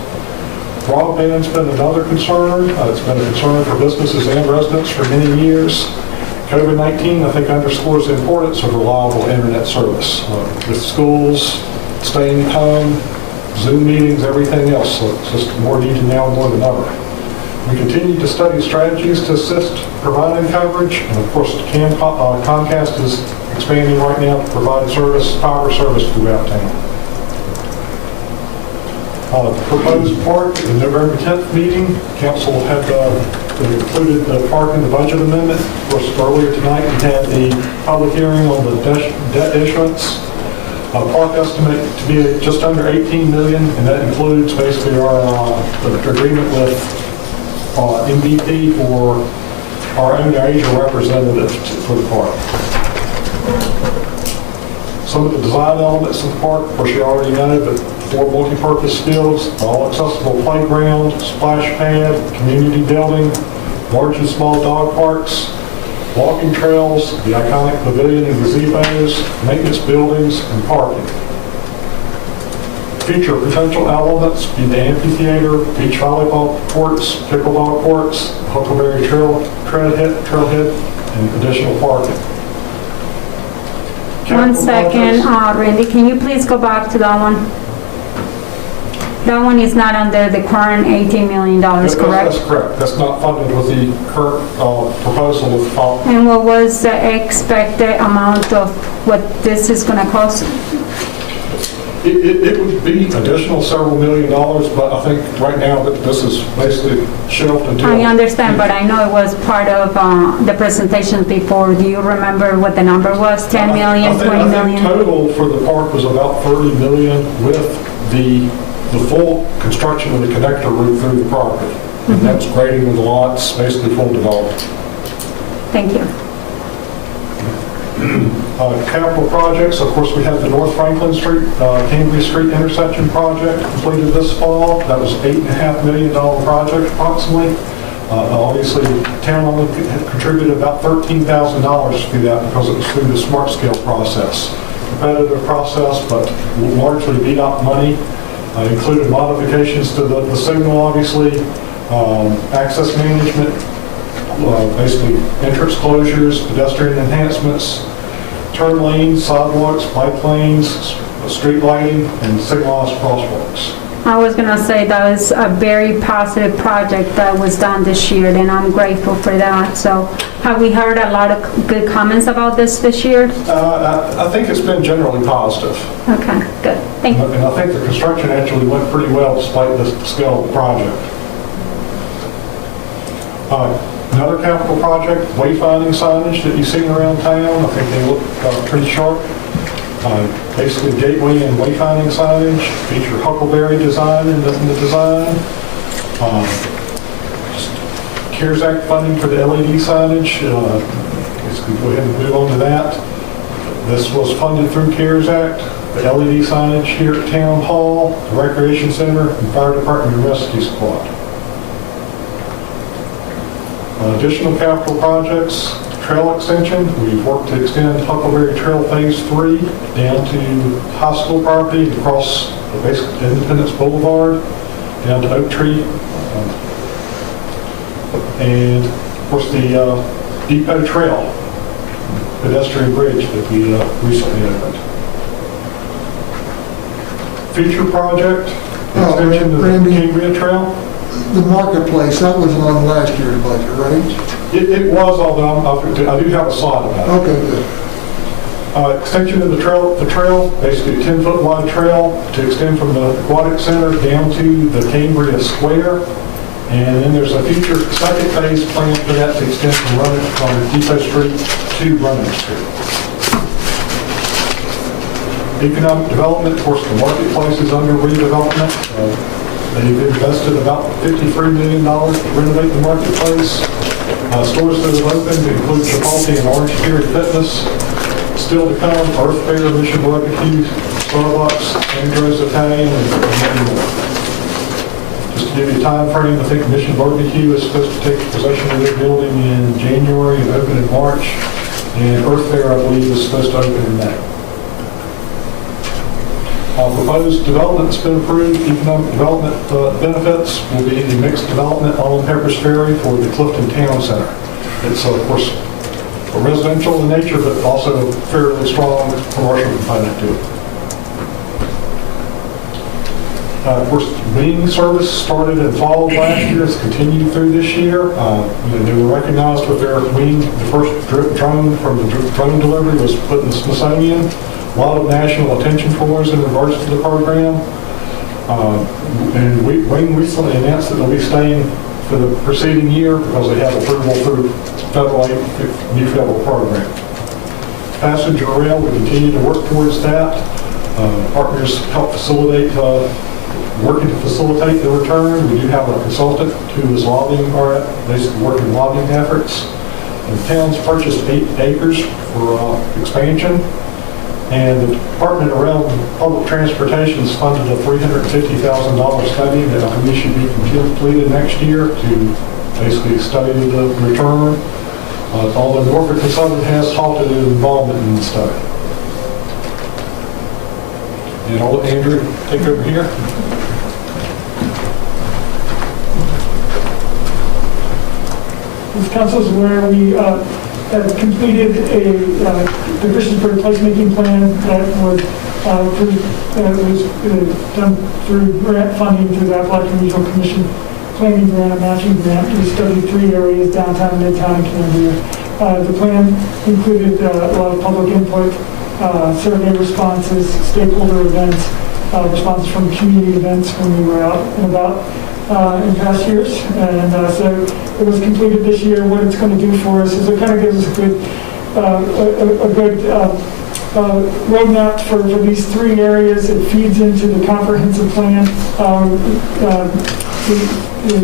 Broadband's been another concern. It's been a concern for businesses and residents for many years. COVID-19, I think, underscores the importance of reliable internet service with schools staying home, Zoom meetings, everything else. So it's just more needed now more than ever. We continue to study strategies to assist providing coverage. And of course, Comcast is expanding right now to provide fiber service throughout town. Proposed park, the November 10th meeting, council had included the park in the budget amendment. Of course, earlier tonight we had the public hearing on the debt issuance. Park estimate to be just under 18 million, and that includes basically our agreement with MVP for our own Asia representative for the park. Some of the design elements of the park, of course you already know, but 4 multi-purpose fields, all accessible playground, splash pad, community building, large and small dog parks, walking trails, the iconic pavilion and gazebos, maintenance buildings, and parking. Future potential elements be the amphitheater, beach volleyball courts, pickleball courts, Huckleberry trailhead, and additional parking. One second, Randy, can you please go back to that one? That one is not under the current $18 million, correct? That's correct. That's not funded with the current proposal with FOP. And what was the expected amount of what this is going to cost? It would be additional several million dollars, but I think right now that this is basically shelved until... I understand, but I know it was part of the presentation before. Do you remember what the number was? 10 million, 20 million? I think total for the park was about 30 million with the full construction of the connector route through the property. And that's grading of the lots, basically full development. Thank you. Capital projects, of course, we have the North Franklin Street, Cambria Street intersection project completed this fall. That was $8.5 million project approximately. Obviously, the town only contributed about $13,000 to that because it was through the smart scale process. Competitive process, but largely beat out money. Included modifications to the signal, obviously, access management, basically entrance closures, pedestrian enhancements, turn lanes, sidewalks, bike lanes, street lighting, and signalized crosswalks. I was going to say that was a very positive project that was done this year, and I'm grateful for that. So have we heard a lot of good comments about this year? I think it's been generally positive. Okay, good. Thank you. And I think the construction actually went pretty well despite the scale of the project. Another capital project, wayfinding signage that you've seen around town. I think they look pretty sharp. Basically gateway and wayfinding signage, feature Huckleberry design in the design. CARES Act funding for the LED signage. Let's go ahead and move on to that. This was funded through CARES Act. The LED signage here at Town Hall, the Recreation Center, and Fire Department and Rescue Squad. Additional capital projects, trail extension. We've worked to extend Huckleberry Trail Phase 3 down to high school property, across the basic Independence Boulevard, down to Oak Tree. And of course the Depot Trail pedestrian bridge that we recently opened. Future project, extension of the Cambria Trail. The marketplace, that was on last year's budget, right? It was, although I do have a slide about it. Okay, good. Extension of the trail, basically a 10-foot wide trail to extend from the Aquatic Center down to the Cambria Square. And then there's a future second phase plan for that to extend from Depot Street to Running Street. Economic development, of course, the marketplace is under redevelopment. They've invested about $53 million to renovate the marketplace. Stores that have opened include Chipotle and Orange Theory Fitness. Still to come, Earth Fair, Mission Barbecue, Starbucks, Andrews Italian, and many more. Just to give you a time frame, I think Mission Barbecue is supposed to take possession of their building in January and open in March. And Earth Fair, I believe, is supposed to open in May. Proposed development has been approved. Economic development benefits will be the mixed development on Peppers Ferry for the Clifton Town Center. It's, of course, residential in nature, but also a fairly strong commercial component to it. Of course, wing service started in fall of last year. It's continued through this year. They were recognized with their wing. The first drone from the drone delivery was put in the Smithsonian. A lot of national attention for us in regards to the program. And Wing recently announced that they'll be staying for the preceding year because they have approval through new federal program. Passenger rail, we continue to work towards that. Partners help facilitate, working to facilitate the return. We do have a consultant who is lobbying, or basically working lobbying efforts. The town's purchased 8 acres for expansion, and the department around public transportation has funded a $350,000 study that I believe should be completed next year to basically study the return. Although Norfolk and Southern has halted involvement in the study. And I'll let Andrew take over here. As council is aware, we have completed the Christiansburg placemaking plan that was done through grant funding through the Appalachian Regional Commission planning grant, a matching grant. We studied 3 areas, downtown, midtown, and Cambria. The plan included a lot of public input, survey responses, stakeholder events, responses from community events when we were out and about in past years. And so it was completed this year. What it's going to do for us is it kind of gives us a good roadmap for these 3 areas. It feeds into the comprehensive plan. The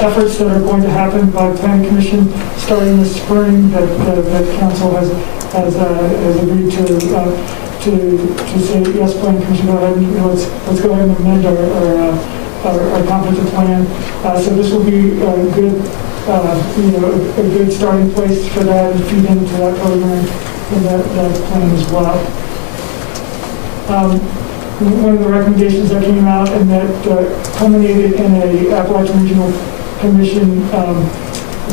efforts that are going to happen by the Planning Commission starting this spring that council has agreed to say, yes, Planning Commission, go ahead and let's go ahead and amend our comprehensive plan. So this will be a good, a good starting place for that and feed into that program and that plan as well. One of the recommendations that came out and that culminated in a Appalachian Regional Commission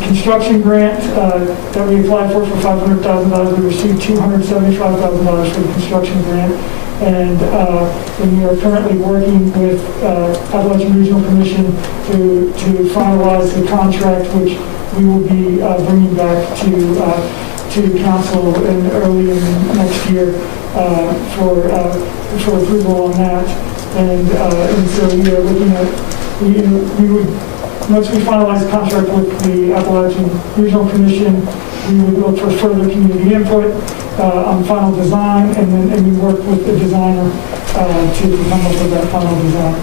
construction grant that we applied for $500,000. We received $275,000 for the construction grant. And we are currently working with Appalachian Regional Commission to finalize the contract, which we will be bringing back to council early in next year for approval on that. And so we are looking at, we would, once we finalize the contract with the Appalachian Regional Commission, we would look for further community input on final design, and we work with the designer to come up with that final design.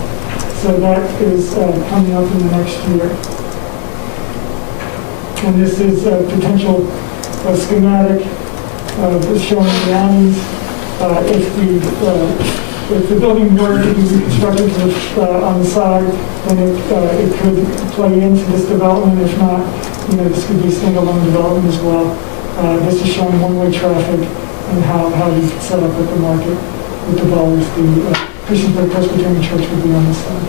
So that is coming up in the next year. And this is a potential schematic showing the awnings. If the building were to be reconstructed on the side, then it could play into this development. If not, this could be standalone development as well. This is showing one-way traffic and how you set up at the market with the bollards. The Christiansburg Presbyterian Church would be on this side.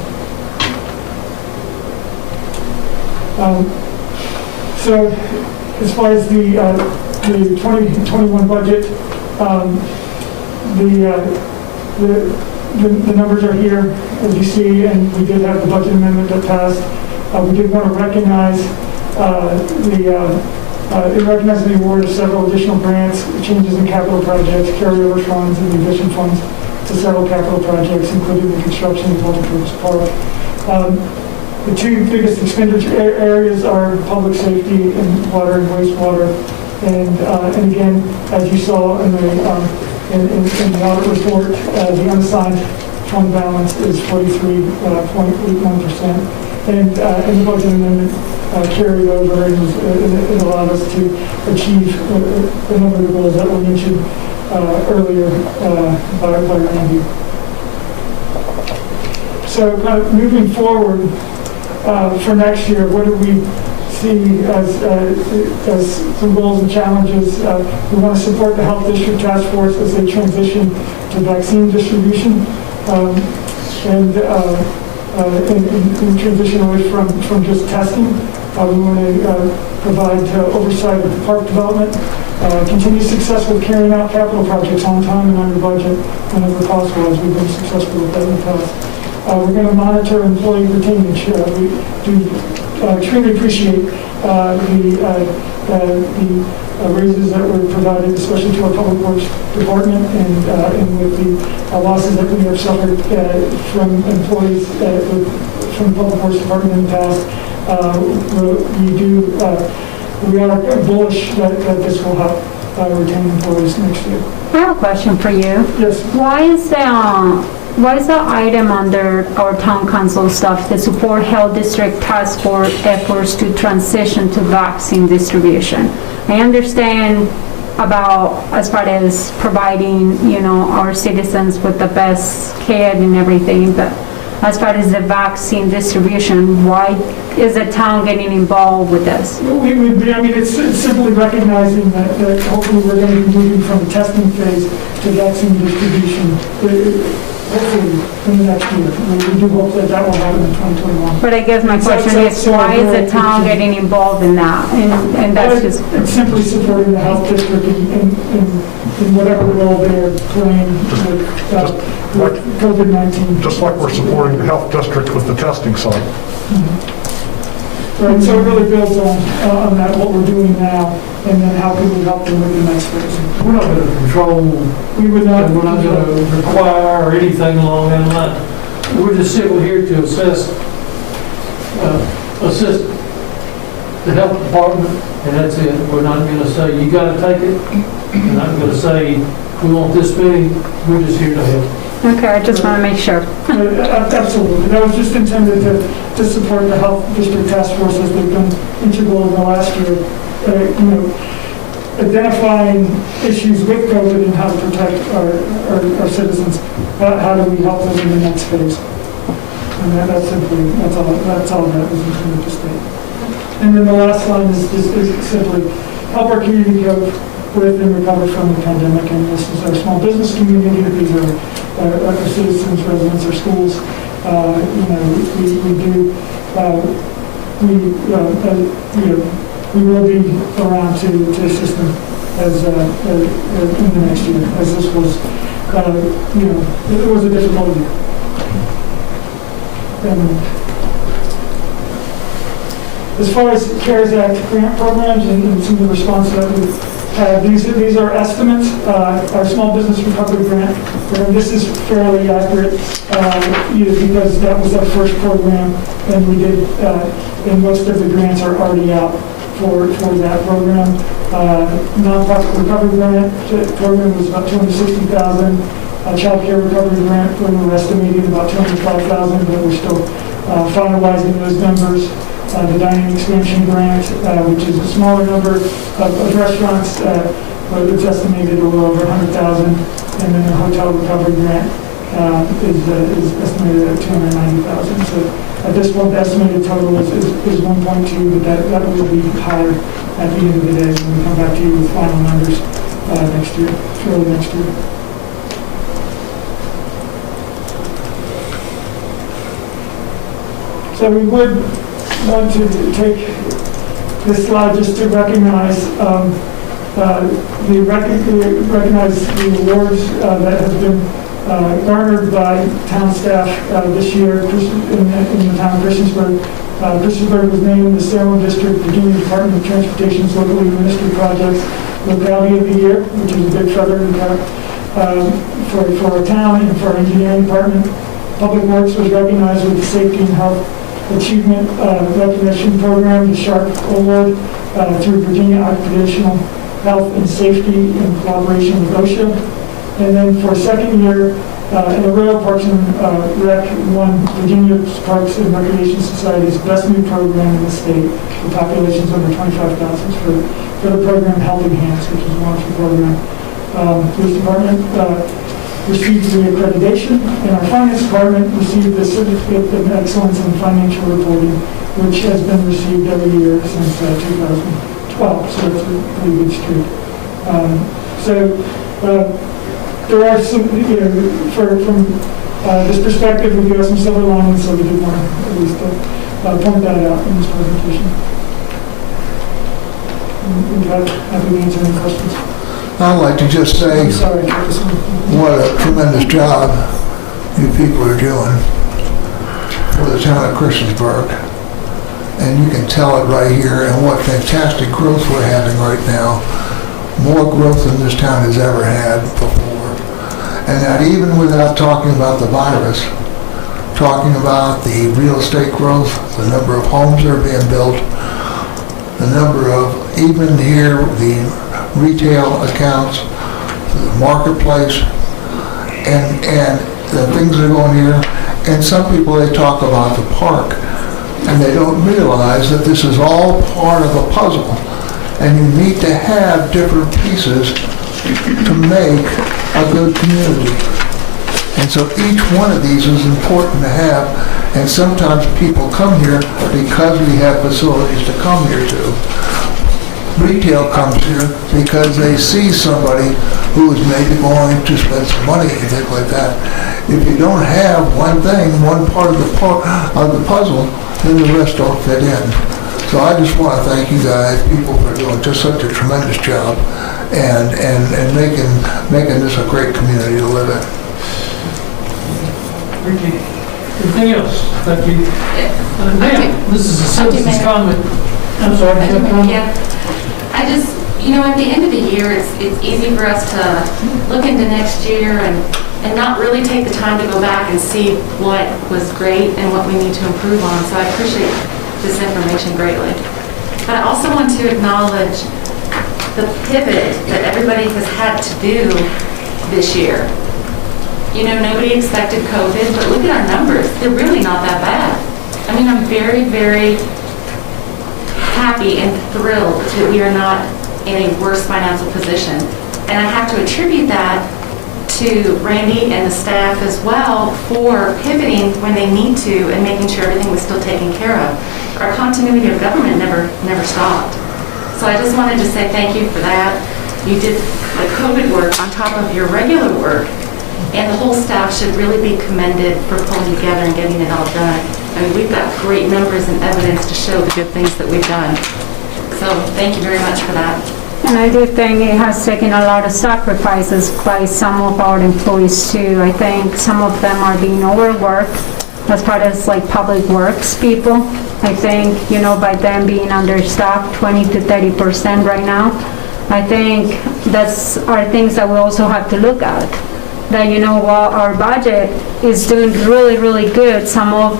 So as far as the 2021 budget, the numbers are here, as you see, and we did have the budget amendment that passed. We did want to recognize the award of several additional grants, changes in capital projects, carryover funds, and addition funds to several capital projects, including the construction of multipurpose park. The 2 biggest expenditure areas are public safety and water and wastewater. And again, as you saw in the audit report, the unassigned fund balance is 43.81%. And the budget amendment carried over and it allowed us to achieve a number of the goals that were mentioned earlier by Randy. So moving forward for next year, what do we see as some goals and challenges? We want to support the Health District Task Force as they transition to vaccine distribution and transition away from just testing. We want to provide oversight of the park development, continue success with carrying out capital projects on time and under budget whenever possible, as we've been successful with that in the past. We're going to monitor employee retainage. We do extremely appreciate the raises that were provided, especially to our Public Works Department, and with the losses that we have suffered from employees from the Public Works Department in the past. We are bullish that this will help. retain employees next year. I have a question for you. Yes. Why is the item under our town council stuff, the support health district task force efforts to transition to vaccine distribution? I understand about as far as providing, our citizens with the best care and everything, but as far as the vaccine distribution, why is the town getting involved with this? It's simply recognizing that hopefully we're going to be moving from the testing phase to vaccine distribution, hopefully in the next year. We do hope that will happen in 2021. But I guess my question is, why is the town getting involved in that? And that's just... It's simply supporting the health district in whatever role they're playing with COVID-19. Just like we're supporting the health district with the testing site. Right, so it really builds on that, what we're doing now, and then how can we help them with the next phase. We're not going to control, We're not going to require or anything along that line. We're just simply here to assist the health department, and that's it. We're not going to say, you got to take it. We're not going to say, we want this many. We're just here to help. Okay, I just want to make sure. Absolutely. That was just intended to support the health district task force as they've been integral in the last year. Identifying issues with COVID and how to protect our citizens. How do we help them in the next phase? And that's all that was intended to state. And then the last line is simply help our community cope with and recover from the pandemic. And this is our small business community. These are our citizens, residents, our schools. We will be around to assist them as in the next year, as this was, it was a difficult year. And as far as CARES Act grant programs and some of the response that we've had, these are estimates. Our small business recovery grant, this is fairly accurate because that was our first program, and we did, and most of the grants are already out for that program. Nonprofit recovery grant program was about $260,000. Child care recovery grant, we're estimating about $205,000, but we're still finalizing those numbers. The dining expansion grant, which is a smaller number of restaurants, but it's estimated a little over $100,000. And then the hotel recovery grant is estimated at $290,000. So at this point, the estimated total is 1.2, but that will be higher at the end of the day when we come back to you with final numbers next year, early next year. So we would want to take this slide just to recognize recognize the awards that have been garnered by town staff this year in the town of Christiansburg. Christiansburg was named the Salem District Virginia Department of Transportation's locally administered projects Locality of the Year, which is a big feather in the cap for our town and for our engineering department. Public Works was recognized with the Safety and Health Achievement Recognition Program, the SHARP Award, through Virginia Occupational Health and Safety in collaboration with OSHA. And then for a second year, in the Rail Parks and Rec won Virginia Parks and Recreation Society's best new program in the state for populations under 25,000 for the program Helping Hands, which is a wonderful program. Police Department received the accreditation, and our Finance Department received the Certificate of Excellence in Financial Reporting, which has been received every year since 2012, so it's a pretty good streak. There are some, from this perspective, we do have some silver linings, so we did want to at least point that out in this presentation. Happy to answer any questions. I'd like to just say what a tremendous job you people are doing for the town of Christiansburg. And you can tell it right here, and what fantastic growth we're having right now. More growth than this town has ever had before. And that even without talking about the virus, talking about the real estate growth, the number of homes that are being built, the number of, even here, the retail accounts, the marketplace, and the things that are going here. And some people, they talk about the park, and they don't realize that this is all part of a puzzle. And you need to have different pieces to make a good community. And so each one of these is important to have, and sometimes people come here because we have facilities to come here to. Retail comes here because they see somebody who is maybe going to spend some money and things like that. If you don't have one thing, one part of the puzzle, then the rest don't fit in. So I just want to thank you guys, people, for doing just such a tremendous job and making this a great community to live in. Thank you. Anything else? Thank you. Now, this is a citizen's comment. I'm sorry, do you have a comment? Yeah. I just, at the end of the year, it's easy for us to look into next year and not really take the time to go back and see what was great and what we need to improve on. So I appreciate this information greatly. But I also want to acknowledge the pivot that everybody has had to do this year. Nobody expected COVID, but look at our numbers. They're really not that bad. I mean, I'm very, very happy and thrilled that we are not in a worse financial position. And I have to attribute that to Randy and the staff as well for pivoting when they need to and making sure everything was still taken care of. Our continuity of government never stopped. So I just wanted to say thank you for that. You did the COVID work on top of your regular work, and the whole staff should really be commended for pulling together and getting it all done. I mean, we've got great numbers and evidence to show the good things that we've done. So thank you very much for that. And I do think it has taken a lot of sacrifices by some of our employees too. I think some of them are being overworked as part of like public works people. I think, by them being understaffed 20 to 30% right now, I think are things that we also have to look at. That, while our budget is doing really, really good, some of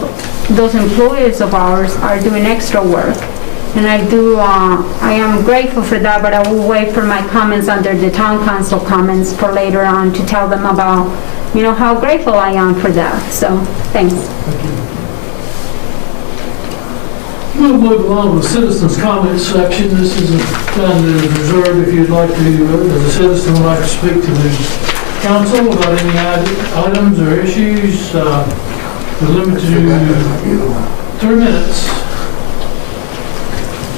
those employees of ours are doing extra work. And I am grateful for that, but I will wait for my comments under the town council comments for later on to tell them about, how grateful I am for that. So, thanks. We'll move along with the citizens' comments section. This is a time that is reserved if you'd like to, as a citizen, would like to speak to the council about any items or issues. We're limited to 3 minutes.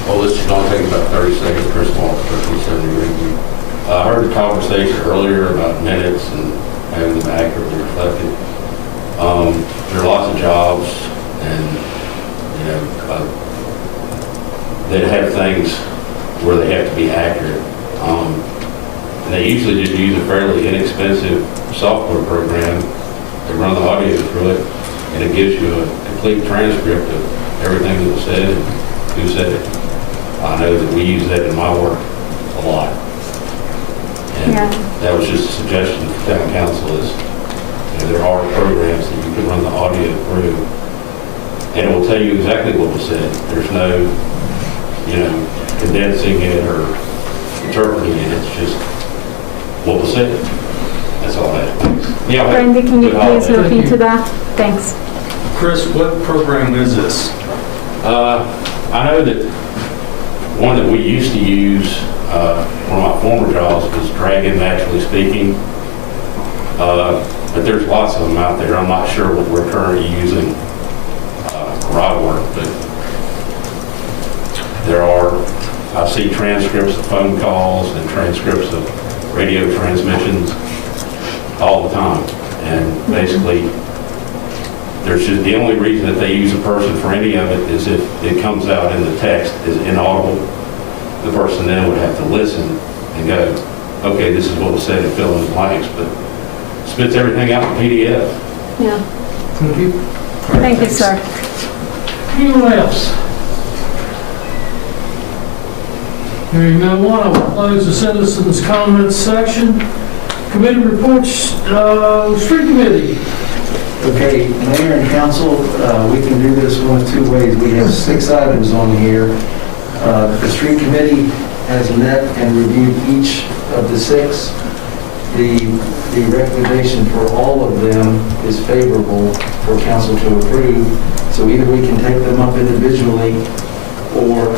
Well, this is going to take about 30 seconds. Chris Walker, 1370. I heard the conversation earlier about minutes and having them accurately reflected. There are lots of jobs, and they have things where they have to be accurate. And they usually just use a fairly inexpensive software program to run the audio through it, and it gives you a complete transcript of everything that was said and who said it. I know that we use that in my work a lot. And that was just a suggestion for town council is, there are programs that you can run the audio through, and it will tell you exactly what was said. There's no, condensing it or interpreting it. It's just what was said. That's all I have. Thanks. Yeah, Randy, can you please look into that? Thanks. Chris, what program is this? I know that one that we used to use, one of my former jobs, was Dragon Naturally Speaking. But there's lots of them out there. I'm not sure what we're currently using for our work, but there are, I see transcripts of phone calls and transcripts of radio transmissions all the time. And basically, there's just, the only reason that they use a person for any of it is if it comes out in the text as inaudible. The person then would have to listen and go, okay, this is what was said, and fill in the blanks, but spits everything out in PDF. Yeah. Thank you. Thank you, sir. Anyone else? Hearing no one, I will close the citizens' comments section. Committee reports, street committee. Okay, Mayor and Council, we can do this one of two ways. We have 6 items on here. The street committee has met and reviewed each of the 6. The recommendation for all of them is favorable for council to approve. So either we can take them up individually, or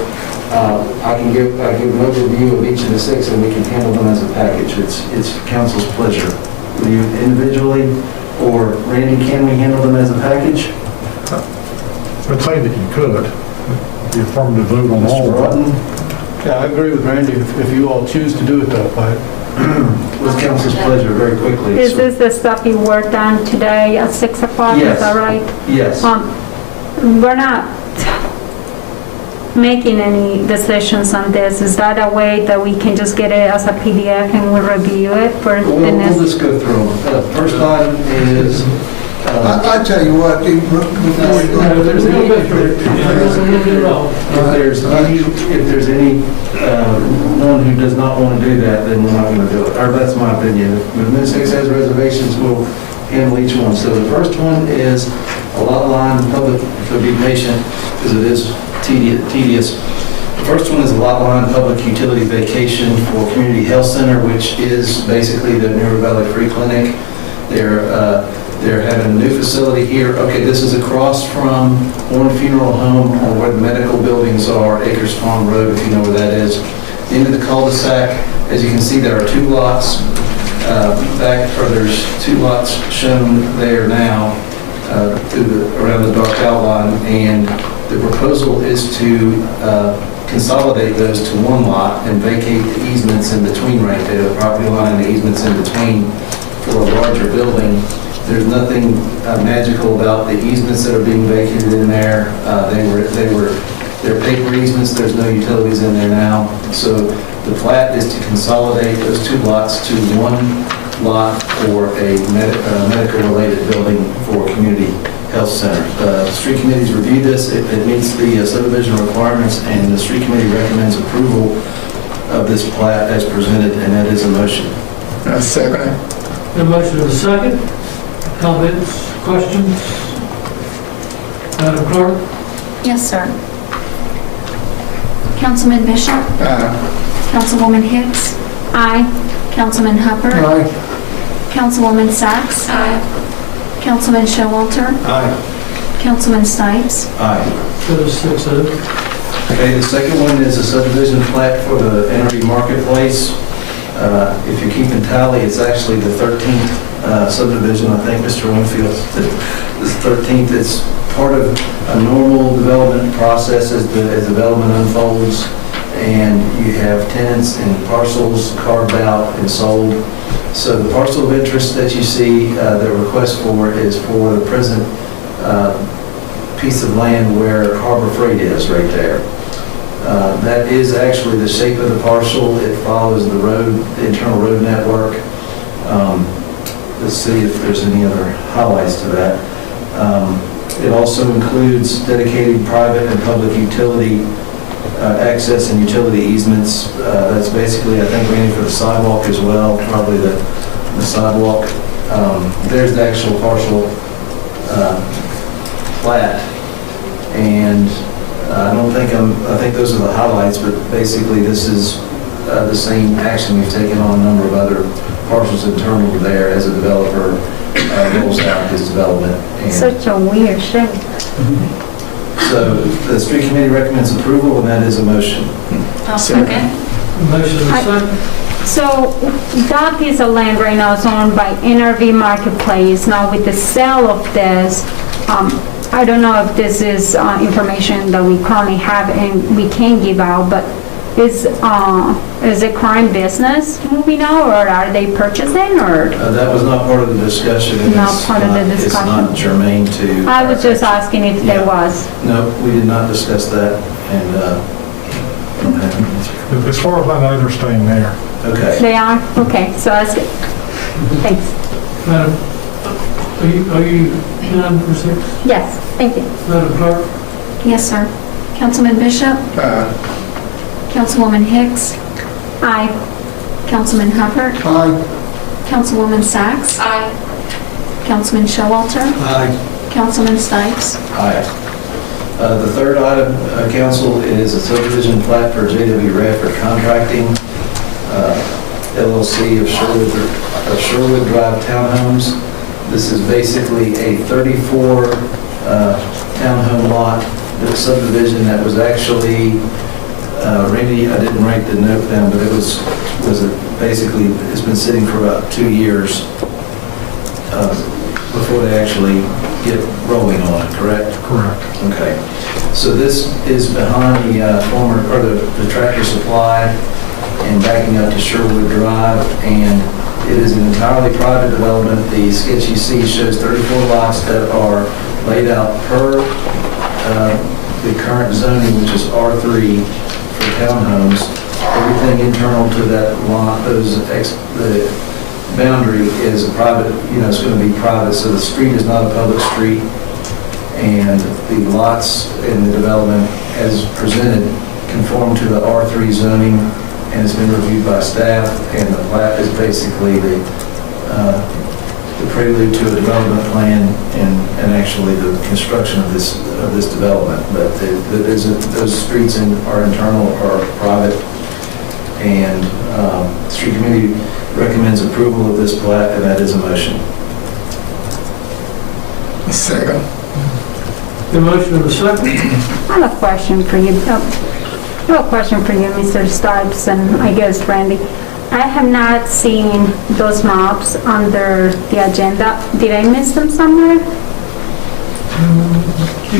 I can give an overview of each of the 6 and we can handle them as a package. It's council's pleasure. Will you individually, or Randy, can we handle them as a package? I'd say that you could. The affirmative vote on all of them. Yeah, I agree with Randy, if you all choose to do it that way. With council's pleasure, very quickly. Is this the stuff you worked on today at 6 o'clock? Yes. Is that right? Yes. We're not making any decisions on this. Is that a way that we can just get it as a PDF and we'll review it for the next? We'll just go through them. First item is... I tell you what, before we go... If there's any one who does not want to do that, then we're not going to do it. Or that's my opinion. If Administrator has reservations, we'll handle each one. So the first one is a lot line public, so be patient because it is tedious. The first one is a lot line public utility vacation for Community Health Center, which is basically the Newer Valley Free Clinic. They're having a new facility here. Okay, this is across from Warren Funeral Home, or where the medical buildings are, Acres Farm Road, if you know where that is. Into the cul-de-sac, as you can see, there are 2 lots there's 2 lots shown there now around the dark outline, and the proposal is to consolidate those to 1 lot and vacate the easements in between right there, the property line and the easements in between for a larger building. There's nothing magical about the easements that are being vacated in there. They're paper easements. There's no utilities in there now. So the plat is to consolidate those 2 lots to 1 lot for a medical-related building for Community Health Center. The street committee's reviewed this. It meets the subdivision requirements, and the street committee recommends approval of this plat as presented, and that is a motion. I second it. The motion is a second. Comments, questions? Madam Clerk? Yes, sir. Councilman Bishop? Councilwoman Hicks? Aye. Councilman Hubbard? Aye. Councilwoman Sacks? Aye. Councilman Showalter? Aye. Councilman Stipes? Aye. That is 6-0. Okay, the second one is a subdivision plat for the NRD Marketplace. If you're keeping tally, it's actually the 13th subdivision, I think, Mr. Winfield. This 13th, it's part of a normal development process as development unfolds, and you have tenants and parcels carved out and sold. So the parcel of interest that you see the request for is for the present piece of land where Harbor Freight is right there. That is actually the shape of the parcel. It follows the road, the internal road network. Let's see if there's any other highlights to that. It also includes dedicated private and public utility access and utility easements. That's basically, I think, Randy, for the sidewalk as well, probably the sidewalk. There's the actual parcel plat, and I think those are the highlights, but basically this is the same action we've taken on a number of other parcels internal there as a developer rolls out his development. And Such a weird shape. so the street committee recommends approval, and that is a motion. Second. Motion is second. So that piece of land right now is owned by NRV Marketplace. Now with the sale of this, I don't know if this is information that we currently have and we can give out, but is it current business moving out, or are they purchasing, or? That was not part of the discussion. and Not it's part of the It's discussion. not germane to. I was just asking if there was. No, we did not discuss that, and As far as I know, they're staying there. okay. They are? Okay, so that's good. Thanks. Madam, are you done for 6? Yes, thank you. Madam Clerk? Yes, sir. Councilman Bishop? Councilwoman Hicks? Aye. Councilman Hubbard? Aye. Councilwoman Sacks? Aye. Councilman Showalter? Aye. Councilman Stipes? Aye. The third item, council, is a subdivision plat for JW Radford Contracting, LLC of Sherwood Drive Townhomes. This is basically a 34 townhome lot, the subdivision that was actually, Randy, I didn't write the note down, but it was basically, it's been sitting for about 2 years before they actually get rolling on it, correct? Correct. Okay. So this is behind the former, or the Tractor Supply and backing up to Sherwood Drive, and it is an entirely private development. The sketch you see shows 34 lots that are laid out per the current zoning, which is R3 for townhomes. Everything internal to that lot, the boundary is a private, it's going to be private, so the street is not a public street, and the lots in the development as presented conform to the R3 zoning, and it's been reviewed by staff, and the plat is basically the prelude to a development plan and actually the construction of this development. But those streets are internal or private, and the street committee recommends approval of this plat, and that is a motion. Second. The motion of the second. I have a question for you. I have a question for you, Mr. Stipes, and I guess Randy. I have not seen those maps under the agenda. Did I miss them somewhere?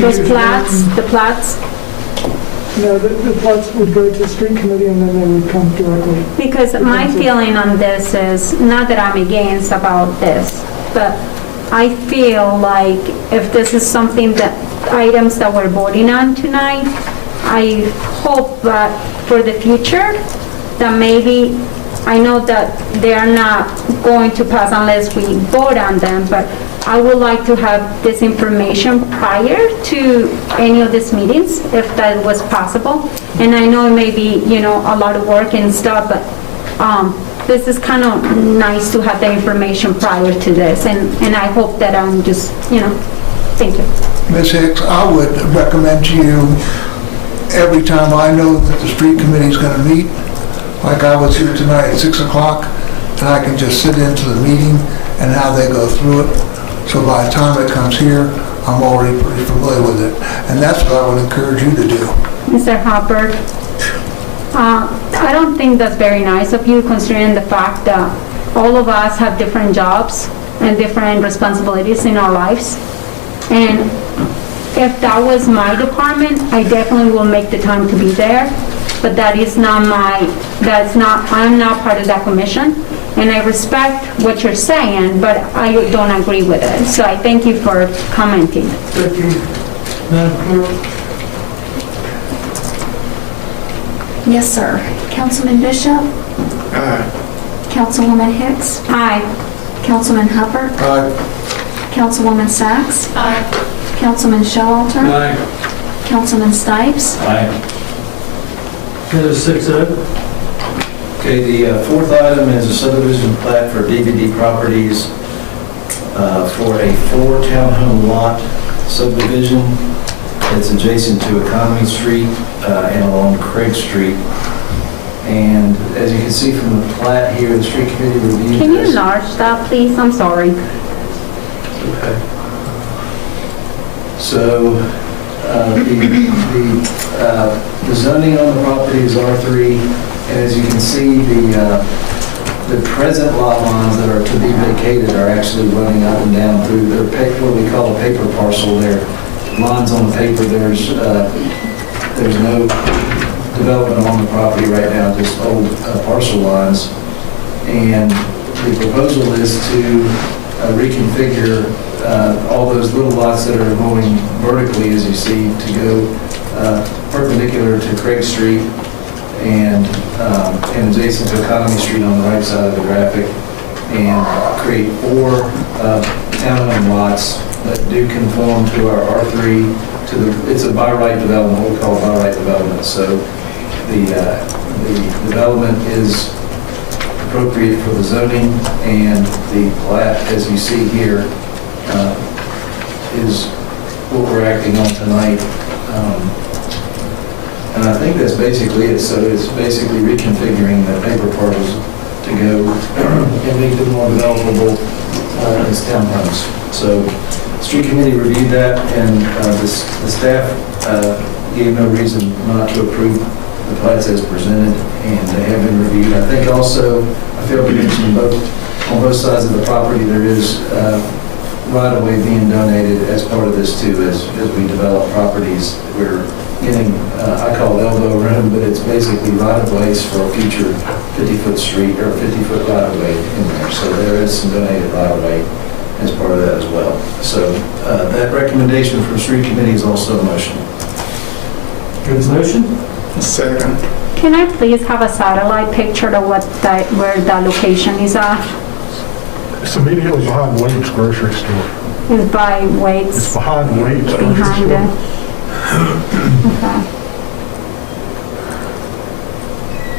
Those plats, the plats? No, the plots would go to the street committee and then they would come directly. Because my feeling on this is, not that I'm against about this, but I feel like if this is something that, items that we're voting on tonight, I hope that for the future, that maybe, I know that they are not going to pass unless we vote on them, but I would like to have this information prior to any of these meetings, if that was possible. And I know it may be, a lot of work and stuff, but this is kind of nice to have the information prior to this. And I hope that I'm just, thank you. Ms. Hicks, I would recommend to you, every time I know that the street committee is going to meet, like I was here tonight at 6 o'clock, and I can just sit into the meeting and how they go through it. So by the time it comes here, I'm already pretty familiar with it. And that's what I would encourage you to do. Mr. Hopper, I don't think that's very nice of you, considering the fact that all of us have different jobs and different responsibilities in our lives. And if that was my department, I definitely will make the time to be there. But that is not I'm not part of that commission. And I respect what you're saying, but I don't agree with it. So I thank you for commenting. Thank you. Madam Clerk? Yes, sir. Councilman Bishop? Aye. Councilwoman Hicks? Aye. Councilman Hubbard? Aye. Councilwoman Sacks? Aye. Councilman Showalter? Aye. Councilman Stipes? Aye. That is 6-0. Okay, the fourth item is a subdivision plat for DVD Properties for a 4 townhome lot subdivision. It's adjacent to Economy Street and along Craig Street. And as you can see from the plat here, the street committee reviewed this. Can you enlarge that, please? I'm sorry. Okay. So the zoning on the property is R3, and as you can see, the present lot lines that are to be vacated are actually running up and down through their what we call a paper parcel. They're lines on the paper. There's no development on the property right now, just old parcel lines. And the proposal is to reconfigure all those little lots that are going vertically, as you see, to go perpendicular to Craig Street and adjacent to Economy Street on the right side of the graphic, and create 4 townhome lots that do conform to our R3. It's a by right development, what we call a by right development. So the development is appropriate for the zoning, and the plat, as you see here, is what we're acting on tonight. And I think that's basically it. So it's basically reconfiguring the paper parcels to go and make them more developable as townhomes. So street committee reviewed that, and the staff gave no reason not to approve the plats as presented, and they have been reviewed. I think also, I failed to mention on both sides of the property, there is right-of-way being donated as part of this too, as we develop properties. We're getting, I call it elbow room, but it's basically right-of-ways for a future 50-foot street or 50-foot right-of-way in there. So there is some donated right-of-way as part of that as well. So that recommendation from the street committee is also a motion. Good motion? Second. Can I please have a satellite picture of where the location is at? It's immediately behind Wade's grocery store. Is by It's Wade's behind Wade's grocery behind store. it? Okay.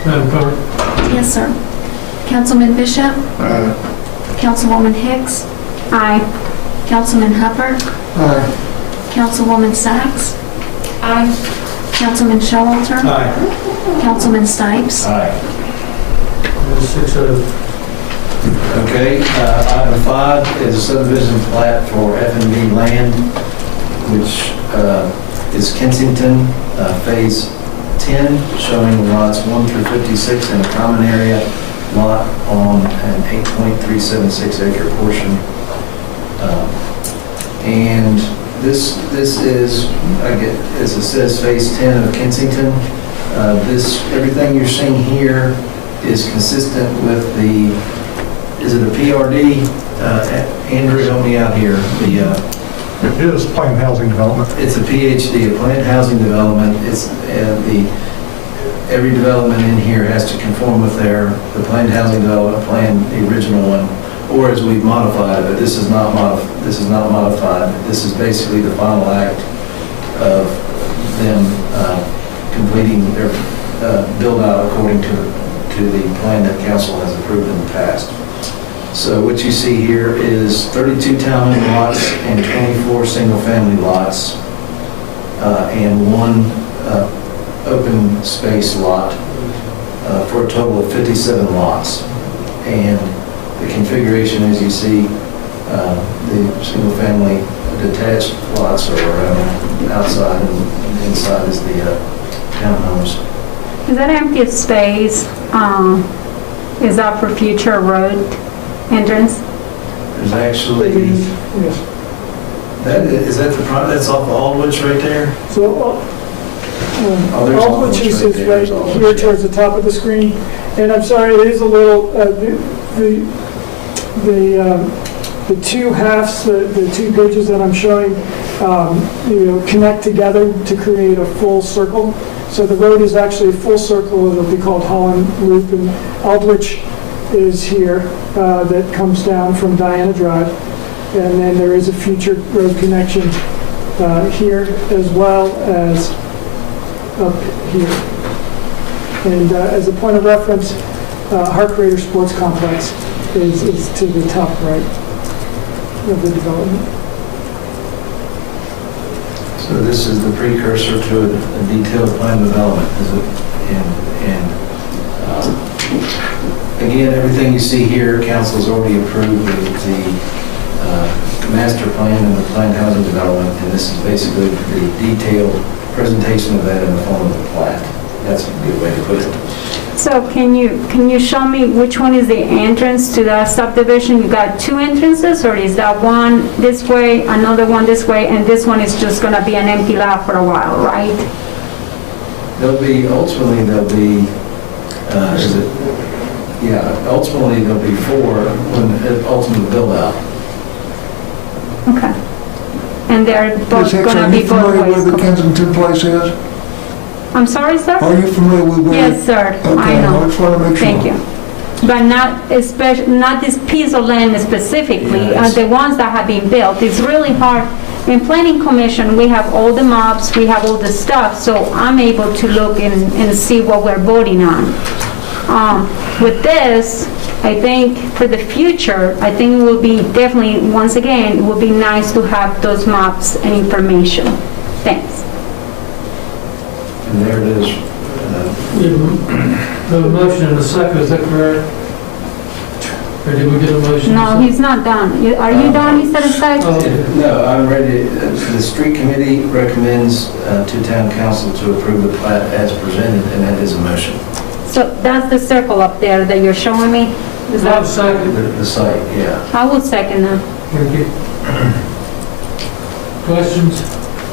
Madam Clerk? Yes, sir. Councilman Bishop? Councilwoman Hicks? Aye. Councilman Hubbard? Aye. Councilwoman Sacks? Aye. Councilman Showalter? Aye. Councilman Stipes? Aye. 6-0. Okay, item 5 is a subdivision plat for F&B land, which is Kensington, Phase 10, showing lots 1 through 56 in a common area lot on an 8.376 acre portion. And this is, as it says, Phase 10 of Kensington. Everything you're seeing here is consistent with the, is it a PRD? Andrew, help me out here. It is planned housing development. It's a PHD, a planned housing development. It's every development in here has to conform with the planned housing development plan, the original one, or as we've modified it, but this is not modified. This is basically the final act of them completing their build out according to the plan that council has approved in the past. So what you see here is 32 townhome lots and 24 single-family lots, and 1 open space lot, for a total of 57 lots. And the configuration, as you see, the single-family detached lots are outside, and inside is the townhomes. Is that empty space, is that for future road entrance? There's actually, Yes. that's off of Aldwich right there? So, there's Aldwich is Aldwich right there. right There's Aldwich, here yeah. towards the top of the screen. And I'm sorry, it is a little, the two halves, the two pages that I'm showing, connect together to create a full circle. So the road is actually a full circle. It'll be called Holland Loop, and Aldwich is here, that comes down from Diana Drive. And then there is a future road connection here as well as up here. And as a point of reference, Hart Crater Sports Complex is to the top right of the development. So this is the precursor to a detailed plan development. Again, everything you see here, council's already approved the master plan and the planned housing development, and this is basically the detailed presentation of that in the form of a plat. That's a good way to put it. So can you show me which one is the entrance to the subdivision? You got 2 entrances, or is that one this way, another one this way, and this one is just gonna be an empty lot for a while, right? Ultimately there'll be 4 when it ultimately build out. Okay. And they're both Ms. Hicks, gonna are be you both familiar with ways. the Kensington place is? I'm sorry, sir? Are you familiar with where? Yes, sir. Okay, I know. I just want to make sure. Thank you. But not this piece of land specifically, Yes. the ones that have been built. It's really hard. In planning commission, we have all the maps, we have all the stuff, so I'm able to look and see what we're voting on. With this, I think for the future, I think it will be definitely, once again, it would be nice to have those maps and information. Thanks. And there it is. We have a motion and a second, is that correct? Or did we get a motion? No, he's not done. Are you done, Mr. Stites? No, I'm ready. The street committee recommends to town council to approve the plat as presented, and that is a motion. So that's the circle up there that you're showing me? Is that? Second. The site, yeah. I will second that. Thank you. Questions?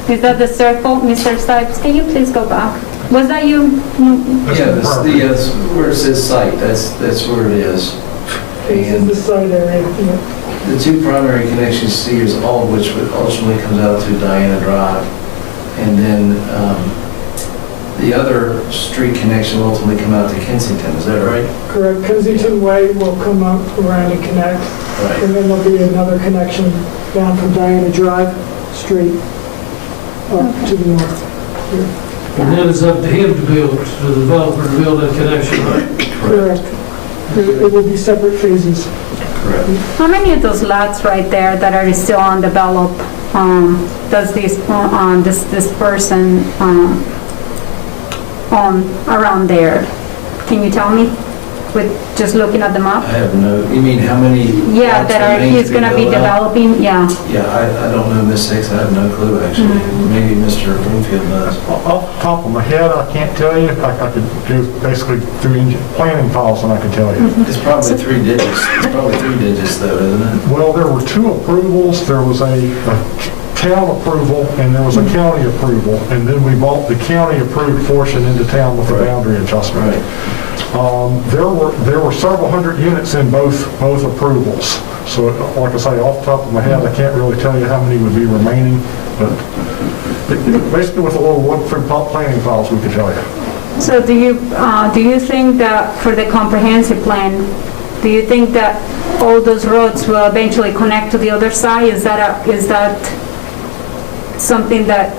Is that the circle, Mr. Stites? Can you please go back? Was that you? Yeah, where it says site, that's where it is. And the site area, the two primary connections you see is all of which ultimately comes out to Diana Drive. And then the other street connection will ultimately come out to Kensington, is that right? correct. Kensington Way will come up around and connect. Right. And then there'll be another connection down from Diana Drive Street up to the north. Here. And then it's up to him to build, to the developer to build that connection, right? Correct. It will be separate phases. Correct. How many of those lots right there that are still undeveloped, does this person, own around there? Can you tell me? With just looking at the I map? have no, you mean how many? Yeah, lots that remain he's gonna be built out? developing, yeah. Yeah, I don't know, Ms. Hicks, I have no clue, actually. Maybe Mr. Broomfield does. Off the top of my head, I can't tell you. I could go basically through planning files and I could tell you. It's probably 3 digits. It's probably 3 digits though, isn't it? Well, there were 2 approvals. There was a town approval and there was a county approval. And then we bought the county approved portion into town with a boundary adjustment. Right. There were several hundred units in both approvals. So like I say, off the top of my head, I can't really tell you how many would be remaining. But basically with a little look through planning files, we could tell you. So do you think that for the comprehensive plan, do you think that all those roads will eventually connect to the other side? Is that something that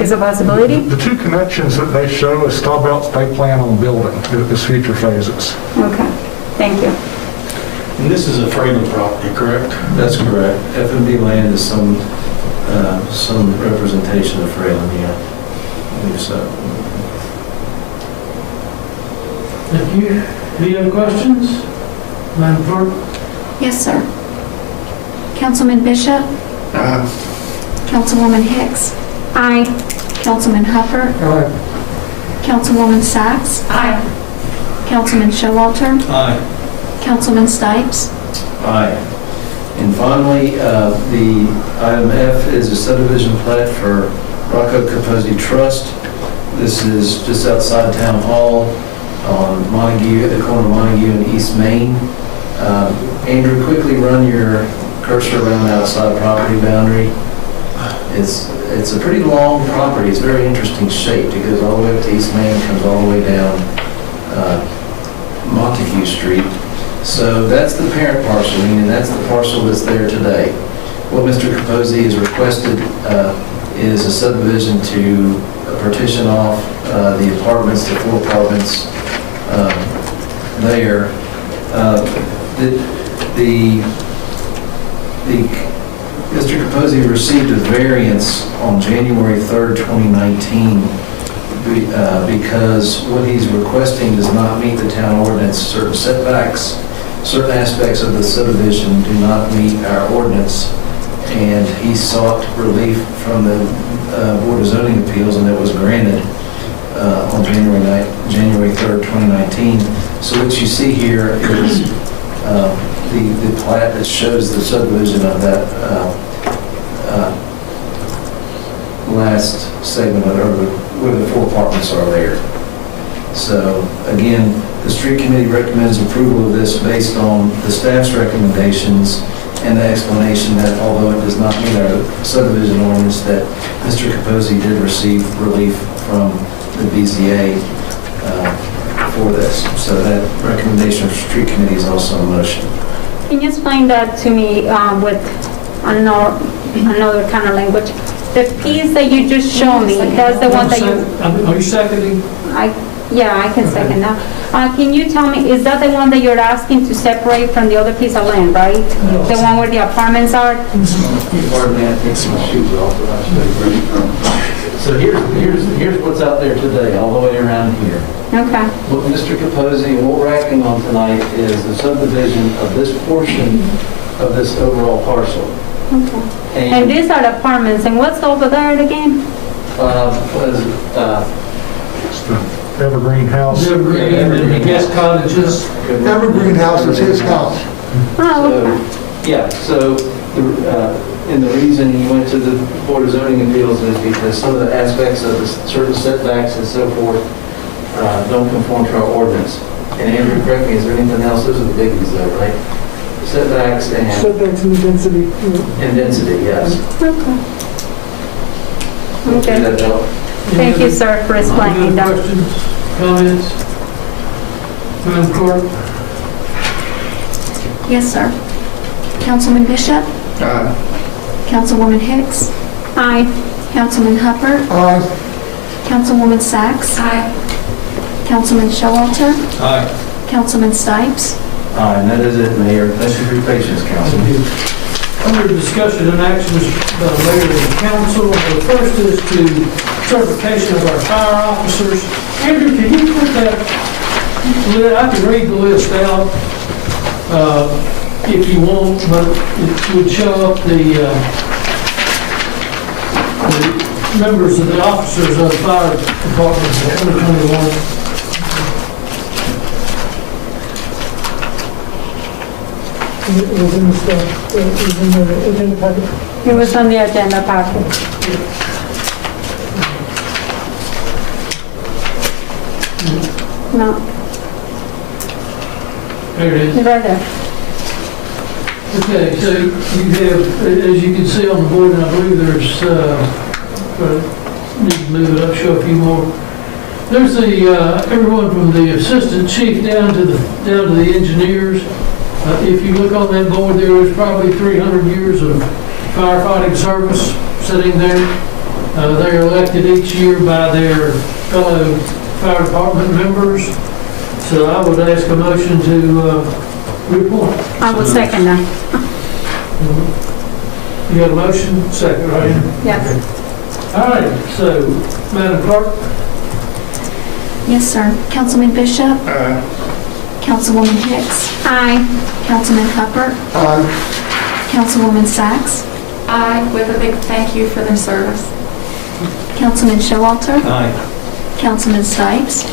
is a possibility? The 2 connections that they show is stub outs they plan on building as future phases. Okay, thank you. And this is a Fralin property, correct? That's correct. F&B land is some representation of Fralin, yeah. I believe so. Thank you. Any other questions? Madam Clerk? Yes, sir. Councilman Bishop? Councilwoman Hicks? Aye. Councilman Hupper? Aye. Councilwoman Sacks? Aye. Councilman Showalter? Aye. Councilman Stipes? Aye. And finally, the item F is a subdivision plat for Rocco Capozzi Trust. This is just outside Town Hall on Montague, at the corner of Montague and East Main. Andrew, quickly run your cursor around the outside property boundary. It's a pretty long property. It's very interesting shaped. It goes all the way up to East Main, comes all the way down Montague Street. So that's the parent parcel, and that's the parcel that's there today. What Mr. Capozzi has requested is a subdivision to partition off the apartments, the 4 apartments there. Mr. Capozzi received a variance on January 3rd, 2019 because what he's requesting does not meet the town ordinance. Certain setbacks, certain aspects of the subdivision do not meet our ordinance, and he sought relief from the Board of Zoning Appeals, and it was granted on January 3rd, 2019. So what you see here is the plat that shows the subdivision of that last segment of where the 4 apartments are there. So again, the street committee recommends approval of this based on the staff's recommendations and the explanation that although it does not meet our subdivision ordinance, that Mr. Capozzi did receive relief from the BZA for this. So that recommendation of the street committee is also in motion. Can you explain that to me with another kind of language? The piece that you just showed me, that's the one that you... Are you seconding? Yeah, I can second that. Can you tell me, is that the one that you're asking to separate from the other piece of land, right? The one where the apartments are? Pardon me, I think some shoes off, but I should have So here's what's out there today, all the way around here. Okay. What Mr. Capozzi and what we're acting on tonight is the subdivision of this portion of this overall parcel. Okay. And these are the apartments, and what's over there again? Evergreen House. Evergreen, and guest cottages. Evergreen House is his house. Oh, okay. Yeah, so, and the reason he went to the Board of Zoning Appeals is because some of the aspects of the certain setbacks and so forth don't conform to our ordinance. And Andrew, correct me, is there anything else? Those are the biggies though, right? Setbacks and Setbacks and density. density, yes. Okay. Does that help? Thank you, sir, for explaining Any that. other questions, comments? Madam Clerk? Yes, sir. Councilman Bishop? Aye. Councilwoman Hicks? Aye. Councilman Hubbard? Aye. Councilwoman Sacks? Aye. Councilman Showalter? Aye. Councilman Stipes? Aye, and that is it, Mayor. Thank you for your patience, Council. Under discussion and action, Mayor and Council, the first is to certification of our fire officers. Andrew, can you put that, I can read the list out if you want, but it would show up the members of the officers of the fire department for 2021. It was in the stuff, it was in the agenda packet. It was on the agenda packet. No, There it is. it's right there. Okay, so you have, as you can see on the board, and I believe there's, need to move it up, show a few more. There's the, everyone from the assistant chief down to the engineers. If you look on that board, there is probably 300 years of firefighting service sitting there. They are elected each year by their fellow fire department members. So I would ask a motion to reappoint. I will second that. You got a motion? Second, right? Yes. All right, so, Madam Clerk? Yes, sir. Councilman Bishop? Aye. Councilwoman Hicks? Aye. Councilman Hubbard? Aye. Councilwoman Sacks? Aye, with a big thank you for their service. Councilman Showalter? Aye. Councilman Stipes?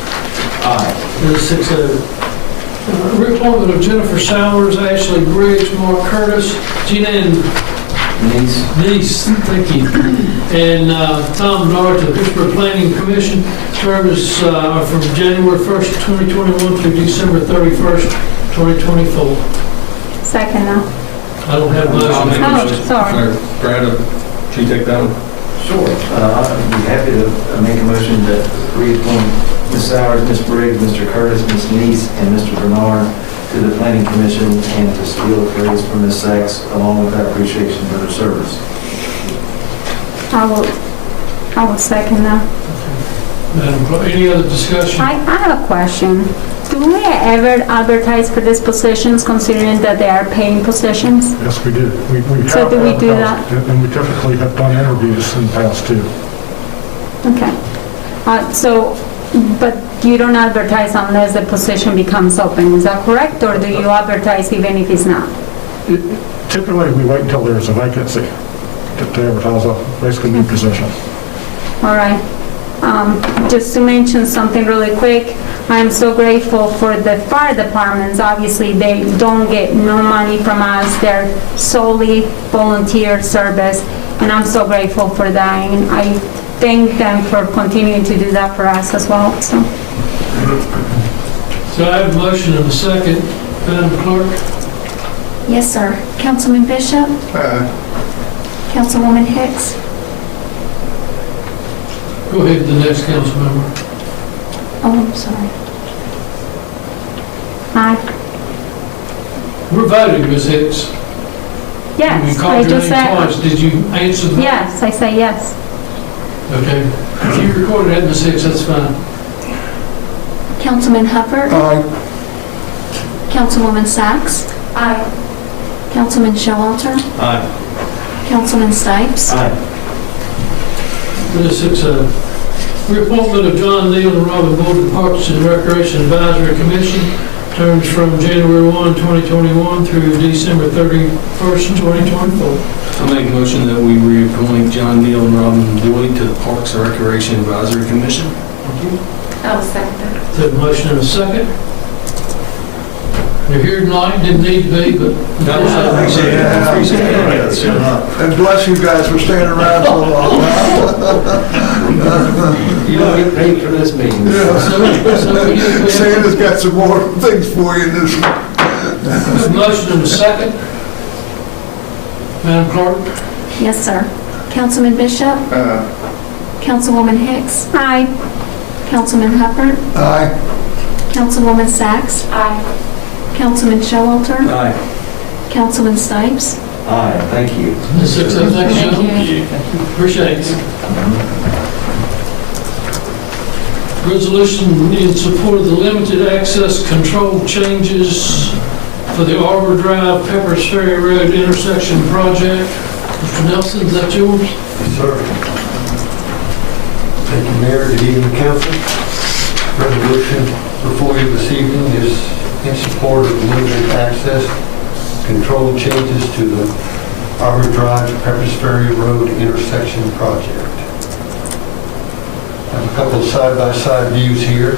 Aye. There's 6-0. Reappointment of Jennifer Sowers, Ashley Briggs, Mark Curtis, Gina and Niece, thank you, and Tom Bernard to the Pittsburgh Planning Commission. Terms from January 1st, 2021 through December 31st, 2024. Second now. I don't have a I'll make a motion. motion. sorry. Brad, can you take that one? Sure. I'd be happy to make a motion to reappoint Ms. Sowers, Ms. Briggs, Mr. Curtis, Ms. Neese, and Mr. Bernard to the Planning Commission and to steal a phrase from Ms. Sacks along with our appreciation for their service. I will second that. Madam Clerk, any other discussion? I have a question. Do we ever advertise for these positions considering that they are paying positions? Yes, we do. We have So do we do advertised it, and we typically have done interviews in the past too. Okay. But you don't advertise unless the position becomes open, is that correct? Or do you advertise even if it's not? Typically, we wait until there's a vacancy to advertise a basically new position. All right. Just to mention something really quick, I'm so grateful for the fire departments. Obviously, they don't get no money from us. They're solely volunteer service, and I'm so grateful for that. And I thank them for continuing to do that for us as well. So I have a motion and a second. Madam Clerk? Yes, sir. Councilman Bishop? Aye. Councilwoman Hicks? Go ahead, the next council member. Oh, I'm sorry. Aye. We're voting, Ms. Hicks. Yes, You I called your just name said, twice. Did you answer the? yes, I say yes. Okay. If you recorded that, Ms. Hicks, that's fine. Councilman Hubbard? Aye. Councilwoman Sacks? Aye. Councilman Showalter? Aye. Councilman Stipes? Aye. For the 6-0. Reappointment of John Neal and Robin Boyd to the Parks and Recreation Advisory Commission, terms from January 1, 2021 through December 31st, 2024. I make a motion that we reappoint John Neal and Robin Boyd to the Parks and Recreation Advisory Commission. I'll second that. Is that a motion and a second? You're here tonight, didn't need to be, but... That was, I appreciate it. I appreciate it. And bless you guys for staying around so long. You don't get paid for this meeting. Santa's got some more things for you in this one. Motion and a second. Madam Clerk? Yes, sir. Councilman Bishop? Councilwoman Hicks? Aye. Councilman Hubbard? Aye. Councilwoman Sacks? Aye. Councilman Showalter? Aye. Councilman Stipes? Aye, thank you. 6-0, thank you. Appreciate it. Resolution in support of the limited access control changes for the Arbor Drive Peppers Ferry Road intersection project. Mr. Nelson, is that yours? Yes, sir. Thank you, Mayor. Good evening, Council. Resolution before you this evening is in support of limited access control changes to the Arbor Drive Peppers Ferry Road intersection project. I have a couple of side-by-side views here.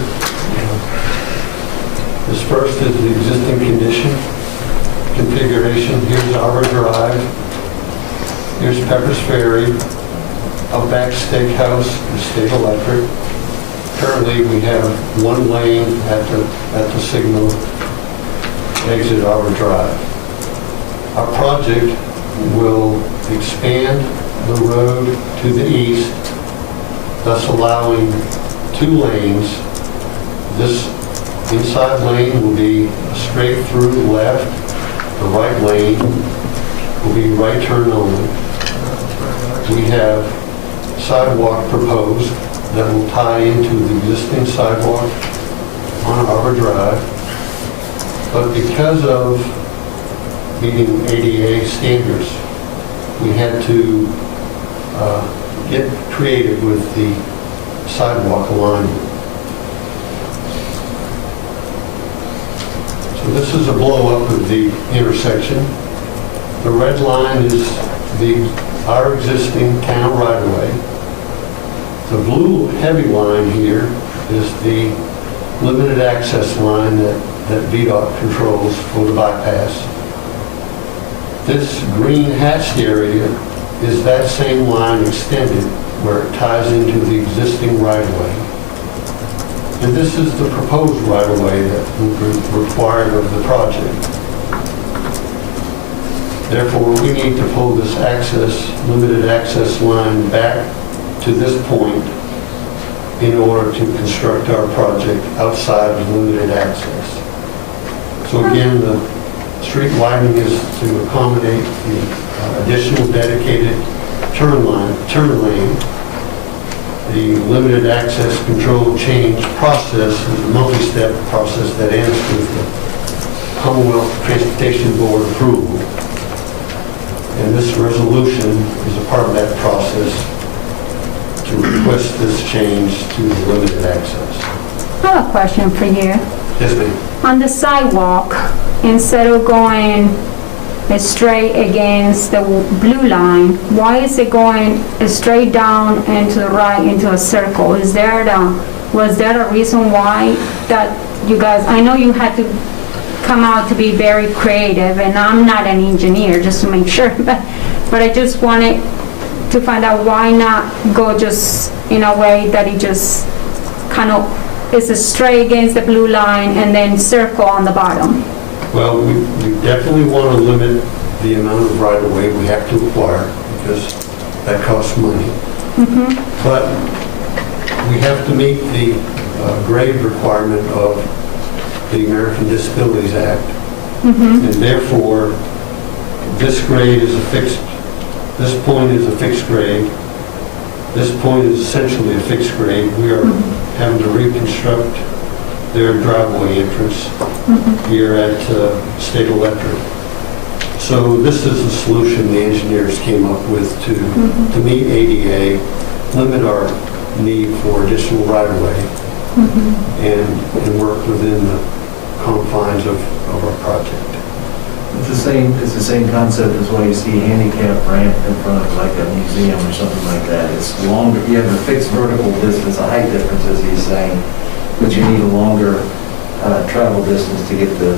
This first is the existing condition, configuration. Here's Arbor Drive. Here's Peppers Ferry. Out back Steakhouse and State Electric. Currently, we have one lane at the signal exit Arbor Drive. Our project will expand the road to the east, thus allowing 2 lanes. This inside lane will be a straight through left. The right lane will be right turn only. We have sidewalk proposed that will tie into the existing sidewalk on Arbor Drive. But because of meeting ADA standards, we had to get creative with the sidewalk alignment. So this is a blow-up of the intersection. The red line is our existing town right-of-way. The blue heavy line here is the limited access line that VDOT controls for the bypass. This green hatched area is that same line extended where it ties into the existing right-of-way. And this is the proposed right-of-way that will be required of the project. Therefore, we need to pull this limited access line back to this point in order to construct our project outside of limited access. So again, the street widening is to accommodate the additional dedicated turn lane. The limited access control change process is a multi-step process that ends with the Commonwealth Transportation Board approval. And this resolution is a part of that process to request this change to the limited access. I have a question for you. Yes, ma'am. On the sidewalk, instead of going straight against the blue line, why is it going straight down and to the right into a circle? Was there a reason why that you guys, I know you had to come out to be very creative, and I'm not an engineer, just to make sure, but I just wanted to find out why not go just in a way that it just kind of is straight against the blue line and then circle on the bottom. Well, we definitely want to limit the amount of right-of-way we have to acquire because that costs money. Mm-hmm. But we have to meet the grade requirement of the American Disabilities Act. Mm-hmm. And therefore, this grade is this point is a fixed grade. This point is essentially a fixed grade. We are having to reconstruct their driveway entrance here at State Electric. So this is the solution the engineers came up with to meet ADA limit our need for additional right-of-way and work within the confines of our project. It's the same concept as why you see a handicap ramp in front of like a museum or something like that. It's longer, you have a fixed vertical distance, a height difference, as he's saying, but you need a longer travel distance to get the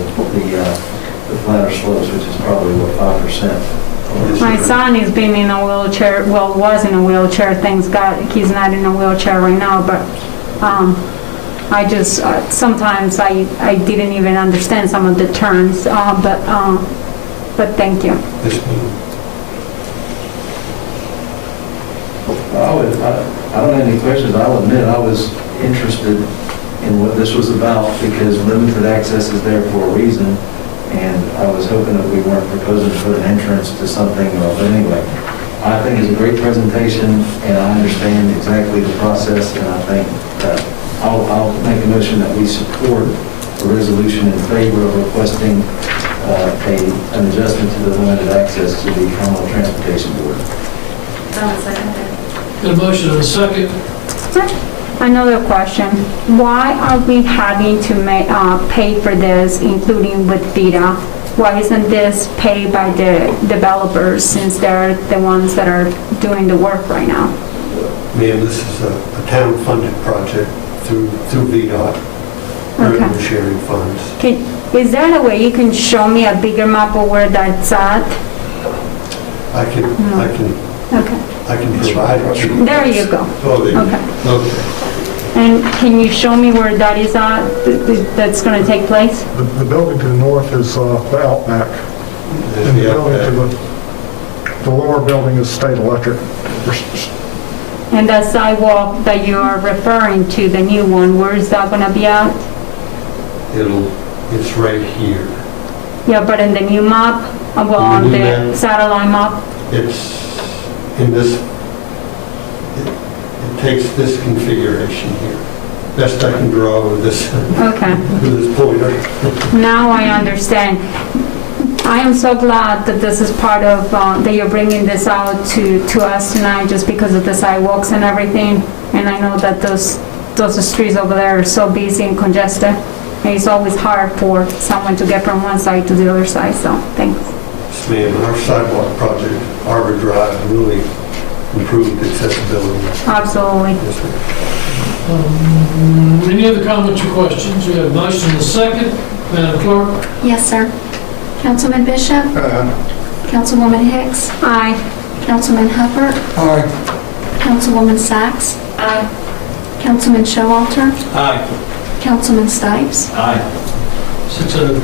flatter slopes, which is probably, what, 5%? My son is been in a wheelchair, well, was in a wheelchair, thanks God, he's not in a wheelchair right now, but I just, sometimes I didn't even understand some of the terms, but thank you. I don't have any questions. I'll admit I was interested in what this was about because limited access is there for a reason, and I was hoping that we weren't proposing to put an entrance to something, but anyway, I think it's a great presentation, and I understand exactly the process, and I think that I'll make a motion that we support a resolution in favor of requesting an adjustment to the limited access to the Commonwealth Transportation Board. Got a motion and a second. Another question. Why are we having to pay for this, including with VITA? Why isn't this paid by the developers since they're the ones that are doing the work right now? Ma'am, this is a town-funded project through VDOT, revenue sharing funds. Is there a way you can show me a bigger map of where that's at? I can provide it. There you go. Oh, there. Okay. Okay. And can you show me where that is at, that's going to take place? The building to the north is the Outback. And the building to the lower building is State Electric. And the sidewalk that you are referring to, the new one, where is that going to be at? It's right here. Yeah, but in the new map, well, on the satellite map? It's in this, it takes this configuration here. Best I can draw with this, Okay. with this pointer. Now I understand. I am so glad that this is part of, that you're bringing this out to us tonight just because of the sidewalks and everything. And I know that those streets over there are so busy and congested. And it's always hard for someone to get from one side to the other side, so thanks. Yes, ma'am. Our sidewalk project, Arbor Drive, really improved accessibility. Absolutely. Yes, ma'am. Any other comments or questions? We have a motion and a second. Madam Clerk? Yes, sir. Councilman Bishop? Councilwoman Hicks? Aye. Councilman Hubbard? Aye. Councilwoman Sacks? Aye. Councilman Showalter? Aye. Councilman Stipes? Aye. 6-0.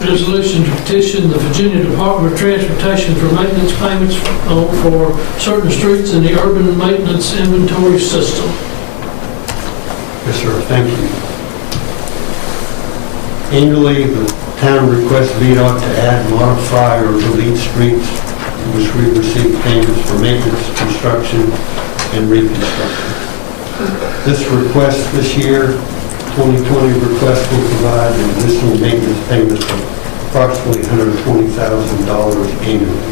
Resolution to petition the Virginia Department of Transportation for maintenance payments for certain streets in the urban maintenance inventory system. Yes, sir. Thank you. Annually, the town requests VDOT to add, modify, or delete streets in which we receive payments for maintenance, construction, and reconstruction. This request this year, 2020 request, will provide an additional maintenance payments of approximately $120,000 annually.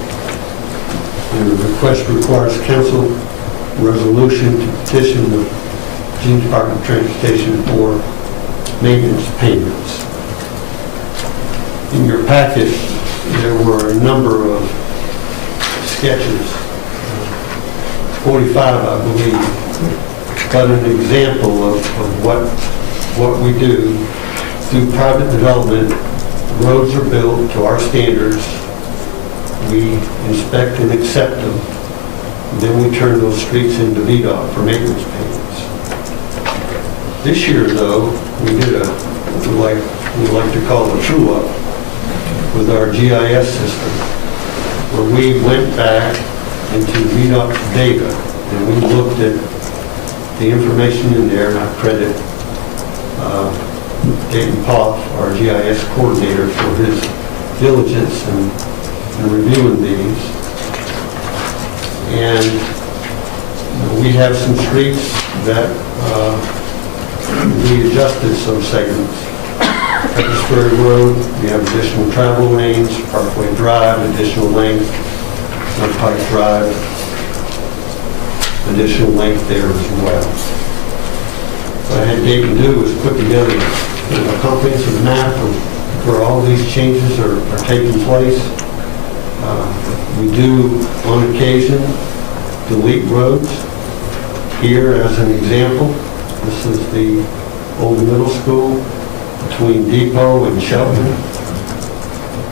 And the request requires council resolution to petition the Virginia Department of Transportation for maintenance payments. In your packet, there were a number of sketches, 45, I believe, but an example of what we do through private development. Roads are built to our standards. We inspect and accept them. And then we turn those streets into VDOT for maintenance payments. This year, though, we did what we like to call a true-up with our GIS system, where we went back into VDOT's data and we looked at the information in there, and I credit Dayton Poff, our GIS coordinator, for his diligence in reviewing these. And we have some streets that we adjusted some segments. Christiansburg Road, we have additional travel lanes, Parkway Drive, additional lanes, Pike Drive. additional length there as well. What I had Dayton do was put together a comprehensive map of where all these changes are taking place. We do, on occasion, delete roads. Here, as an example, this is the old middle school between Depot and Shelton.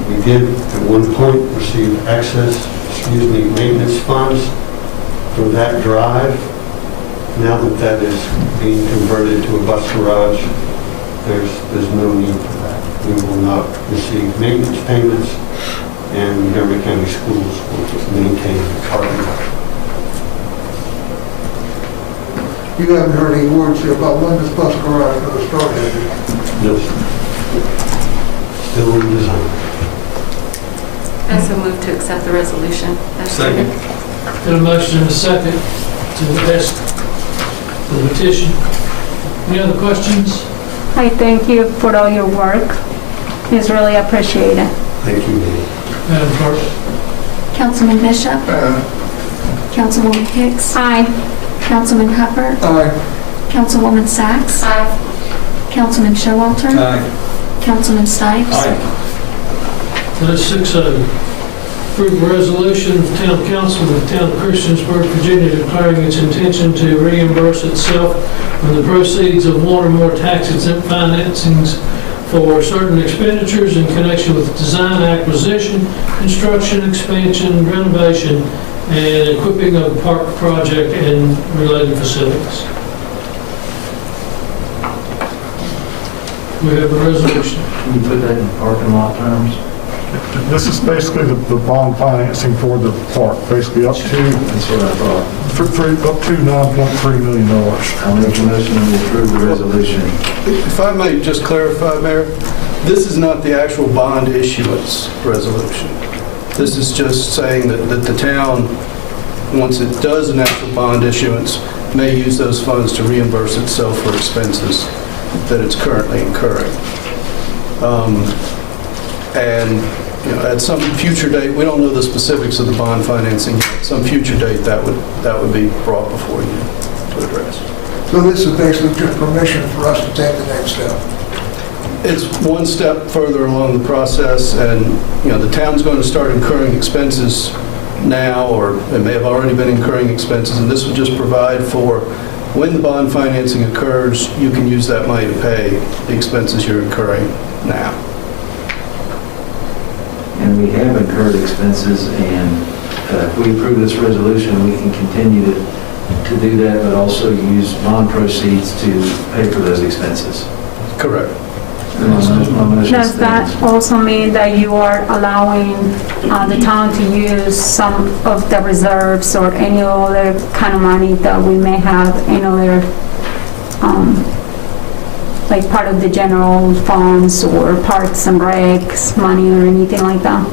We did, at one point, receive maintenance funds for that drive. Now that that is being converted to a bus garage, there's no need for that. We will not receive maintenance payments, and Montgomery County Schools will maintain the parking lot. You haven't heard any words here about when this bus garage is going to start, have you? No, sir. Still in design. I also move to accept the resolution. Second. Got a motion and a second to pass the petition. Any other questions? I thank you for all your work. It's really appreciated. Thank you, Dave. Madam Clerk? Councilman Bishop? Councilwoman Hicks? Aye. Councilman Hubbard? Aye. Councilwoman Sacks? Aye. Councilman Showalter? Aye. Councilman Stipes? That is 6-0. Approve a resolution of the Town Council of the Town of Christiansburg, Virginia, declaring its intention to reimburse itself from the proceeds of one or more tax-exempt financings for certain expenditures in connection with design, acquisition, construction, expansion, renovation, and equipping of the park project and related facilities. We have a resolution. Can you put that in parking lot terms? This is basically the bond financing for the park, basically up to, That's what I thought. up to $9.3 million. I'll make a motion to approve the resolution. If I may just clarify, Mayor, this is not the actual bond issuance resolution. This is just saying that the town, once it does an actual bond issuance, may use those funds to reimburse itself for expenses that it's currently incurring. And at some future date, we don't know the specifics of the bond financing yet. At some future date, that would be brought before you to address. So this is basically just permission for us to take the next step. It's one step further along the process, and the town's going to start incurring expenses now, or it may have already been incurring expenses, and this would just provide for when the bond financing occurs, you can use that money to pay the expenses you're incurring now. And we have incurred expenses, and if we approve this resolution, we can continue to do that, but also use bond proceeds to pay for those expenses. Correct. Does that also mean that you are allowing the town to use some of the reserves or any other kind of money that we may have in other, like part of the general funds or parks and recs money or anything like that?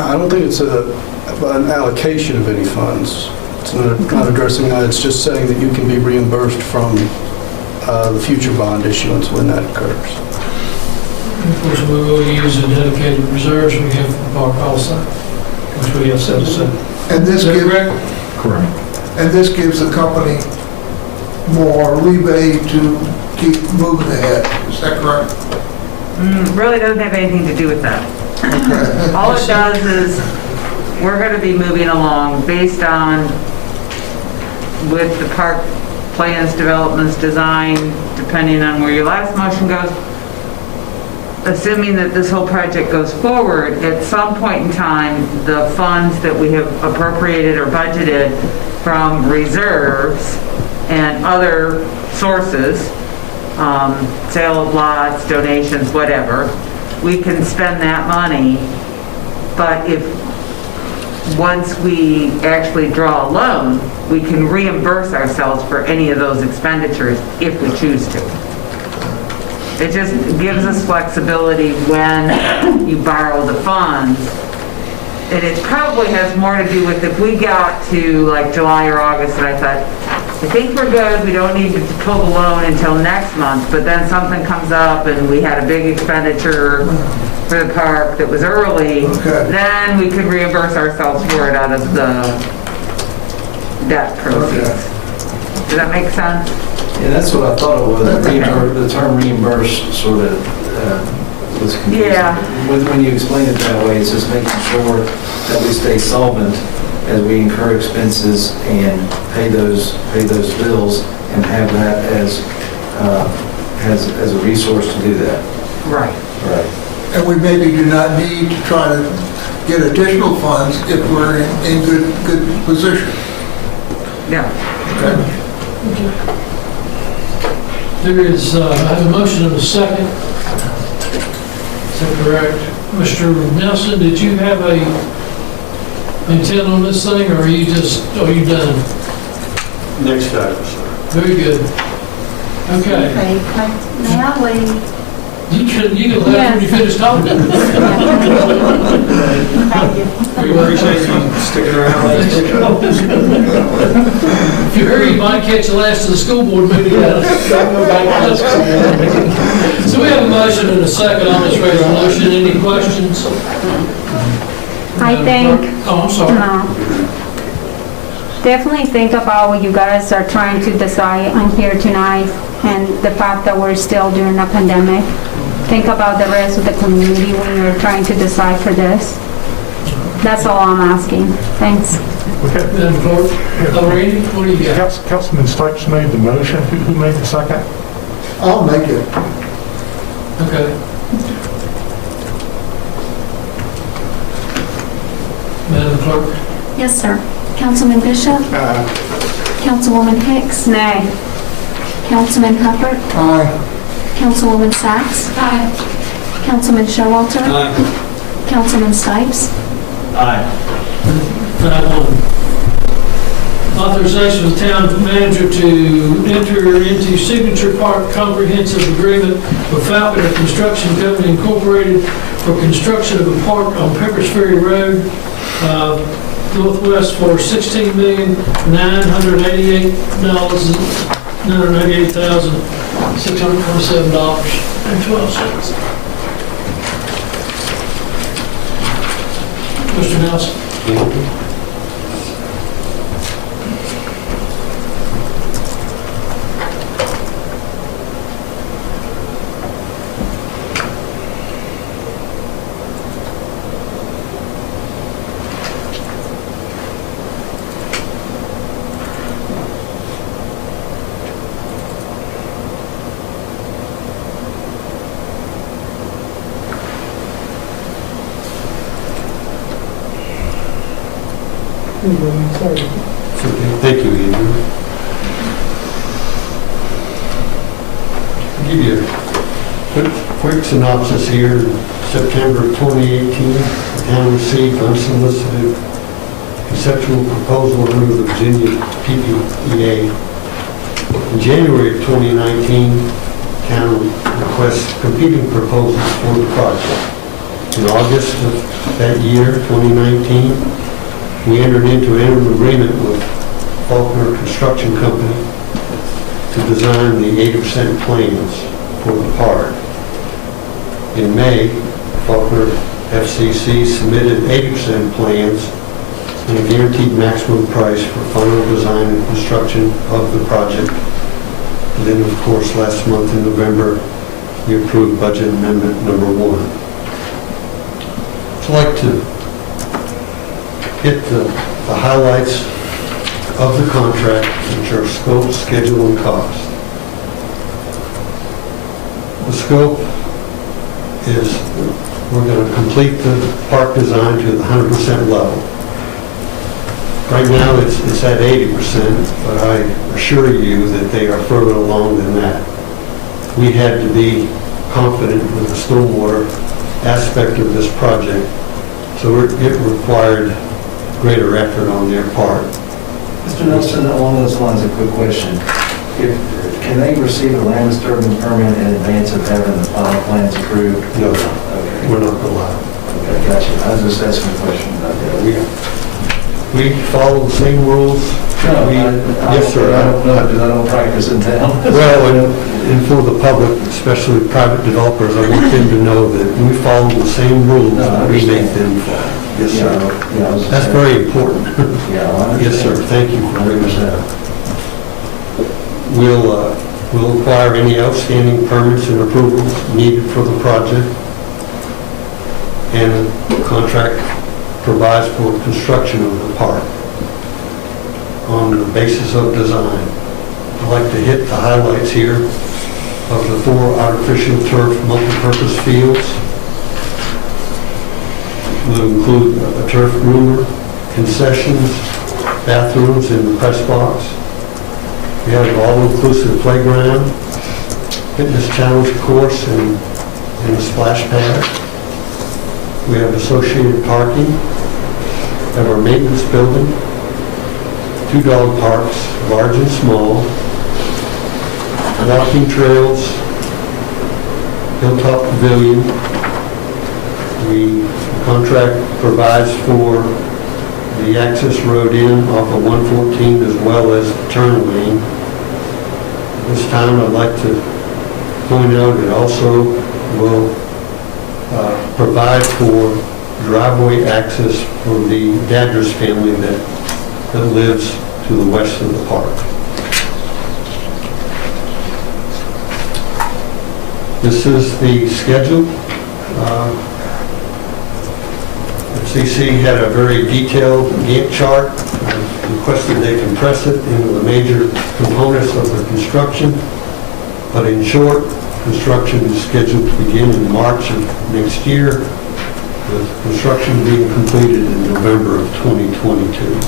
I don't think it's an allocation of any funds. It's not addressing that. It's just saying that you can be reimbursed from the future bond issuance when that occurs. Of course, we will use the dedicated reserves we have for the park also, which we have set aside. And this Is that gives, correct? Correct. and this gives the company more leeway to keep moving ahead. Is that correct? Really doesn't have anything to do with that. Okay. All it does is, we're going to be moving along based on, with the park plans, developments, design, depending on where your last motion goes, assuming that this whole project goes forward, at some point in time, the funds that we have appropriated or budgeted from reserves and other sources, sale of lots, donations, whatever, we can spend that money, but once we actually draw a loan, we can reimburse ourselves for any of those expenditures if we choose to. It just gives us flexibility when you borrow the funds. And it probably has more to do with if we got to like July or August and I thought, I think we're good, we don't need to pull the loan until next month, but then something comes up and we had a big expenditure for the park that was early, then we could reimburse ourselves for it out of the debt proceeds. Does that make sense? Yeah, that's what I thought it was. The term reimburse sort of was confusing. Yeah. When you explain it that way, it's just making sure that we stay solvent as we incur expenses and pay those bills and have that as a resource to do that. Right. Right. And we maybe do not need to try to get additional funds if we're in good position. Yeah. There is, I have a motion and a second. Is that correct? Mr. Nelson, did you have a intent on this thing, or are you done? Next item, sir. Very good. Okay. May I leave? You can laugh when you finish talking. Thank you. We appreciate you sticking around. If you hurry, you might catch the last of the school board meeting. So we have a motion and a second on this resolution. Any questions? I think, Oh, I'm sorry. no. Definitely think about what you guys are trying to decide on here tonight and the fact that we're still during a pandemic. Think about the rest of the community when you're trying to decide for this. That's all I'm asking. Thanks. Madam Clerk, Randy, what do you got? Councilman Stipes made the motion. Who made the second? I'll make it. Okay. Madam Clerk? Yes, sir. Councilman Bishop? Councilwoman Hicks? Nay. Councilman Hubbard? Aye. Councilwoman Sacks? Aye. Councilman Showalter? Aye. Councilman Stipes? Aye. 5-1. Authorization of the town manager to enter into Signature Park Comprehensive Agreement with Falconer Construction Company Incorporated for construction of a park on Peppers Ferry Road, Northwest for $16,988,627.12. Mr. Nelson. Thank you, Andrew. I'll give you a quick synopsis here. In September of 2018, the town received unsolicited conceptual proposal under the Virginia PPEA. In January of 2019, town requests competing proposals for the project. In August of that year, 2019, we entered into an agreement with Faulkner Construction Company to design the 80% plans for the park. In May, Faulkner FCC submitted 80% plans and a guaranteed maximum price for final design and construction of the project. And then, of course, last month in November, we approved budget amendment number 1. I'd like to hit the highlights of the contract, which are scope, schedule, and cost. The scope is we're going to complete the park design to the 100% level. Right now it's at 80%, but I assure you that they are further along than that. We had to be confident with the stormwater aspect of this project, so it required greater effort on their part. Mr. Nelson, along those lines, a quick question. Can they receive a land disturbance permit in advance of having the final plans approved? No, Okay. we're not allowed. Okay, gotcha. I was just asking a question about that. We follow the same rules. Yes, sir. I don't know because I don't practice in town. Well, and for the public, especially private developers, I want them to know that we follow the same rules that we make them follow. Yes, sir. That's very important. Yeah, Yes, sir. Thank you for bringing that up. We'll acquire any outstanding permits and approvals needed for the project. And the contract provides for construction of the park on the basis of design. I'd like to hit the highlights here of the 4 artificial turf multipurpose fields. Will include a turf groomer, concessions, bathrooms, and the press box. We have an all-inclusive playground, fitness challenge course, and a splash pad. We have associated parking. We have our maintenance building, 2 dog parks, large and small, walking trails, hilltop pavilion. The contract provides for the access road in off of 114 as well as the turn lane. This time I'd like to point out it also will provide for driveway access for the Dadris family that lives to the west of the park. This is the schedule. FCC had a very detailed Gantt chart. I requested they compress it into the major components of the construction. But in short, construction is scheduled to begin in March of next year, with construction being completed in November of 2022.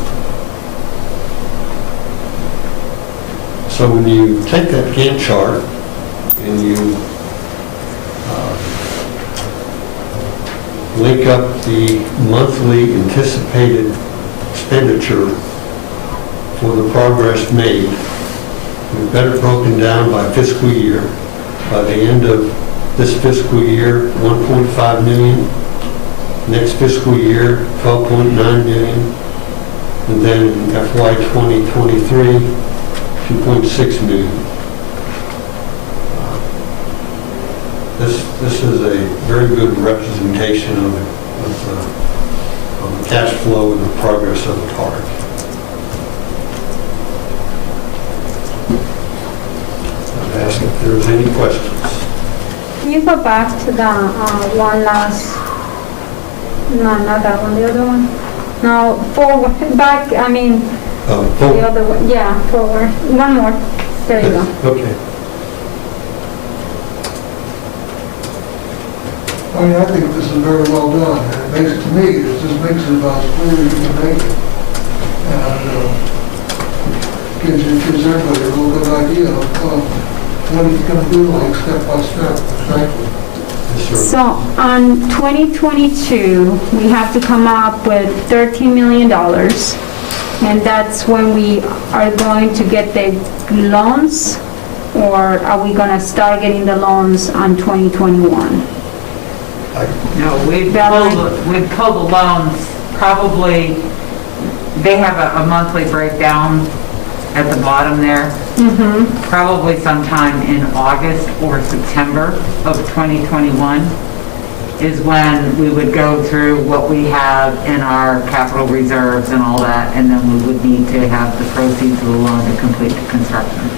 So when you take that Gantt chart and you link up the monthly anticipated expenditure for the progress made, we've got it broken down by fiscal year. By the end of this fiscal year, 1.5 million. Next fiscal year, 12.9 million. And then in FY 2023, 2.6 million. This is a very good representation of the cash flow and the progress of the park. I'd ask if there's any questions. Can you go back to the one last, no, not that one, the other one? No, forward, back, I mean, the other one, yeah, forward. One more. There you go. Okay. I mean, I think this is very well done. And it makes, to me, it just makes it about as clear as you can make it. And gives everybody a real good idea of what he's going to do, like step by step. Thank you. So on 2022, we have to come up with $13 million. And that's when we are going to get the loans, or are we going to start getting the loans on 2021? No, we'd pull the loans, probably, they have a monthly breakdown at the bottom there. Probably sometime in August or September of 2021 is when we would go through what we have in our capital reserves and all that, and then we would need to have the proceeds of the loan to complete the construction.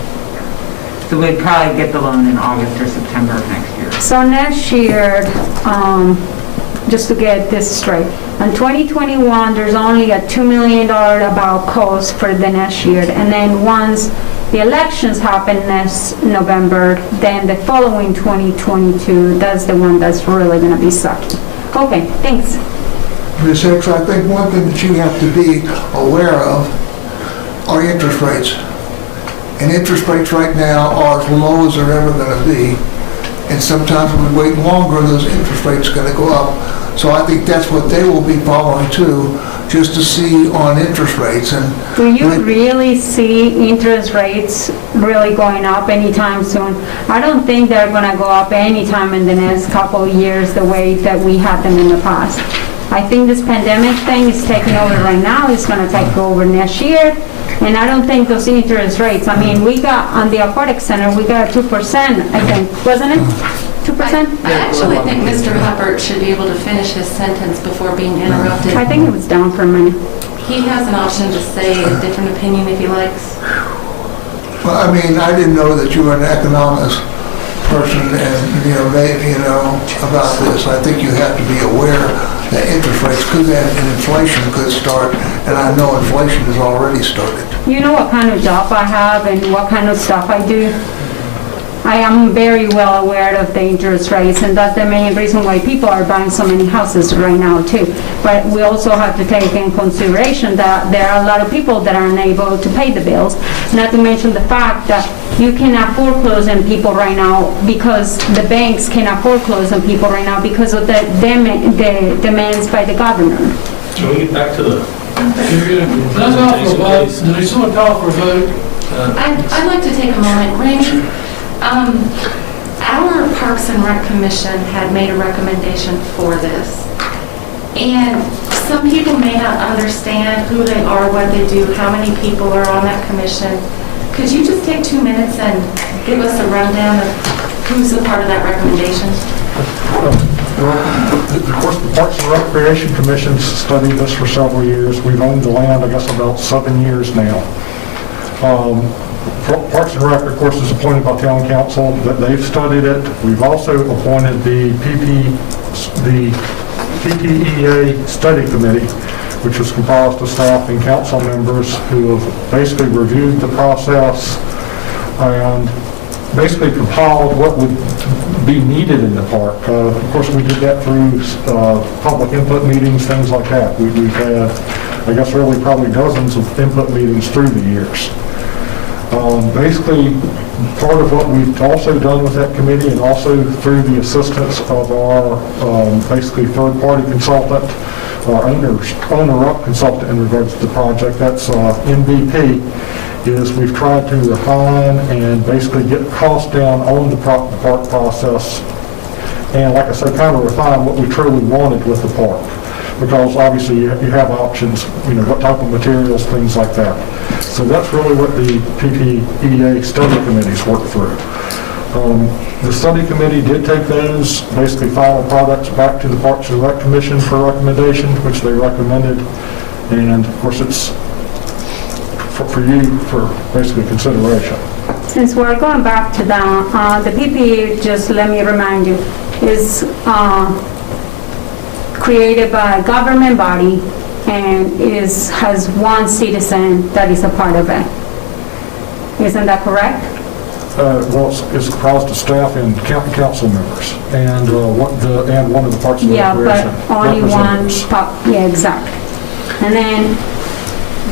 So we'd probably get the loan in August or September of next year. So next year, just to get this straight, in 2021, there's only a $2 million about cost for the next year. And then once the elections happen next November, then the following 2022, that's the one that's really going to be sucked. Okay, thanks. Ms. Hicks, I think one thing that you have to be aware of are interest rates. And interest rates right now are as low as they're ever going to be. And sometimes when we wait longer, those interest rates are going to go up. So I think that's what they will be following too, just to see on interest rates. And do you really see interest rates really going up anytime soon? I don't think they're going to go up anytime in the next couple of years the way that we had them in the past. I think this pandemic thing is taking over right now. It's going to take over next year. And I don't think those interest rates, I mean, we got, on the aquatic center, we got 2%, I think, wasn't it? 2%? I actually think Mr. Hubbard should be able to finish his sentence before being interrupted. I think it was down for a minute. He has an option to say a different opinion if he likes. Well, I mean, I didn't know that you were an economist person and, about this. I think you have to be aware that interest rates could and inflation could start, and I know inflation has already started. You know what kind of job I have and what kind of stuff I do? I am very well aware of the interest rates, and that's the main reason why people are buying so many houses right now too. But we also have to take in consideration that there are a lot of people that are unable to pay the bills, not to mention the fact that you cannot foreclose on people right now because the banks cannot foreclose on people right now because of the demands by the governor. Can we get back to the Let's call for a vote. Does someone call for a vote? I'd like to take a moment. Randy, our Parks and Rec Commission had made a recommendation for this. And some people may not understand who they are, what they do, how many people are on that commission. Could you just take 2 minutes and give us a rundown of who's a part of that recommendation? Of course, the Parks and Recreation Commission studied this for several years. We've owned the land, I guess, about 7 years now. Parks and Rec, of course, is appointed by town council. That they've studied it. We've also appointed the PPEA study committee, which was composed of staff and council members who have basically reviewed the process and basically compiled what would be needed in the park. Of course, we did that through public input meetings, things like that. We've had, I guess, really probably dozens of input meetings through the years. Basically, part of what we've also done with that committee and also through the assistance of our basically third-party consultant, our owner-up consultant in regards to the project, that's MVP, is we've tried to refine and basically get costs down on the park process and, like I said, kind of refine what we truly wanted with the park. Because obviously you have options, what type of materials, things like that. So that's really what the PPEA study committees work through. The study committee did take those basically final products back to the Parks and Rec Commission for recommendation, which they recommended. And of course it's for you for basically consideration. Since we're going back to that, the PPE, just let me remind you, is created by a government body and has one citizen that is a part of it. Isn't that correct? Well, it's comprised of staff and county council members and one of the Parks and Recreation but only one. Yeah, exactly. And then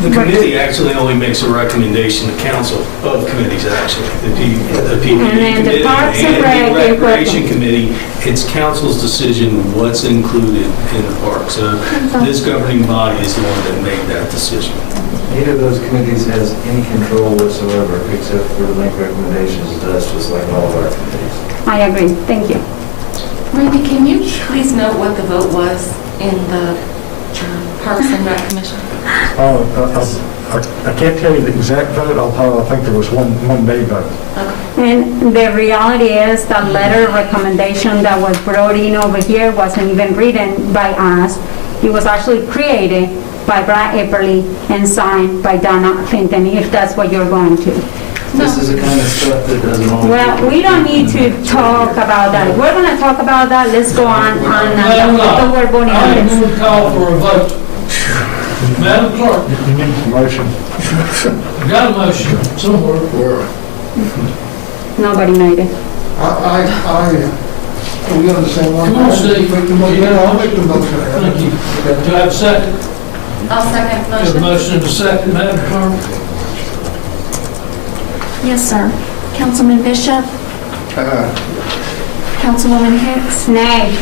the committee actually only makes a recommendation to council of committees, actually. The PPE and then committee the Parks and the Recreation Committee, it's council's decision what's included in the park. So this governing body is the one that made that decision. Neither of those committees has any control whatsoever except for the make recommendations to us, just like all of our committees. I agree. Thank you. Randy, can you please note what the vote was in the Parks and Rec Commission? I can't tell you the exact vote. I think there was one nay vote. And the reality is that letter of recommendation that was brought in over here wasn't even written by us. It was actually created by Brad Epperly and signed by Donna Clinton, if that's what you're going to. This is the kind of stuff that doesn't always... Well, we don't need to talk about that. If we're going to talk about that, let's go on we're voting on I'm this. going to call for a vote. Madam Clerk. You need a motion. Got a motion somewhere. Nobody made it. Are we on the same one? Come on, Steve. Yeah, I'll make the motion. Thank you. Do I have a second? I'll second the Have a motion. motion and a second, Madam Clerk. Yes, sir. Councilman Bishop? Councilwoman Hicks? Nay.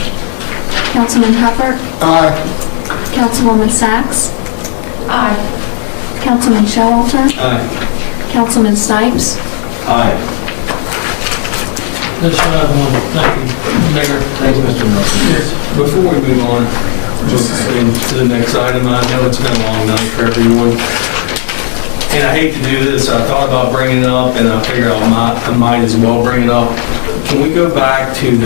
Councilman Hubbard? Aye. Councilwoman Sacks? Aye. Councilman Showalter? Aye. Councilman Stipes? Aye. That's what I want. Thank you, Mayor. Thank you, Mr. Nelson. Yes. Before we move on to the next item, I know it's been a long night for everyone. And I hate to do this. I thought about bringing it up, and I figured I might as well bring it up. Can we go back to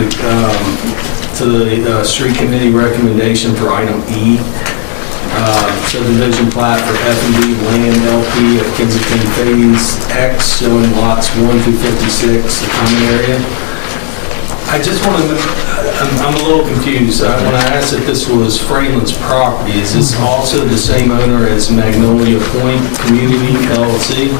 the street committee recommendation for item E? subdivision plat for F&B land LP at Kensington Phase X, showing lots 1 through 56, the common area. I just want to, I'm a little confused. When I asked if this was Franklin's property, is this also the same owner as Magnolia Point Community LLC?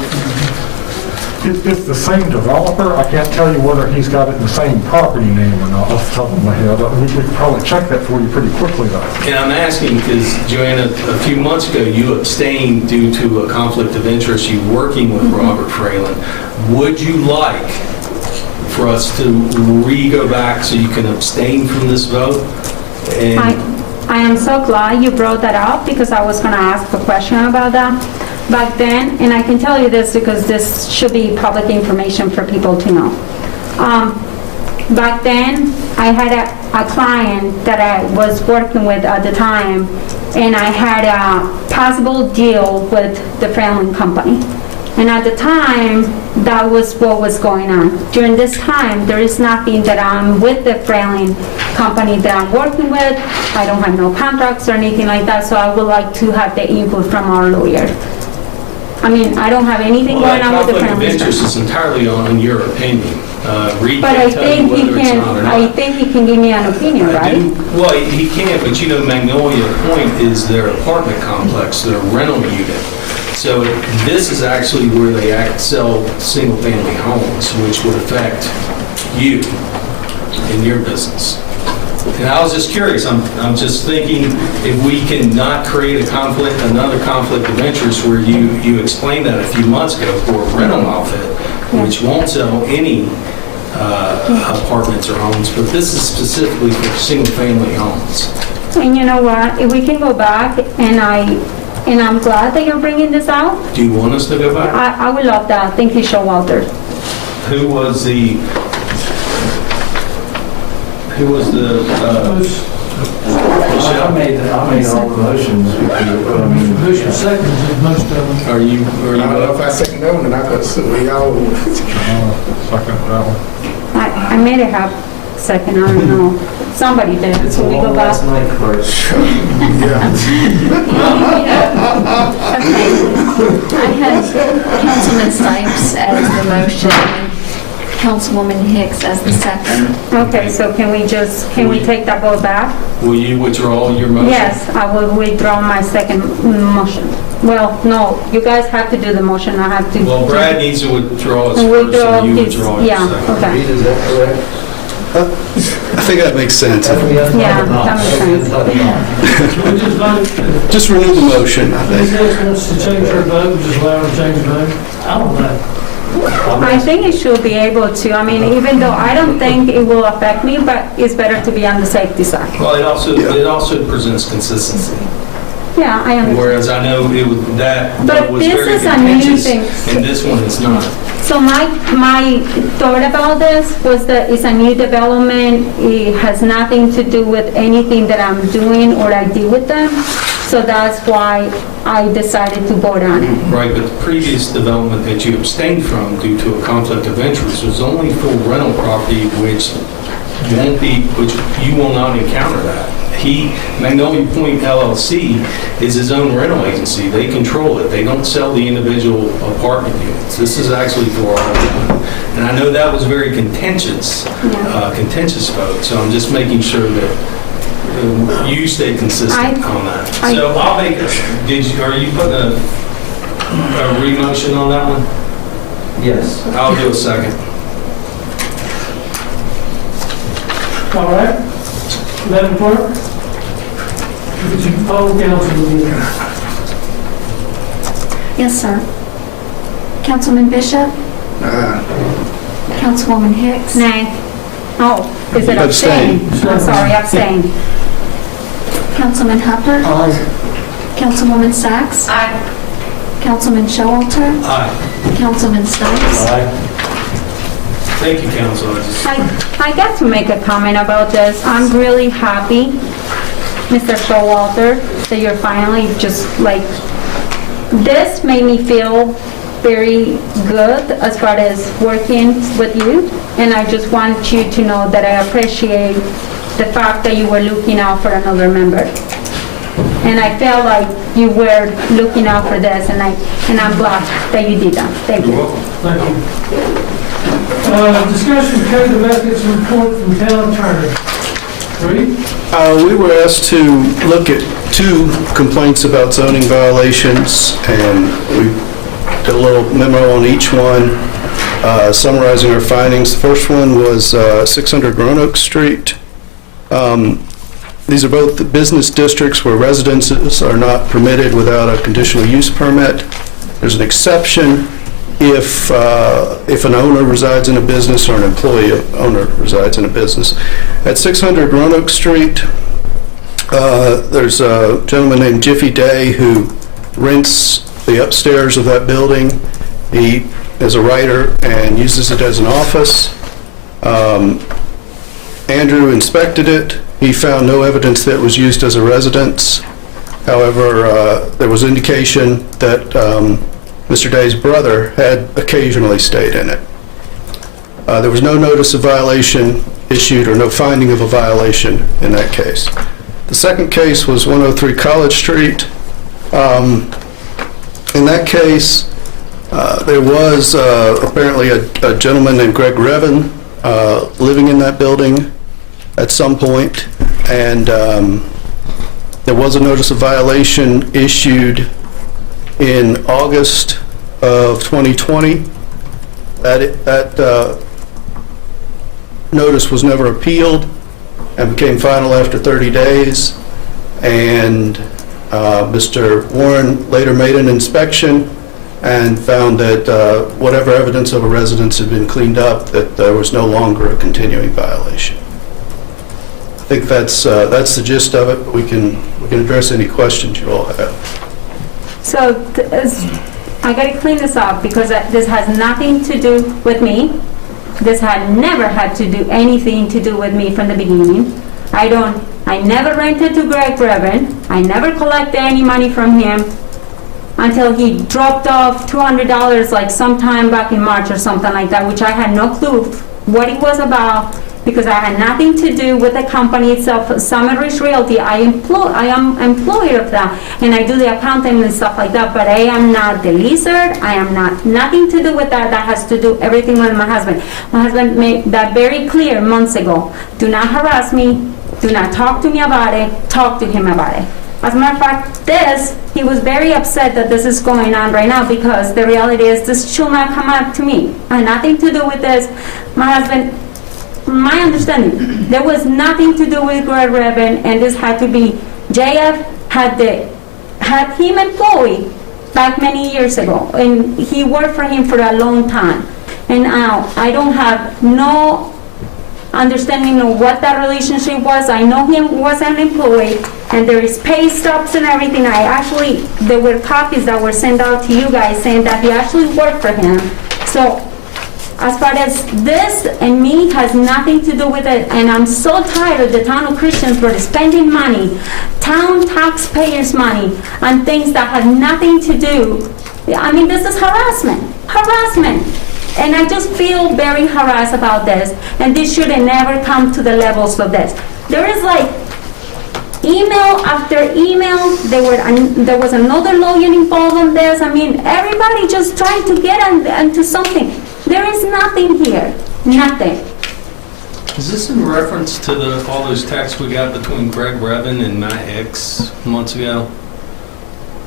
It's the same developer. I can't tell you whether he's got it in the same property name or not off the top of my head. We could probably check that for you pretty quickly, though. And I'm asking because, Joanna, a few months ago, you abstained due to a conflict of interest, you working with Robert Fralin. Would you like for us to go back so you can abstain from this vote? And I am so glad you brought that up because I was going to ask a question about that. Back then, and I can tell you this because this should be public information for people to know. Back then, I had a client that I was working with at the time, and I had a possible deal with the Fralin company. And at the time, that was what was going on. During this time, there is nothing that I'm with the Fralin company that I'm working with. I don't have no contracts or anything like that, so I would like to have the input from our lawyer. I mean, I don't have anything going on with the conflict of Fralin. interest is entirely on your opinion. Reed But I can't tell you think he whether it's can, on or not. I think he can give me an opinion, right? Well, he can, but you know, Magnolia Point is their apartment complex, their rental unit. So this is actually where they sell single-family homes, which would affect you in your business. And I was just curious, I'm just thinking if we can not create a conflict, another conflict of interest where you explained that a few months ago for a rental outfit, which won't sell any apartments or homes, but this is specifically for single-family homes. And you know what, if we can go back, and I'm glad that you're bringing this out. Do you want us to go back? I would love that. Thank you, Showalter. Who was the I made all the motions. Who's second, most of them? Are you? I don't know if I second that one, and I could sue y'all. Second that one. I may have second, I don't know. Somebody did. It's a Can we go long back? last night, Clerk. I had Councilman Stipes as the motion, and Councilwoman Hicks as the second. Okay, so can we take that vote back? Will you withdraw your motion? Yes, I will withdraw my second motion. Well, no, you guys have to do the motion, I have to. Well, Brad needs to withdraw his first, Withdraw and you his- withdraw your yeah, second. okay. Reed, is that correct? I think that makes sense. Yeah, that makes sense. Can we just vote? Just renew the motion, I If think. anybody else wants to change their vote, just allow them to change their vote. I don't know. I think it should be able to, I mean, even though I don't think it will affect me, but it's better to be on the safety side. Well, it also presents consistency. Yeah, I understand. Whereas I know that But was this very is a new contentious, thing. and this one is not. So my thought about this was that it's a new development. It has nothing to do with anything that I'm doing or I did with them. So that's why I decided to vote on it. Right, but the previous development that you abstained from due to a conflict of interest was only for rental property, which you will not encounter that. Magnolia Point LLC is his own rental agency. They control it. They don't sell the individual apartment units. This is actually for all of them. And I know that was very contentious vote, so I'm just making sure that you stay consistent on that. So I'll make, are you putting a re-motion on that one? Yes. I'll do a second. All right. Madam Clerk? Would you poll council? Yes, sir. Councilman Bishop? Councilwoman Hicks? Nay. Oh, is it abstain? I'm sorry, abstain. Councilman Hubbard? Aye. Councilwoman Sacks? Aye. Councilman Showalter? Aye. Councilman Stipes? Thank you, Council. I got to make a comment about this. I'm really happy, Mr. Showalter, that you're finally just like, this made me feel very good as far as working with you. And I just want you to know that I appreciate the fact that you were looking out for another member. And I felt like you were looking out for this, and I'm glad that you did that. Thank you. You're welcome. Thank you. Discussion code of ethics report from town attorney. Reed? We were asked to look at 2 complaints about zoning violations, and we did a little memo on each one, summarizing our findings. The first one was 600 Roanoke Street. These are both the business districts where residences are not permitted without a conditional use permit. There's an exception if an owner resides in a business or an employee owner resides in a business. At 600 Roanoke Street, there's a gentleman named Jiffy Day who rents the upstairs of that building. He is a writer and uses it as an office. Andrew inspected it. He found no evidence that it was used as a residence. However, there was indication that Mr. Day's brother had occasionally stayed in it. There was no notice of violation issued or no finding of a violation in that case. The second case was 103 College Street. In that case, there was apparently a gentleman named Greg Revin living in that building at some point, and there was a notice of violation issued in August of 2020. That notice was never appealed and became final after 30 days, and Mr. Warren later made an inspection and found that whatever evidence of a residence had been cleaned up, that there was no longer a continuing violation. I think that's the gist of it, but we can address any questions you all have. So I gotta clean this up because this has nothing to do with me. This had never had to do anything to do with me from the beginning. I never rented to Greg Revin. I never collected any money from him until he dropped off $200 like sometime back in March or something like that, which I had no clue what it was about, because I had nothing to do with the company itself, Summit Ridge Realty. I am employee of that, and I do the accounting and stuff like that, but I am not the leaser. I am nothing to do with that. That has to do everything with my husband. My husband made that very clear months ago. Do not harass me. Do not talk to me about it. Talk to him about it. As a matter of fact, he was very upset that this is going on right now, because the reality is this should not come up to me. I had nothing to do with this. My husband, my understanding, there was nothing to do with Greg Revin, and this had to be, JF had him employed back many years ago, and he worked for him for a long time. And now I don't have no understanding of what that relationship was. I know he was an employee, and there is pay stubs and everything. There were copies that were sent out to you guys saying that he actually worked for him. So as far as this and me has nothing to do with it, and I'm so tired of the town of Christiansburg spending money, town taxpayers' money, on things that have nothing to do. I mean, this is harassment. And I just feel very harassed about this, and this should have never come to the levels of this. There is like email after email. There was another lawyer involved in this. I mean, everybody just trying to get into something. There is nothing here, nothing. Is this in reference to all those texts we got between Greg Revin and Matt Hicks months ago?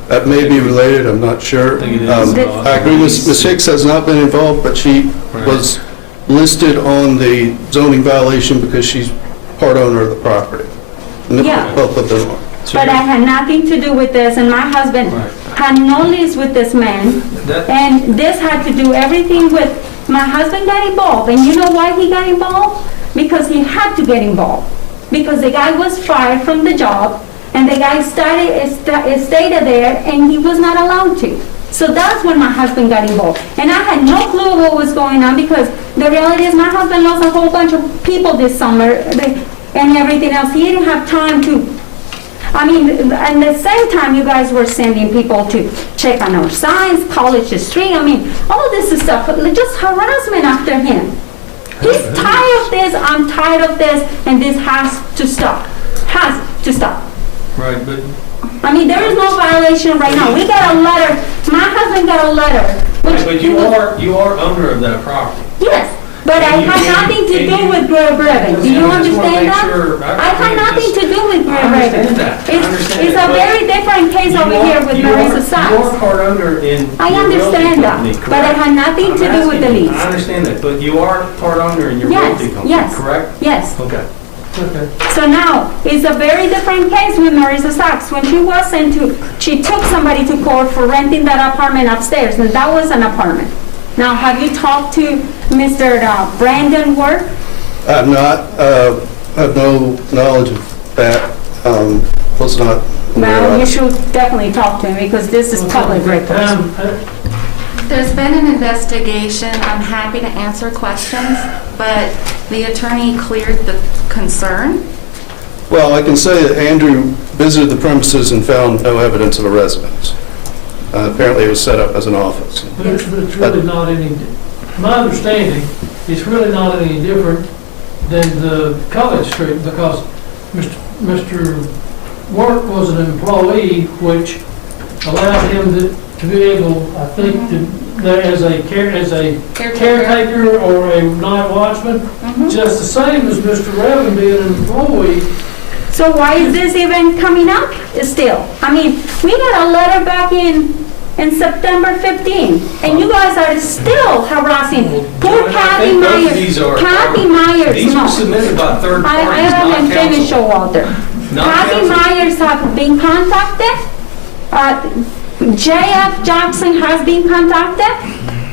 That may be related, I'm not sure. I agree with Ms. Hicks has not been involved, but she was listed on the zoning violation because she's part owner of the property. Yeah. Both of them are. But I had nothing to do with this, and my husband had no lease with this man, and this had to do everything with, my husband got involved, and you know why he got involved? Because he had to get involved, because the guy was fired from the job, and the guy stayed there, and he was not allowed to. So that's when my husband got involved. And I had no clue what was going on, because the reality is my husband lost a whole bunch of people this summer and everything else. He didn't have time to, I mean, at the same time you guys were sending people to check on our signs, College Street, I mean, all of this stuff, just harassment after him. He's tired of this, I'm tired of this, and this has to stop. Has to stop. Right, but I mean, there is no violation right now. We got a letter, my husband got a letter. which- But you are owner of that property. Yes, but I have nothing to do with Greg Reven. Do you understand that? I have nothing to do with Greg I Reven. understand that. I understand It's that, a but very different case over here with Marisa You are Sachs. part owner in I your realty understand that, company, but I correct? had nothing to do with the I'm asking you. lease. I understand that, but you are part owner in your Yes, realty company, yes. correct? Yes. Okay. Okay. So now, it's a very different case with Marisa Sachs. When she took somebody to court for renting that apartment upstairs, and that was an apartment. Now, have you talked to Mr. Brandon Work? I'm not, I have no knowledge of that. Was not aware Well, of. you should definitely talk to him, because this is public record. There's been an investigation. I'm happy to answer questions, but the attorney cleared the concern. Well, I can say that Andrew visited the premises and found no evidence of a residence. Apparently, it was set up as an office. But it's really not any, my understanding, it's really not any different than the College Street, because Mr. Work was an employee, which allowed him to be able, I think, to, as a caretaker or a night watchman, just the same as Mr. Revan being an employee. So why is this even coming up still? I mean, we got a letter back in September 15, and you guys are still harassing poor Kathy Myers. Kathy Myers, These no. were submitted by third I parties, haven't not finished, council. Walter. Not Kathy council. Myers have been contacted. J.F. Jackson has been contacted.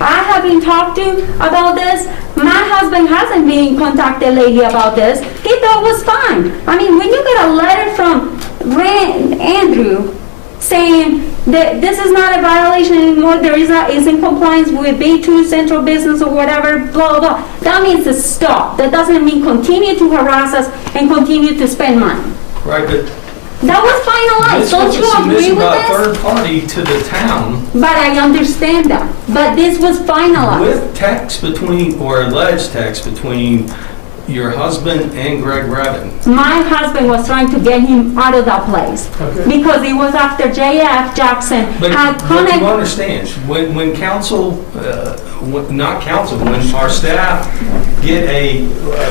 I have been talked to about this. My husband hasn't been contacted lately about this. He thought it was fine. I mean, when you get a letter from Andrew saying that this is not a violation anymore, is in compliance with B2 Central Business or whatever, blah, blah, that means it's stop. That doesn't mean continue to harass us and continue to spend money. Right, but That was finalized. this Don't was you a agree submission with by a this? third party to the town But I understand that. But this was finalized. with text between, or alleged text between your husband and Greg Revan. My husband was trying to get him out of that place because it was after J.F. Jackson But had you connected. understand, when council, not council, when our staff get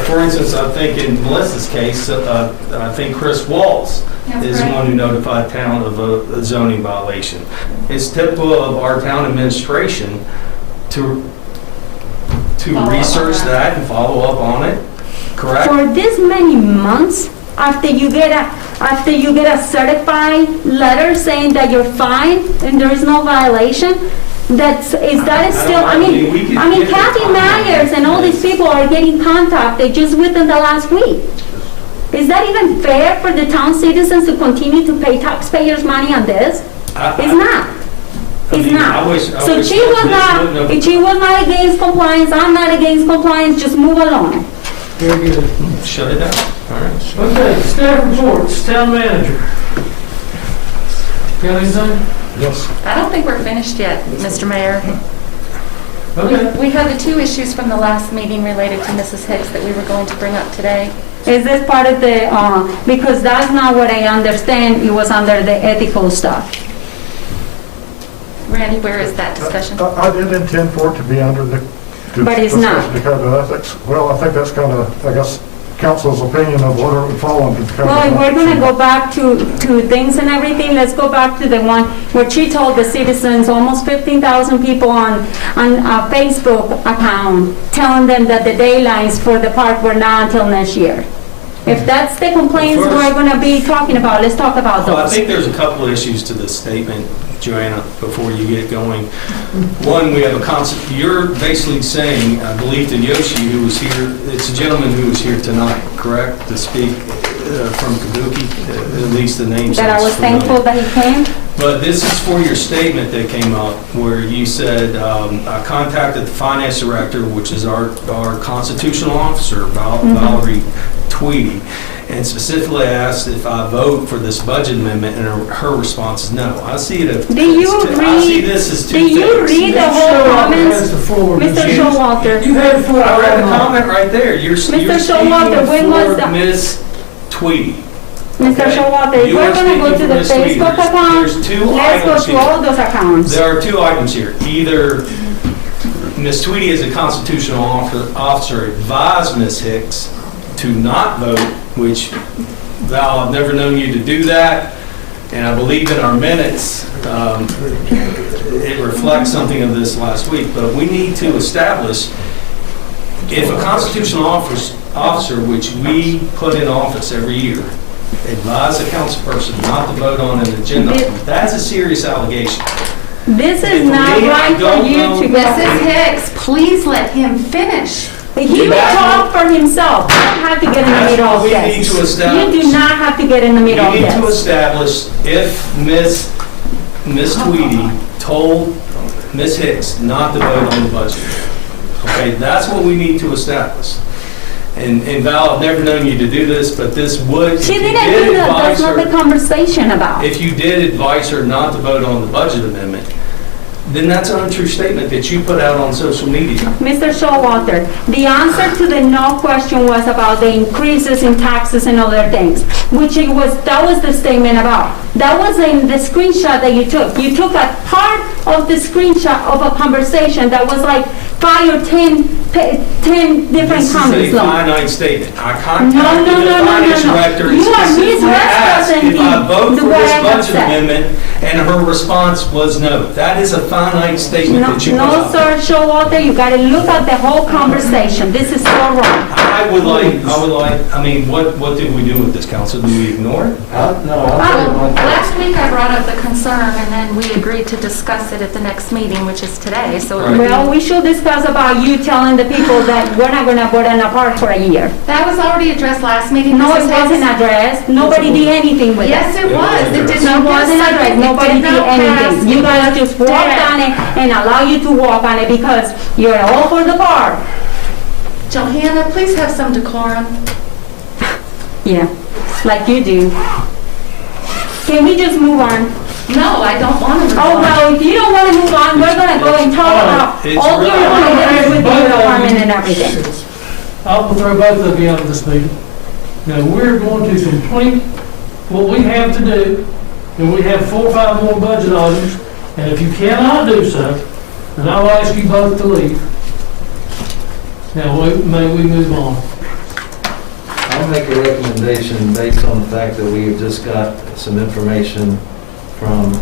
for instance, I think in Melissa's case, I think Chris Walls is the one who notified town of a zoning violation. It's typical of our town administration to research that and follow up on it, correct? For this many months, after you get a certified letter saying that you're fine and there is no violation, is that still, I mean, Kathy Myers and all these people are getting contacted just within the last week. Is that even fair for the town citizens to continue to pay taxpayers' money on this? It's not. It's not. So she was not against compliance, I'm not against compliance, just move along. Very good. Shut it down. All right. Okay, staff reports, town manager. Got anything? Yes. I don't think we're finished yet, Mr. Mayor. Okay. We have the two issues from the last meeting related to Mrs. Hicks that we were going to bring up today. Is this part of the, because that's not what I understand, it was under the ethical stuff. Randy, where is that discussion? I did intend for it to be under the But it's not. discussion because of ethics. Well, I think that's kind of, I guess, council's opinion of whether it would fall under the code. Well, if we're gonna go back to things and everything, let's go back to the one where she told the citizens, almost 15,000 people on a Facebook account, telling them that the daylines for the park were not until next year. If that's the complaints Well, first- we're gonna be talking about, let's talk about Well, I those. think there's a couple of issues to this statement, Joanna, before you get going. One, we have a concept, you're basically saying, I believe that Yoshi, who was here, it's a gentleman who was here tonight, correct, to speak from Kabuki, at least the name sounds That I was familiar. thankful that he came. But this is for your statement that came up where you said, I contacted the finance director, which is our constitutional officer, Valerie Tweedy, and specifically asked if I vote for this budget amendment, and her response is no. I see it as, I see this as two Did you things. read the whole comments? Mr. Showalter. You had the floor. I read the comment right there. You're Mr. speaking Showalter, when was for that? Ms. Tweedy. Mr. Okay? Showalter, if You we're are gonna go speaking to for the Ms. Tweedy. Facebook account, There's two let's go items to here. all those accounts. There are two items here. Either Ms. Tweedy, as a constitutional officer, advised Ms. Hicks to not vote, which, Val, I've never known you to do that, and I believe in our minutes, it reflects something of this last week, but we need to establish, if a constitutional officer, which we put in office every year, advise a council person not to vote on an agenda item, that's a serious allegation. This is For not me, I right for don't you know. to go. Mrs. Hicks, please let him finish. He will talk for himself. You don't have to get in the That's middle what of we this. need to establish. You do not have to get in the We middle of need to this. establish if Ms. Tweedy told Ms. Hicks not to vote on the budget. Okay, that's what we need to establish. And Val, I've never known you to do this, but this would, She if you didn't did do that. advise That's not the her, conversation about. if you did advise her not to vote on the budget amendment, then that's an untrue statement that you put out on social media. Mr. Showalter, the answer to the no question was about the increases in taxes and other things, that was the statement about. That was in the screenshot that you took. You took a part of the screenshot of a conversation that was like 5 or 10 different comments This is a long. finite statement. I No, contacted no, the no, finance no, no. director and You are specifically asked if I misrepresenting vote the for way this I have budget said. amendment, and her response was no. That is a finite statement No, that you put no, out. sir, Showalter, you gotta look at the whole conversation. This is so wrong. I mean, what did we do with this, council? Do we ignore it? Last week I brought up the concern, and then we agreed to discuss it at the next meeting, which is today, so. it would be- Well, we should discuss about you telling the people that we're not gonna put in a park for a year. That was already addressed last meeting. No, it Mrs. Hicks. wasn't addressed. Nobody did anything with it. Yes, it was. It did No, not it wasn't pass. addressed. It Nobody did did not pass. anything. You guys just walked on it and allow you to walk on it because you're all for the park. Johanna, please have some decorum. Yeah, like you do. Can we just move on? No, I don't want to move Oh, on. well, if you don't want to move on, we're gonna go and talk about It's all the really- things with the department and everything. I will throw both of you out of this meeting. Now, we're going to complete what we have to do, and we have 4 or 5 more budget items, and if you cannot do so, then I'll ask you both to leave. Now, may we move on? I'll make a recommendation based on the fact that we have just got some information from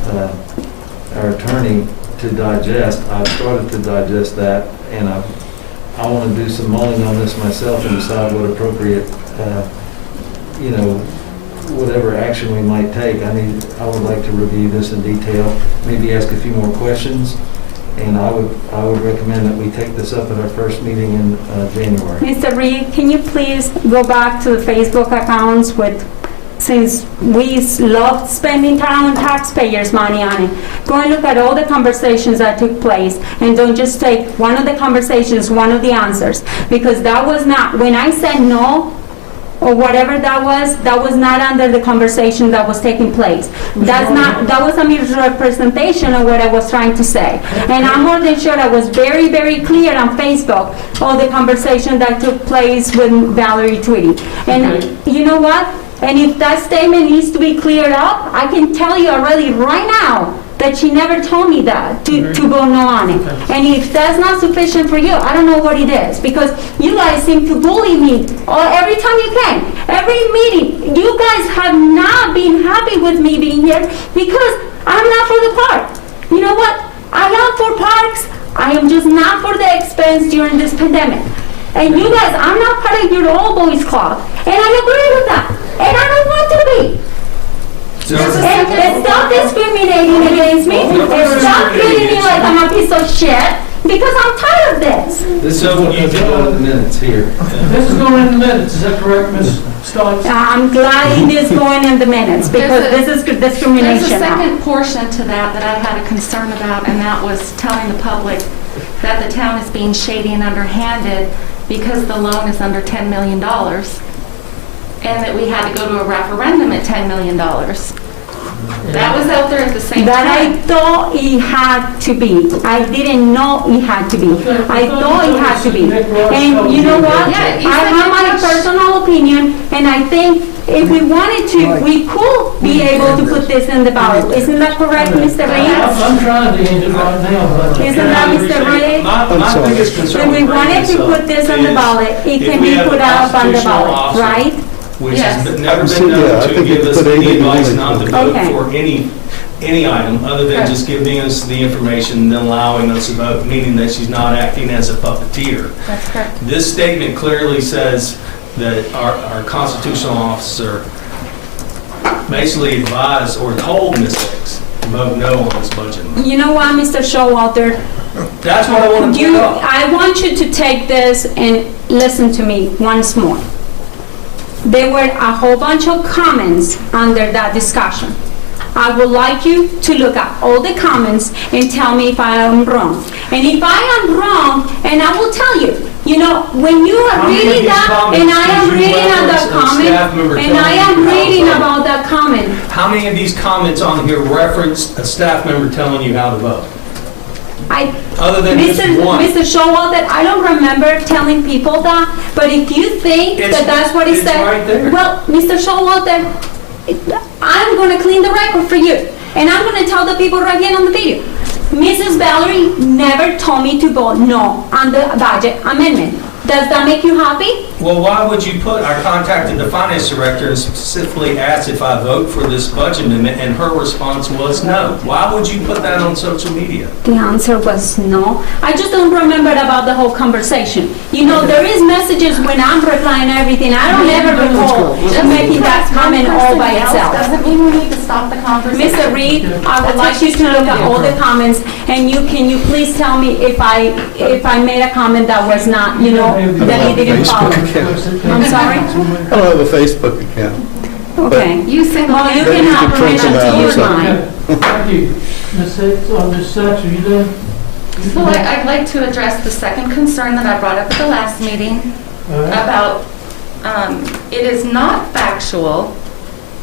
our attorney to digest. I've started to digest that, and I want to do some mulling on this myself and decide what appropriate, whatever action we might take. I would like to review this in detail, maybe ask a few more questions, and I would recommend that we take this up at our first meeting in January. Mr. Reed, can you please go back to the Facebook accounts since we love spending town taxpayers' money on it, go and look at all the conversations that took place and don't just take one of the conversations, one of the answers. Because that was not, when I said no, or whatever that was not under the conversation that was taking place. That was a misrepresentation of what I was trying to say. And I'm more than sure I was very, very clear on Facebook all the conversation that took place with Valerie Tweedy. And you know what? And if that statement needs to be cleared up, I can tell you already right now that she never told me that, to go no on it. And if that's not sufficient for you, I don't know what it is, because you guys seem to bully me every time you can. Every meeting, you guys have not been happy with me being here because I'm not for the park. You know what? I am for parks. I am just not for the expense during this pandemic. And you guys, I'm not part of your old boys club. And I agree with that. And I don't want to be. And stop discriminating against me. And stop treating me like I'm a piece of shit. Because I'm tired of this. This is what is going in the minutes here. This is going in the minutes, is that correct, Ms. Stotts? I'm glad it is going in the minutes because this is discrimination There's a now. second portion to that I had a concern about, and that was telling the public that the town is being shady and underhanded because the loan is under $10 million, and that we had to go to a referendum at $10 million. That was out there at the same That I time. thought it had to be. I didn't know it had to be. I thought it had to be. And you know what? Yeah, you I said have you my touched- personal opinion, and I think if we wanted to, we could be able to put this in the ballot. Isn't that correct, Mr. Reed? I'm trying to end it right now, but. Isn't that Mr. Reed? My biggest concern If we with wanted to bringing put this on the is ballot, it if can we be have a put up on the constitutional ballot, officer, right? which Yes. has never Yeah, been I known think to you give could us put any anything on advice it. not to vote Okay. for any item, other than just giving us the information and then allowing us to vote, meaning that she's not acting as a puppeteer. That's correct. This statement clearly says that our constitutional officer basically advised or told Ms. Hicks to vote no on this budget. You know what, Mr. Showalter? That's what I want to You, point out. I want you to take this and listen to me once more. There were a whole bunch of comments under that discussion. I would like you to look at all the comments and tell me if I am wrong. And if I am wrong, and I will tell you, you know, when you are How many of reading these that, comments and I am did you reading on reference that a staff member comment, and I telling am you how to reading vote? about that comment, How many of these comments on here reference a staff member telling you how to vote? Other than just one. Mr. Showalter, I don't remember telling people that, but if you think that that's what it It's said. right there. Well, Mr. Showalter, I'm gonna clean the record for you, and I'm gonna tell the people right here on the video. Mrs. Valerie never told me to vote no on the budget amendment. Does that make you happy? Well, why would you put, I contacted the finance director and specifically asked if I vote for this budget amendment, and her response was no. Why would you put that on social media? The answer was no. I just don't remember about the whole conversation. You know, there is messages when I'm replying everything. I don't ever recall making that comment all by itself. Doesn't mean we need to stop the conversation. Mr. Reed, I would like you to look at all the comments, and can you please tell me if I made a comment that was not, you know, that you didn't follow? I'm sorry? I don't have a Facebook account. Okay. You said. Well, you Maybe can you have could print permission them out to or use something. mine. Thank you. Ms. Hicks, Ms. Sachs, are you done? Well, I'd like to address the second concern that I brought up at the last meeting about, it is not factual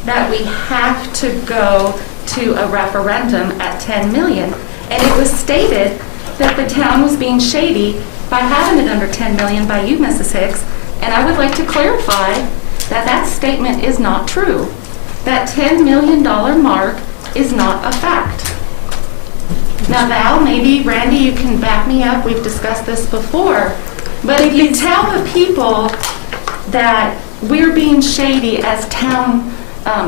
that we have to go to a referendum at 10 million. And it was stated that the town was being shady by having it under 10 million by you, Mrs. Hicks. And I would like to clarify that that statement is not true. That $10 million mark is not a fact. Now, Val, maybe Randy, you can back me up. We've discussed this before. But if you tell the people that we're being shady as town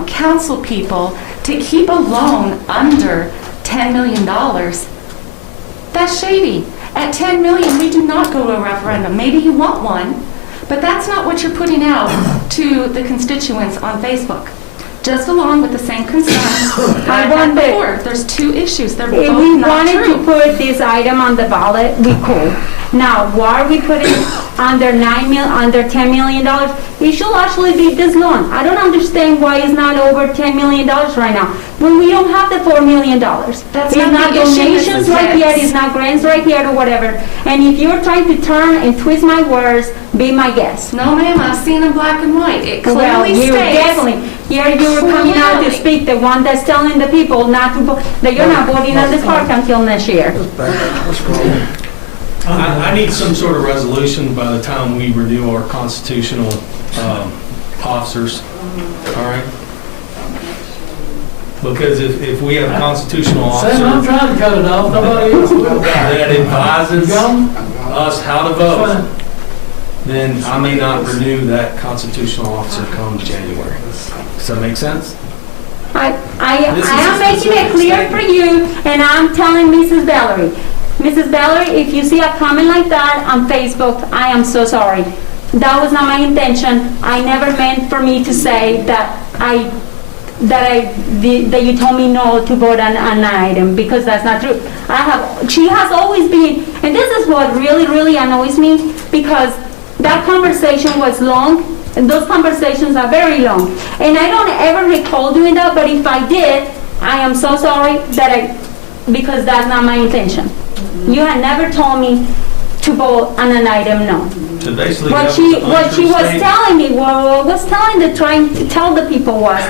council people to keep a loan under $10 million, that's shady. At 10 million, we do not go to a referendum. Maybe you want one, but that's not what you're putting out to the constituents on Facebook. Just along with the same concerns I had before. There's two issues. They're both If we not wanted true. to put this item on the ballot, we could. Now, why are we putting under $10 million? It should actually be this long. I don't understand why it's not over $10 million right now, when we don't have the $4 million. It's That's not not the issue, donations Mrs. right here, Hicks. it's not grants right here or whatever. And if you're trying to turn and twist my words, be my guest. No, ma'am, I've seen in black and white. It Well, clearly you states. definitely, here you were coming out to speak, the one that's telling the people not to vote, that you're not voting on this park until next year. I need some sort of resolution by the time we renew our constitutional officers, all right? Because if we have a constitutional Sam, I'm officer trying to cut it off, nobody else will. that advises us how to vote, then I may not renew that constitutional officer come January. Does that make sense? I This is am a making it specific clear for you, and I'm telling Mrs. Valerie. Mrs. Valerie, if you see a comment like that on Facebook, I am so sorry. That was not my intention. I never meant for me to say that you told me no to vote on an item, because that's not true. She has always been, and this is what really, really annoys me, because that conversation was long, and those conversations are very long. And I don't ever recall doing that, but if I did, I am so sorry because that's not my intention. You had never told me to vote on an item no. So basically, What that she was was untrue telling me, trying to tell the people was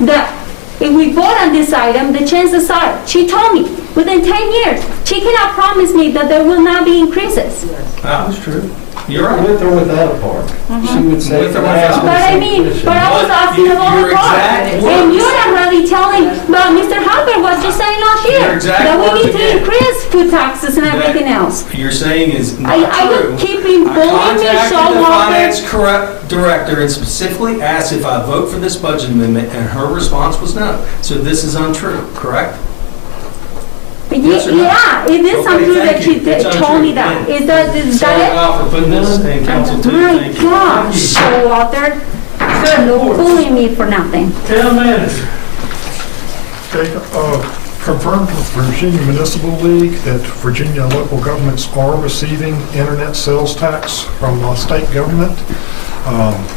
that if we vote on this item, the chances are, she told me, within 10 years. She cannot promise me that there will not be increases. That's true. You're right. With or without a park. She would say. With or without. But I mean, but I was asking about Your the park. exact And words. you're not really telling, but Mr. Harper was just saying last year Your exact that we words need to again. increase food taxes and everything else. You're saying is not I true. would keep informing I Michelle contacted the finance Walker. director and specifically asked if I vote for this budget amendment, and her response was no. So this is untrue, correct? Yes or no? Yeah, it is Okay, untrue that thank she you. It's told me untrue. that. And Is Sorry, that Al, for putting this in it? council too. My Thank you. gosh, Showalter, you're fooling me for nothing. Town manager. Okay, confirmed with Virginia Municipal League that Virginia local governments are receiving internet sales tax from the state government.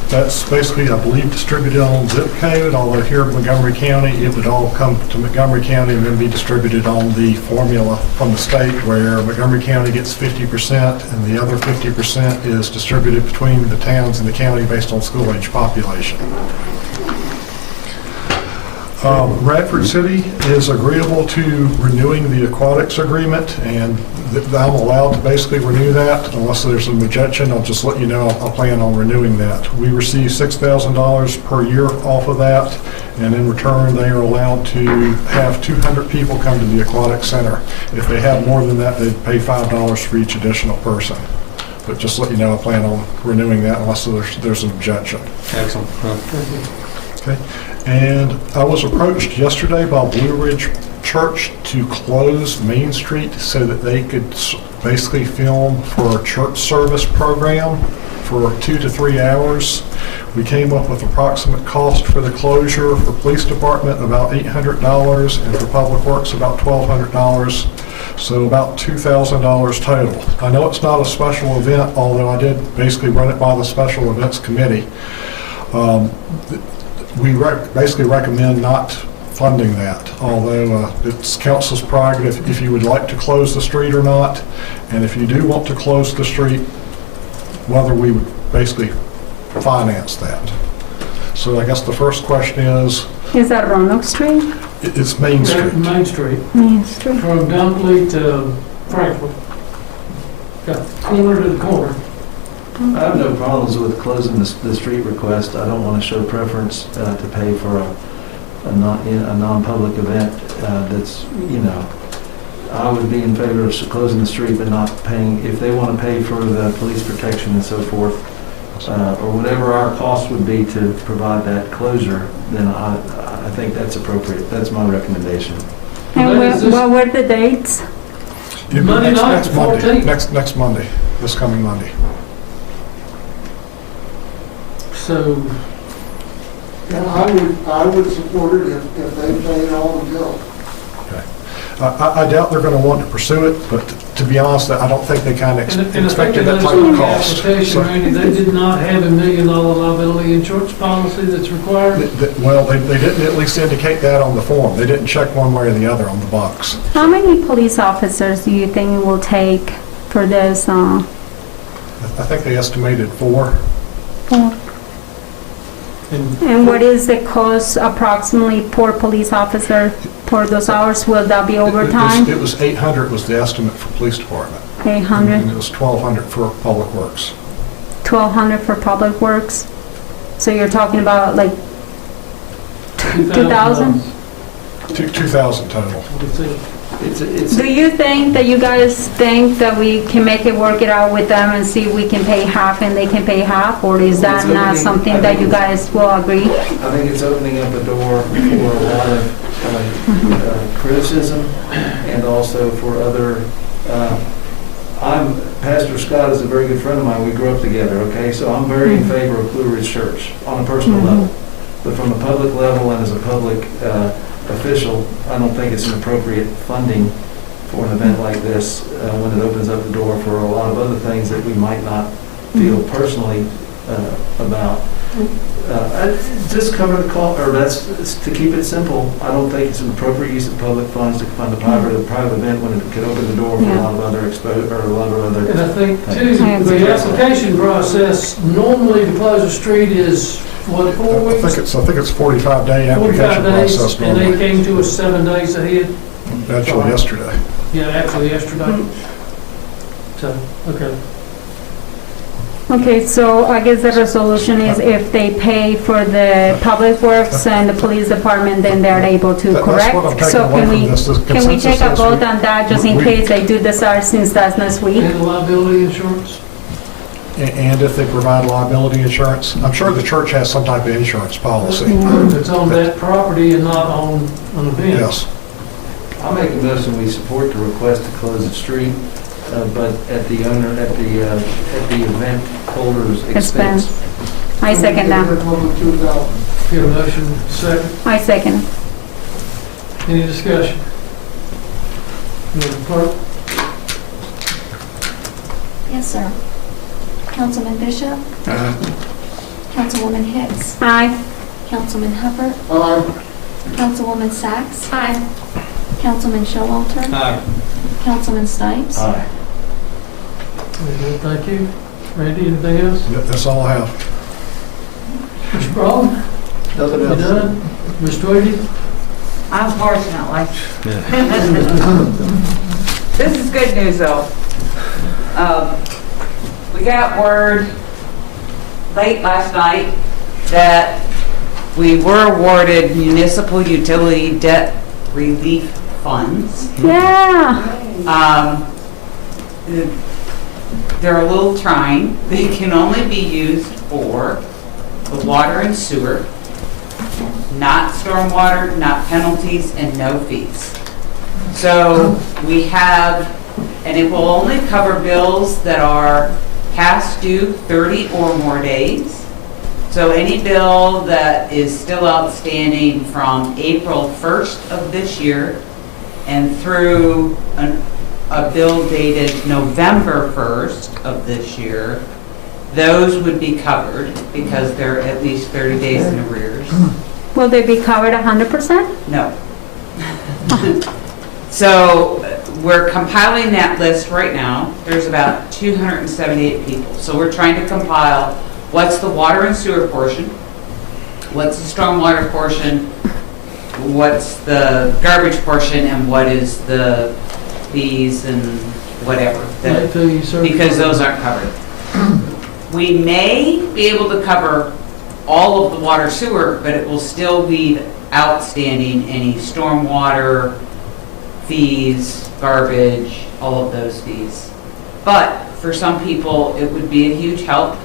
That's basically, I believe, distributed on zip code, although here in Montgomery County, it would all come to Montgomery County and then be distributed on the formula from the state, where Montgomery County gets 50% and the other 50% is distributed between the towns and the county based on school-age population. Radford City is agreeable to renewing the aquatics agreement, and I'm allowed to basically renew that unless there's an objection. I'll just let you know I'll plan on renewing that. We receive $6,000 per year off of that, and in return, they are allowed to have 200 people come to the aquatic center. If they have more than that, they'd pay $5 for each additional person. But just let you know, I plan on renewing that unless there's an objection. Excellent. Okay. And I was approached yesterday by Blue Ridge Church to close Main Street so that they could basically film for a church service program for 2 to 3 hours. We came up with approximate cost for the closure for police department about $800 and for public works about $1,200. So about $2,000 total. I know it's not a special event, although I did basically run it by the special events committee. We basically recommend not funding that, although it's council's prerogative if you would like to close the street or not. And if you do want to close the street, whether we would basically finance that. So I guess the first question is... Is that Roanoke Street? It's Main Street. Main Street. Main Street. From Dunkley to Franklin. Got corner to the corner. I have no problems with closing the street request. I don't want to show preference to pay for a non-public event that's, I would be in favor of closing the street but not paying, if they want to pay for the police protection and so forth, or whatever our cost would be to provide that closure, then I think that's appropriate. That's my recommendation. And what were the dates? Monday night, Next Monday. 14th. Next Monday, this coming Monday. So, I would support it if they paid all the bill. Okay. I doubt they're going to want to pursue it, but to be honest, I don't think they kind of expected that type of cost. Application, So- Randy, they did not have $1 million liability insurance policy that's required. Well, they didn't at least indicate that on the form. They didn't check one way or the other on the box. How many police officers do you think it will take for this? I think they estimated 4. And what is the cost approximately per police officer for those hours? Will that be overtime? It was 800 was the estimate for police department. 800, And it was 1,200 for public works. 1,200 for public works? So you're talking about like 2,000? 2,000 total. Do you think that you guys think that we can make it work it out with them and see if we can pay half and they can pay half? Or is that not something that you guys will agree? I think it's opening up a door for a lot of criticism and also for other, Pastor Scott is a very good friend of mine. We grew up together, okay? So I'm very in favor of Blue Ridge Church on a personal level. But from a public level and as a public official, I don't think it's an appropriate funding for an event like this when it opens up the door for a lot of other things that we might not feel personally about. Just cover the cost, or that's to keep it simple. I don't think it's an appropriate use of public funds to fund a private event when it could open the door for a lot of other a lot of other. And I think too, the application process, normally to close a street is, what, 4 weeks? I think it's 45-day application 45 days, process and normally. they came to us 7 days ahead. Actually, yesterday. Yeah, actually yesterday. So, okay. Okay, so I guess the resolution is if they pay for the public works and the police department, then they're able to, That's correct? what I'm taking So away can from we, this. The can we consensus take a says vote on that, just in we- case they do decide since that's next week? And the liability insurance? And if they provide liability insurance, I'm sure the church has some type of insurance policy. It's on that property and not on an event. Yes. I'll make a motion, we support the request to close the street, but at the event holder's expense. I second that. Get a motion, second. I second. Any discussion? Madam Clerk? Yes, sir. Councilman Bishop? Councilwoman Hicks? Aye. Councilman Hubbard? Aye. Councilwoman Sacks? Aye. Councilman Showalter? Aye. Councilman Stipes? Aye. Very good, thank you. Randy, anything else? Yep, that's all I have. Mr. Brown? Nothing You else. done? Ms. Twiggy? Unfortunately. This is good news, though. We got word late last night that we were awarded municipal utility debt relief funds. Yeah. They're a little trying. They can only be used for the water and sewer, not stormwater, not penalties, and no fees. So we have, and it will only cover bills that are past due 30 or more days. So any bill that is still outstanding from April 1st of this year and through a bill dated November 1st of this year, those would be covered because they're at least 30 days in arrears. Will they be covered 100%? No. So we're compiling that list right now. There's about 278 people. So we're trying to compile what's the water and sewer portion, what's the stormwater portion, what's the garbage portion, and what is the fees and whatever. Because those aren't covered. We may be able to cover all of the water sewer, but it will still leave outstanding any stormwater fees, garbage, all of those fees. But for some people, it would be a huge help.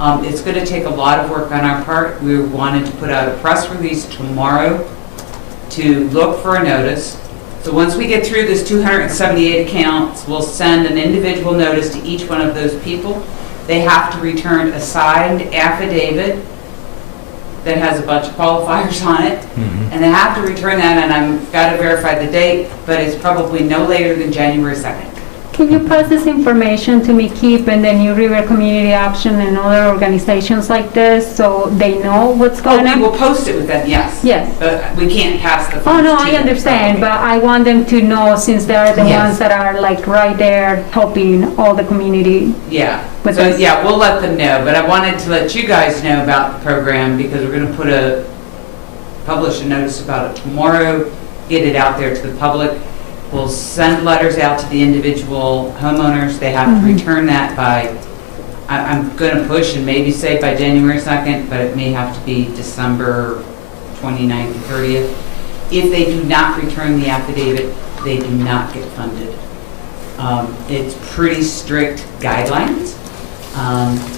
It's going to take a lot of work on our part. We wanted to put out a press release tomorrow to look for a notice. So once we get through this 278 accounts, we'll send an individual notice to each one of those people. They have to return a signed affidavit that has a bunch of qualifiers on it, and they have to return that, and I've got to verify the date, but it's probably no later than January 2nd. Can you pass this information to me, Keep, and the New River Community Action and other organizations like this, so they know what's going on? We will post it with them, yes. Yes. But we can't pass the Oh, funds no, to I them. understand, but I want them to know, since they're the Yes. ones that are like right there helping all the community. Yeah, With so, us. yeah, we'll let them know, but I wanted to let you guys know about the program, because we're gonna publish a notice about it tomorrow, get it out there to the public. We'll send letters out to the individual homeowners. They have to return that by, I'm gonna push and maybe say by January 2nd, but it may have to be December 29th, 30th. If they do not return the affidavit, they do not get funded. It's pretty strict guidelines,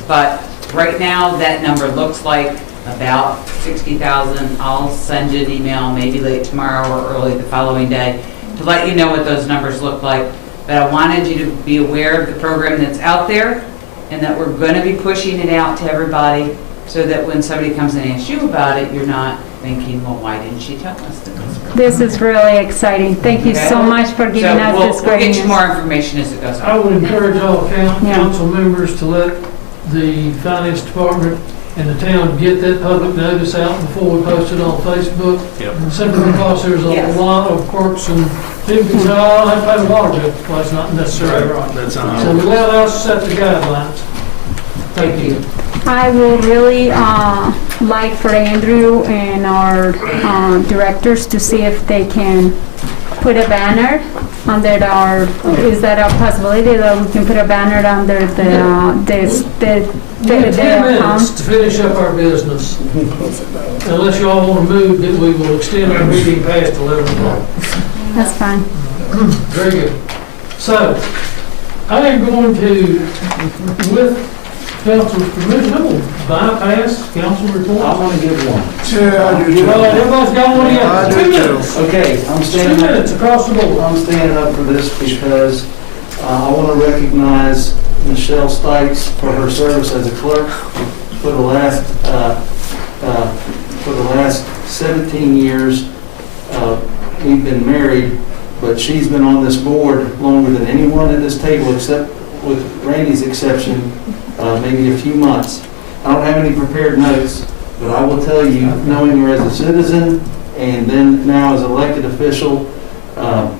but right now that number looks like about 60,000. I'll send you an email maybe late tomorrow or early the following day to let you know what those numbers look like. But I wanted you to be aware of the program that's out there and that we're going to be pushing it out to everybody so that when somebody comes and asks you about it, you're not thinking, well, why didn't she tell us this? This is really exciting. Thank you so much for giving us this We'll great get you news. more information as it goes on. I would encourage all council members to let the finance department and the town get that public notice out before we post it on Facebook. Simply because there's a lot of quirks and people say, oh, I have to pay the water bill. Well, that's not necessarily right. That's not So we let us set the guidelines. Thank you. I will really like for Andrew and our directors to see if they can put a banner under is that a possibility that we can put a banner under We have 10 minutes account? to finish up our business. Unless you all want to move, then we will extend our meeting past 11 o'clock. That's fine. Very good. So, I am going to, with council's permission, I'm going to bypass council I reports. want to give one. Yeah, I do too. Well, everybody's got one I in. do 2 too. minutes. Okay, I'm 2 standing up. minutes across the board. I'm standing up for this because I want to recognize Michelle Stipes for her service as a clerk for the last 17 years. We've been married, but she's been on this board longer than anyone at this table, except with Randy's exception, maybe a few months. I don't have any prepared notes, but I will tell you, knowing her as a citizen and then now as elected official, I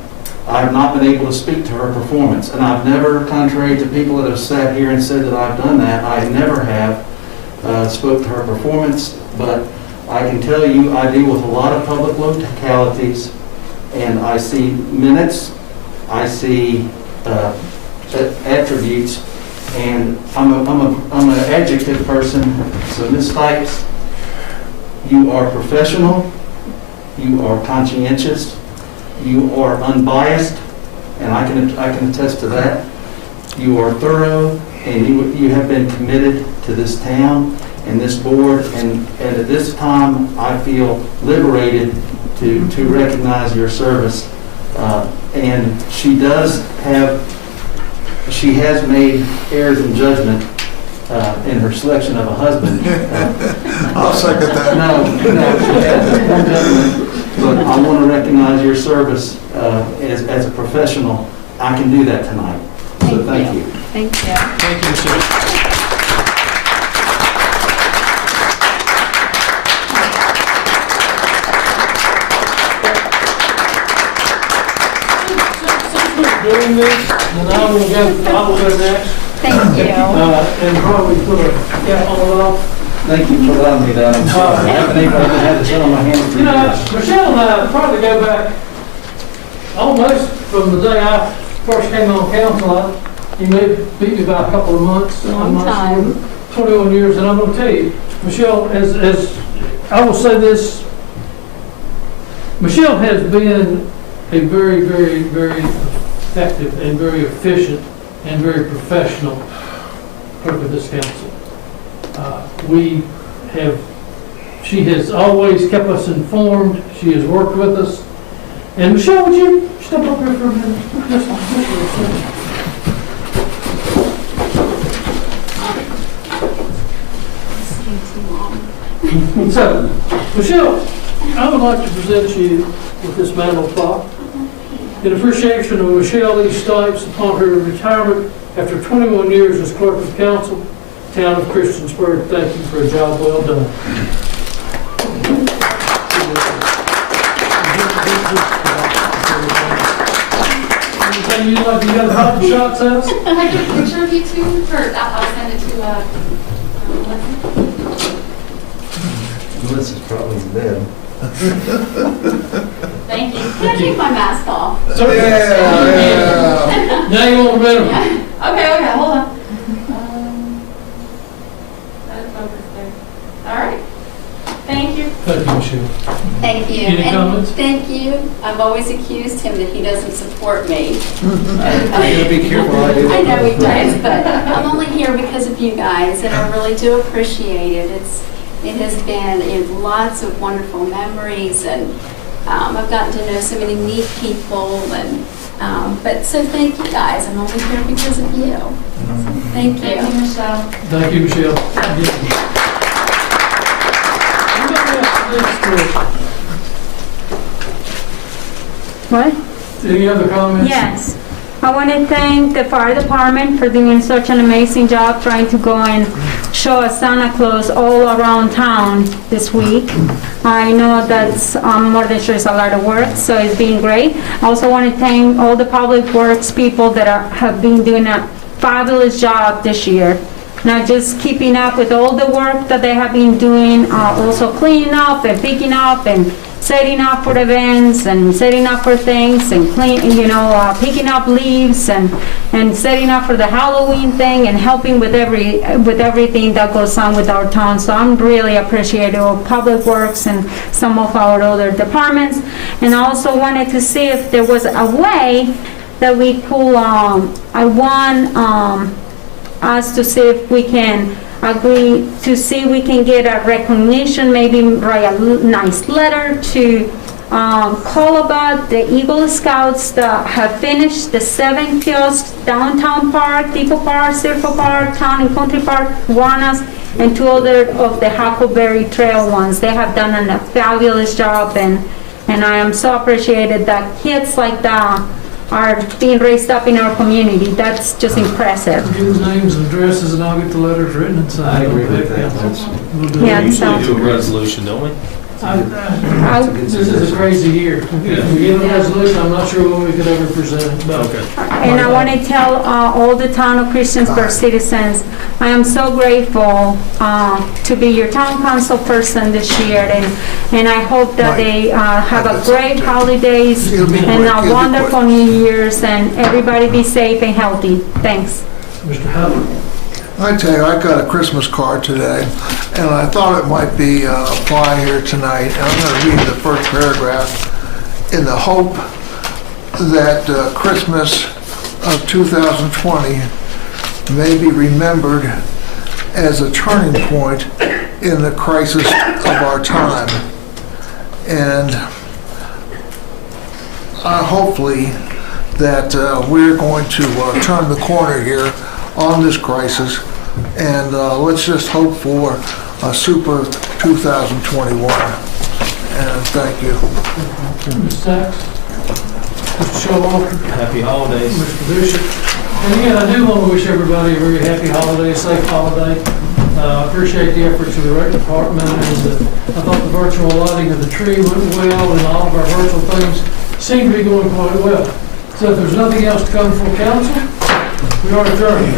have not been able to speak to her performance. And I've never, contrary to people that have sat here and said that I've done that, I never have spoke to her performance. But I can tell you, I deal with a lot of public localities, and I see minutes, I see attributes, and I'm an adjective person. So Ms. Stipes, you are professional, you are conscientious, you are unbiased, and I can attest to that. You are thorough, and you have been committed to this town and this board, and at this time, I feel liberated to recognize your service. And she has made errors in judgment in her selection of a husband. I'll second that. No, she has poor judgment. But I want to recognize your service as a professional. I can do that tonight. So thank you. Thank you. Thank you, sir. Doing this, and I will go next. Thank you. And probably put a cap on it all. Thank you for allowing me that. I'm sorry. I haven't even had to sit on my hands for You know, years. Michelle and I probably go back almost from the day I first came on council. You may beat me by a couple of months. Long time. 21 years, and I'm going to tell you, Michelle, as I will say this, Michelle has been a very, very, very effective and very efficient and very professional clerk of this council. She has always kept us informed. She has worked with us. And Michelle, would you step up here for a minute? Just for a second. So, Michelle, I would like to present you with this mantle clock in appreciation of Michelle E. Stipes upon her retirement after 21 years as clerk of council, town of Christiansburg. Thank you for a job well done. Anything you'd like to get hot shots at? Can I get a picture of you two, or I'll send it to Leslie? Melissa's probably in bed. Thank you. Can I take my mask off? Yeah. Now you want to better. Okay, hold on. That's focus there. All right. Thank you. Thank you, Michelle. Thank you. Any And comments? thank you. I've always accused him that he doesn't support me. You gotta be careful. I do. I know he does, but I'm only here because of you guys, and I really do appreciate it. It has been lots of wonderful memories, and I've gotten to know so many neat people, and but so thank you guys. I'm only here because of you. So thank you. Thank you, Michelle. Thank you, Michelle. What? Any other comments? Yes. I want to thank the fire department for doing such an amazing job trying to go and show us Santa Claus all around town this week. I know that's more than sure it's a lot of work, so it's been great. I also want to thank all the public works people that have been doing a fabulous job this year. Not just keeping up with all the work that they have been doing, also cleaning up and picking up and setting up for events and setting up for things and picking up leaves and setting up for the Halloween thing and helping with everything that goes on with our town. So I'm really appreciative of Public Works and some of our other departments. And I also wanted to see if there was a way that we could, I want us to see if we can agree to see we can get a recognition, maybe write a nice letter to call about the Eagle Scouts that have finished the 7 kiosks, Downtown Park, Depot Park, Circle Park, Town and Country Park, Juanas, and 2 other of the Huckleberry Trail ones. They have done a fabulous job, and I am so appreciated that kids like that are being raised up in our community. That's just impressive. Give the names and addresses, and I'll get the letters written and signed. I agree with that. Yeah, We usually so- do a resolution, don't we? This is a crazy year. If we get a resolution, I'm not sure what we could ever present. Okay. And I want to tell all the town of Christiansburg citizens, I am so grateful to be your town council person this year, and I hope that they have a great holidays and a wonderful New Year's, and everybody be safe and healthy. Thanks. Mr. Howard? I tell you, I got a Christmas card today, and I thought it might be apply here tonight. And I'm going to read the first paragraph in the hope that Christmas of 2020 may be remembered as a turning point in the crisis of our time. And hopefully that we're going to turn the corner here on this crisis, and let's just hope for a super 2021. And thank you. Ms. Sachs? Mr. Showalter? Happy holidays. Mr. Bishop? And again, I do want to wish everybody a very happy holiday, safe holiday. I appreciate the efforts of the rec department, and I thought the virtual lighting of the tree went well, and all of our virtual things seem to be going quite well. So if there's nothing else to come before council, we are adjourned.